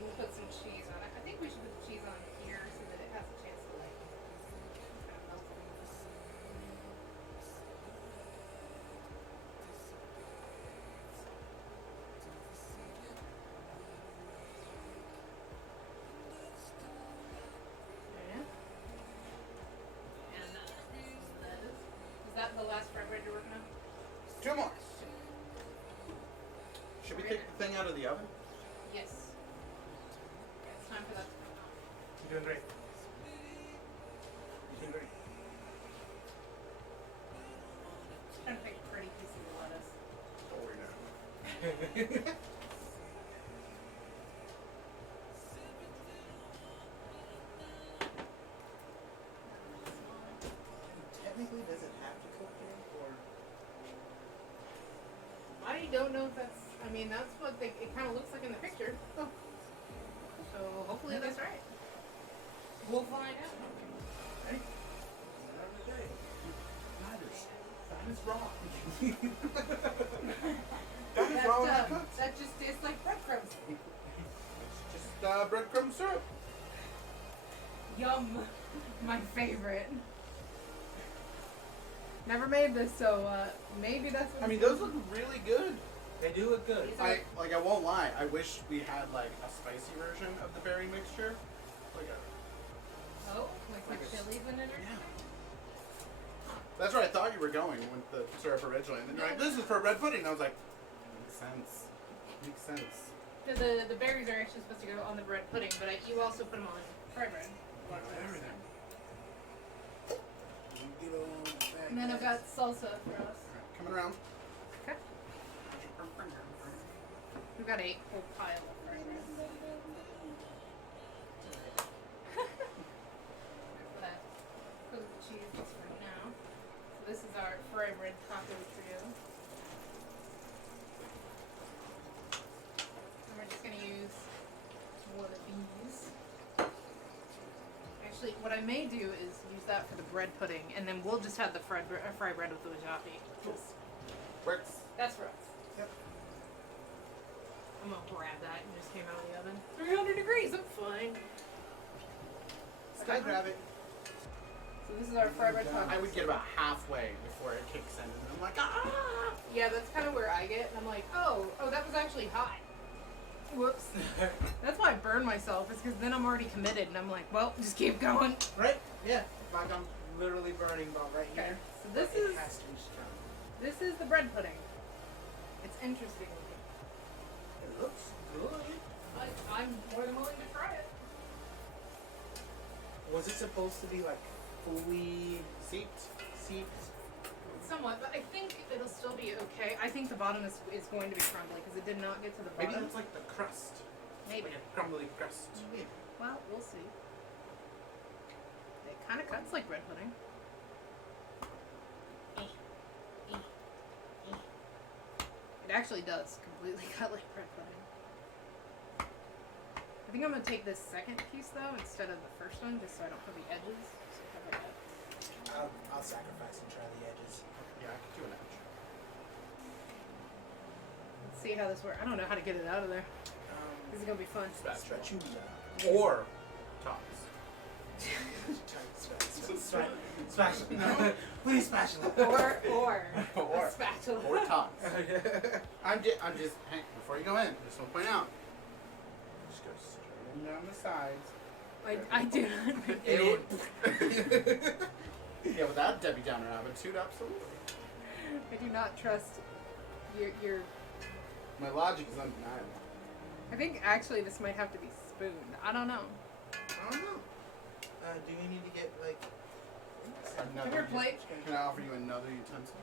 We'll put some cheese on it. I think we should put the cheese on here so that it has a chance to like kind of melt. Yeah. And is that the last fry bread you're working on? 2 more. Should we take the thing out of the oven? Yes. It's time for that to come out. You're doing great. You're doing great. Trying to pick pretty pieces of lettuce. Oh, we know. Technically, does it have to cook there, or? I don't know if that's. I mean, that's what it kind of looks like in the picture. Oh. So hopefully that's right. We'll find out. Right? That is wrong. That is wrong. It's That just tastes like breadcrumbs. just breadcrumb syrup. Yum. My favorite. Never made this, so maybe that's what I mean, those look really good. They do look good. I won't lie. I wish we had like a spicy version of the berry mixture. Like a, Oh, like Like a- chilies in it or yeah. something? That's where I thought you were going with the syrup originally, and then you're like, "This is for bread pudding." And I was like, "Makes sense. Makes sense." The berries are actually supposed to go on the bread pudding, but you also put them on fry bread. Everything. And then I've got salsa for us. Coming around. Okay. We've got a whole pile of fry bread. Put the cheese just for now. So this is our fry bread taco trio. And we're just gonna use one of these. Actually, what I may do is use that for the bread pudding, and then we'll just have the fry bread with the wajabi. Bricks. That's for us. Yep. I'm gonna grab that and just came out of the oven. 300 degrees, I'm fine. Sky grab it. So this is our fry bread tacos. I would get about halfway before it kicks in, and I'm like, ah! Yeah, that's kind of where I get, and I'm like, oh, that was actually hot. Whoops. That's why I burn myself, is because then I'm already committed, and I'm like, well, just keep going. Right? Yeah. Like I'm literally burning about right Okay, here. so this But it is has to be strong. this is the bread pudding. It's interesting. It looks good. I'm more than willing to try it. Was it supposed to be like fully Seeped. Somewhat, but I think it'll still be okay. I think the bottom is going to be crumbly because it did not get to the Maybe bottom. that's like the crust. Maybe. Like a crumbly crust. Well, we'll see. It kind of cuts like bread pudding. It actually does completely cut like bread pudding. I think I'm gonna take this second piece though instead of the first one, just so I don't have the edges. So how about that? I'll sacrifice and try the edges. Yeah, I could do an edge. Let's see how this works. I don't know how to get it out of there. This is gonna be fun. Spatula. Or tongs. Spatula. No. Please spatula. Or Or. a spatula. Or tongs. I'm just, hey, before you go in, just want to point out. Just go straight down the sides. I do not. Yeah, without Debbie Downer attitude, absolutely. I do not trust your. My logic is undeniable. I think actually this might have to be spooned. I don't know. I don't know. Do you need to get like Another Your plate. Can I offer you another utensil?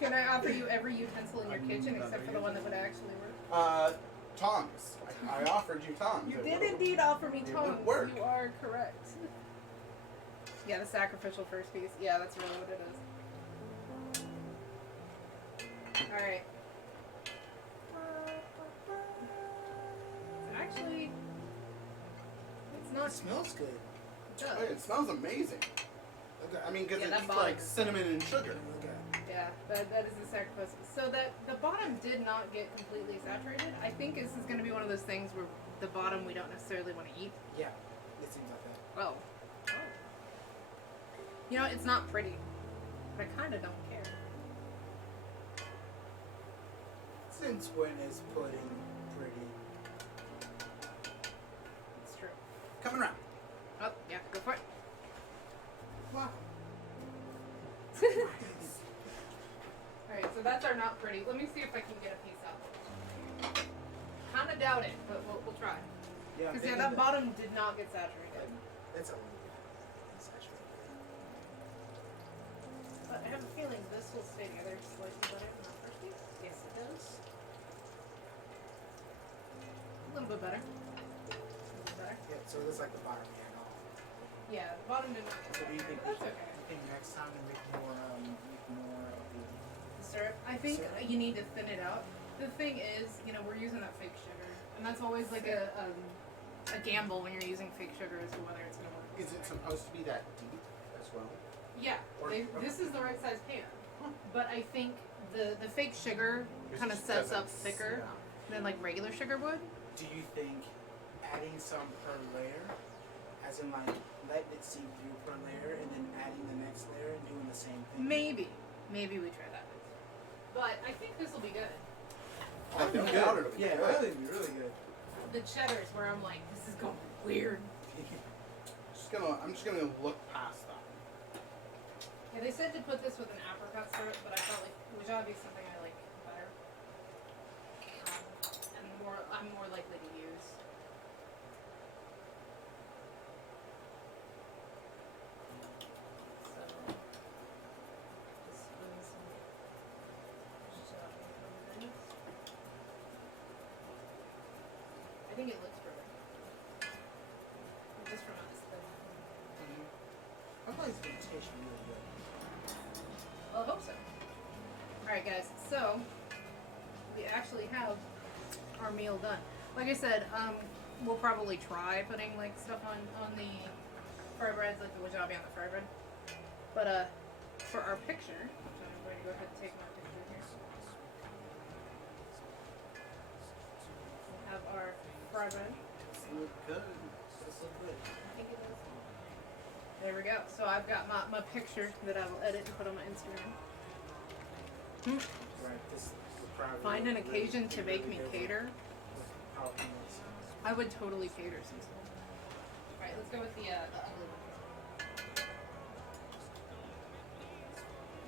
Can I offer you every utensil in your kitchen except for the one that would actually work? Tongs. I offered you tongs. You It did would've- indeed offer me it would tongs. work. You are correct. Yeah, the sacrificial first piece. Yeah, that's really what it is. Alright. Actually, it's not. it smells good. It does. Oh, it smells amazing. I mean, because Yeah, that it's bottom like is- cinnamon and sugar. Okay. Yeah, that is the sacrifice. So that the bottom did not get completely saturated. I think this is going to be one of those things where the bottom we don't necessarily want to eat. Yeah. It seems like that. Oh. You know, it's not pretty, but I kind of don't care. Since when is pudding pretty? It's true. Coming around. Oh, yeah, go for it. Wow. Alright, so that's our not pretty. Let me see if I can get a piece out. Kind of doubt it, but we'll try. Yeah. Because, yeah, that bottom did not get saturated. It's a little bit saturated. But I have a feeling this will stay together slightly better than our first piece. Yes, it does. A little bit better. A little bit better. Yeah. So it looks like the bottom here and all. Yeah, the bottom did not get So do you think? saturated, but that's okay. You think next time to make more of the Syrup. I think Syrup? you need to thin it out. The thing is, you know, we're using that fake sugar, and that's always like a gamble when you're using fake sugar as to whether it's gonna work. Is it supposed to be that deep as well? Yeah, Or- this is the right size pan, but I think the fake sugar It kind of just sets doesn't up thicker yeah. than like regular sugar would. Do you think adding some per layer, as in like letting it seep through per layer and then adding the next layer and doing the same thing? Maybe we try that. But I think this will be good. I don't doubt it'll be Yeah, good. really, really good. The cheddar is where I'm like, this is going weird. I'm just gonna look past that. Yeah, they said to put this with an apricot syrup, but I felt like wasabi is something I like better. And I'm more likely to use. So, this one's some wasabi over this. I think it looks perfect. Just from us, but I thought it's gonna taste really good. well, I hope so. Alright guys, so we actually have our meal done. Like I said, we'll probably try putting like stuff on the fry breads, like the wasabi on the fry bread. But for our picture, which I'm going to go ahead and take my picture here. We have our fry bread. Does it look good? This looks good. I think it is. There we go. So I've got my picture that I will edit and put on my Instagram. Right. This will probably Find an really occasion to be make really me good cater. with how he is. I would totally cater some stuff. Alright, let's go with the ugly one.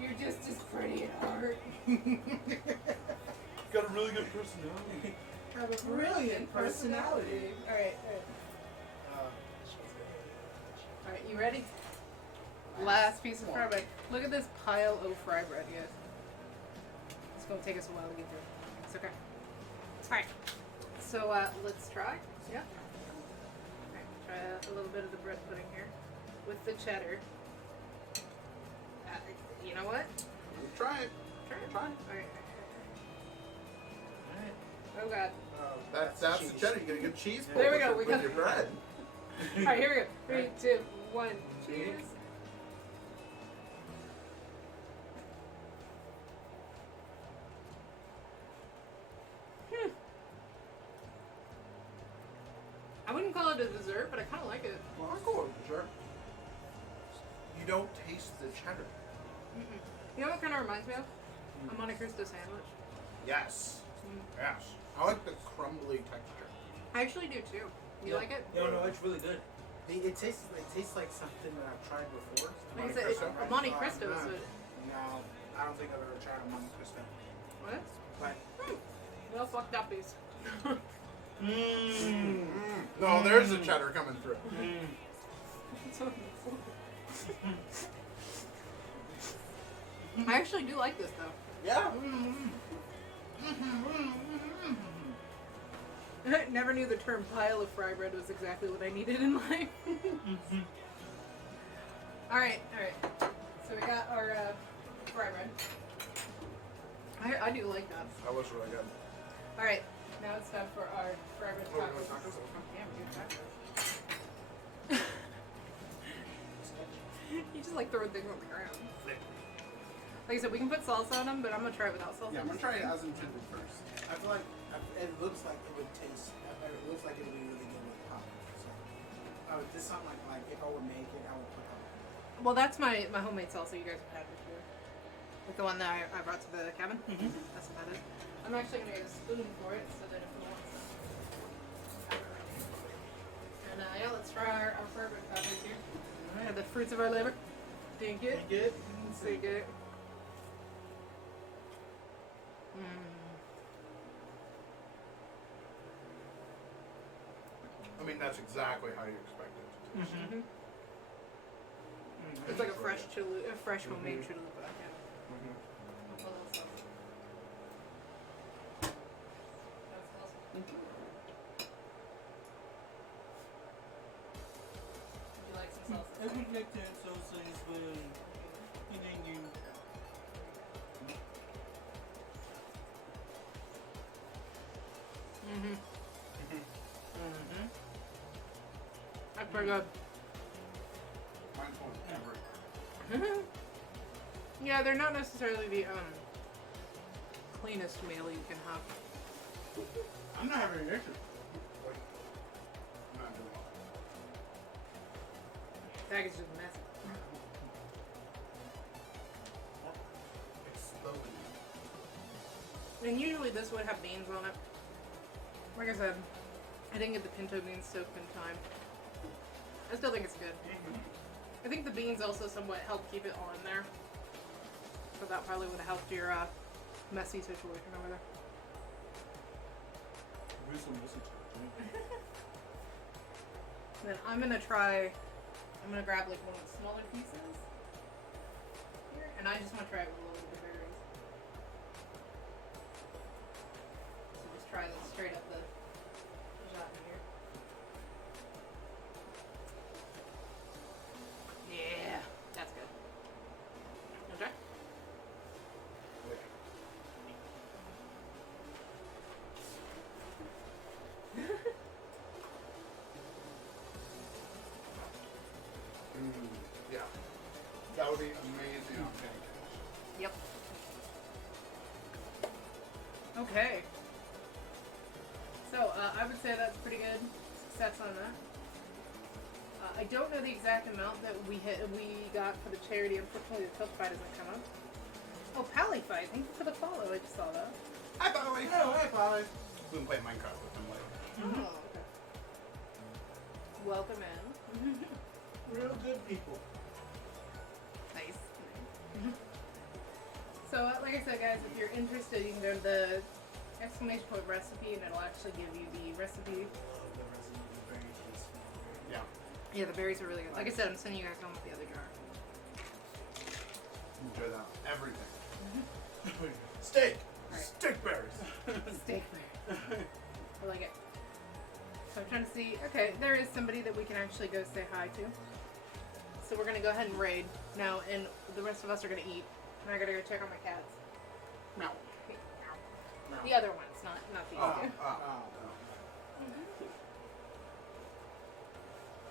You're just as pretty at heart. Got a really good personality. Have a brilliant personality. Alright, alright, you ready? Last piece of fry bread. Look at this pile of fry bread, guys. It's gonna take us a while to get through. It's okay. Alright. So let's try. Yeah. Alright, try a little bit of the bread pudding here. With the cheddar. You know what? Try it. Try it. Try it. Alright. Oh god. That's the cheddar. You get a good cheese pull There we with go, your- we with got- your bread. Alright, here we go. 3, 2, 1. Cheers. I wouldn't call it a dessert, but I kind of like it. Well, I'm cool with it, sure. You don't taste the cheddar. You know what kind of reminds me of? A Monte Cristo sandwich. Yes. Mm. Yes. I like the crumbly texture. I actually do too. You like it? No, it's really good. It tastes like something that I've tried before. Like I said, it's a Monte Cristo. No, So no, I don't think I've ever tried a Monte Cristo. what? But Well, fucked up these. No, there's the cheddar coming through. I actually do like this though. Yeah. I never knew the term pile of fry bread was exactly what I needed in life. Alright. So we got our fry bread. I do like that. That was really good. Alright, now it's time for our fry bread Oh, tacos. no, tacos. Damn, dude, tacos. You just like throwing things on the ground. Like I said, we can put salsa on them, but I'm gonna try it without salsa. Yeah, I'm gonna try it as intended first. I feel like it looks like it would taste. It looks like it would be really good with pop. So, this is something like if I would make it, I would put pop. Well, that's my homemade salsa you guys have had before. Like the one that I brought to the cabin. That's what that is. I'm actually gonna get a spoon for it so that if we want some. And yeah, let's try our fry bread tacos here. Alright, the fruits of our labor. Doing good? Good. Say good. I mean, that's exactly how you expect it to taste. Mm-hmm. It's like a fresh chalupa, a fresh homemade chalupa. Yeah. Mhm. With a little salsa. That's awesome. Would you like some salsa? I would like that salsa as well. Thank you. Mm-hmm. That's pretty good. Mine's one everywhere. Yeah, they're not necessarily the cleanest meal you can have. I'm not having an issue. I'm not doing all That is just messy. that. Exploding. And usually this would have beans on it. Like I said, I didn't get the pinto beans soaked in time. I still think it's good. I think the beans also somewhat help keep it all in there. So that probably would have helped your messy situation over there. Then I'm gonna grab like one of the smaller pieces here, and I just want to try it with a little bit of berries. So just try this straight up the shot here. Yeah, that's good. Okay. Yeah. That would be amazing on pancakes. Yep. Okay. So I would say that's pretty good success on that. I don't know the exact amount that we got for the charity. Unfortunately, the Toast Pie doesn't come up. Oh, Pally Fight. Thank you for the follow. I just saw that. Hi, Polly. Oh, hey, Polly. We've been playing Minecraft with him lately. Oh, okay. Welcome in. Real good people. Nice. So, like I said, guys, if you're interested, you can go to the exclamation point recipe, and it'll actually give you the recipe. Love the recipe. Very tasty. Yeah. Yeah, the berries are really good. Like I said, I'm sending you guys home with the other jar. Enjoy that. Everything. Steak. Alright. Steak berries. Steak berry. I like it. So I'm trying to see. Okay, there is somebody that we can actually go say hi to. So we're gonna go ahead and raid now, and the rest of us are gonna eat. And I gotta go check on my cats. Meow. The other ones, not these two.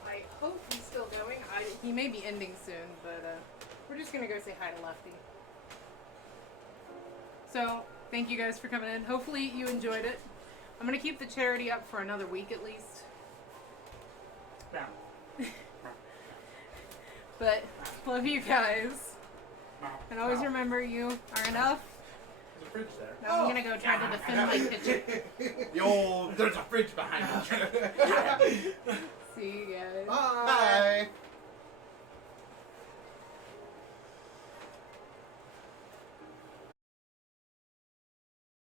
I hope he's still going. He may be ending soon, but we're just gonna go say hi to Lefty. So thank you guys for coming in. Hopefully you enjoyed it. I'm gonna keep the charity up for another week at least. But love you guys. And always remember, you are enough. There's a fridge there. Now I'm gonna go try to defend my kitchen. The old, there's a fridge behind you.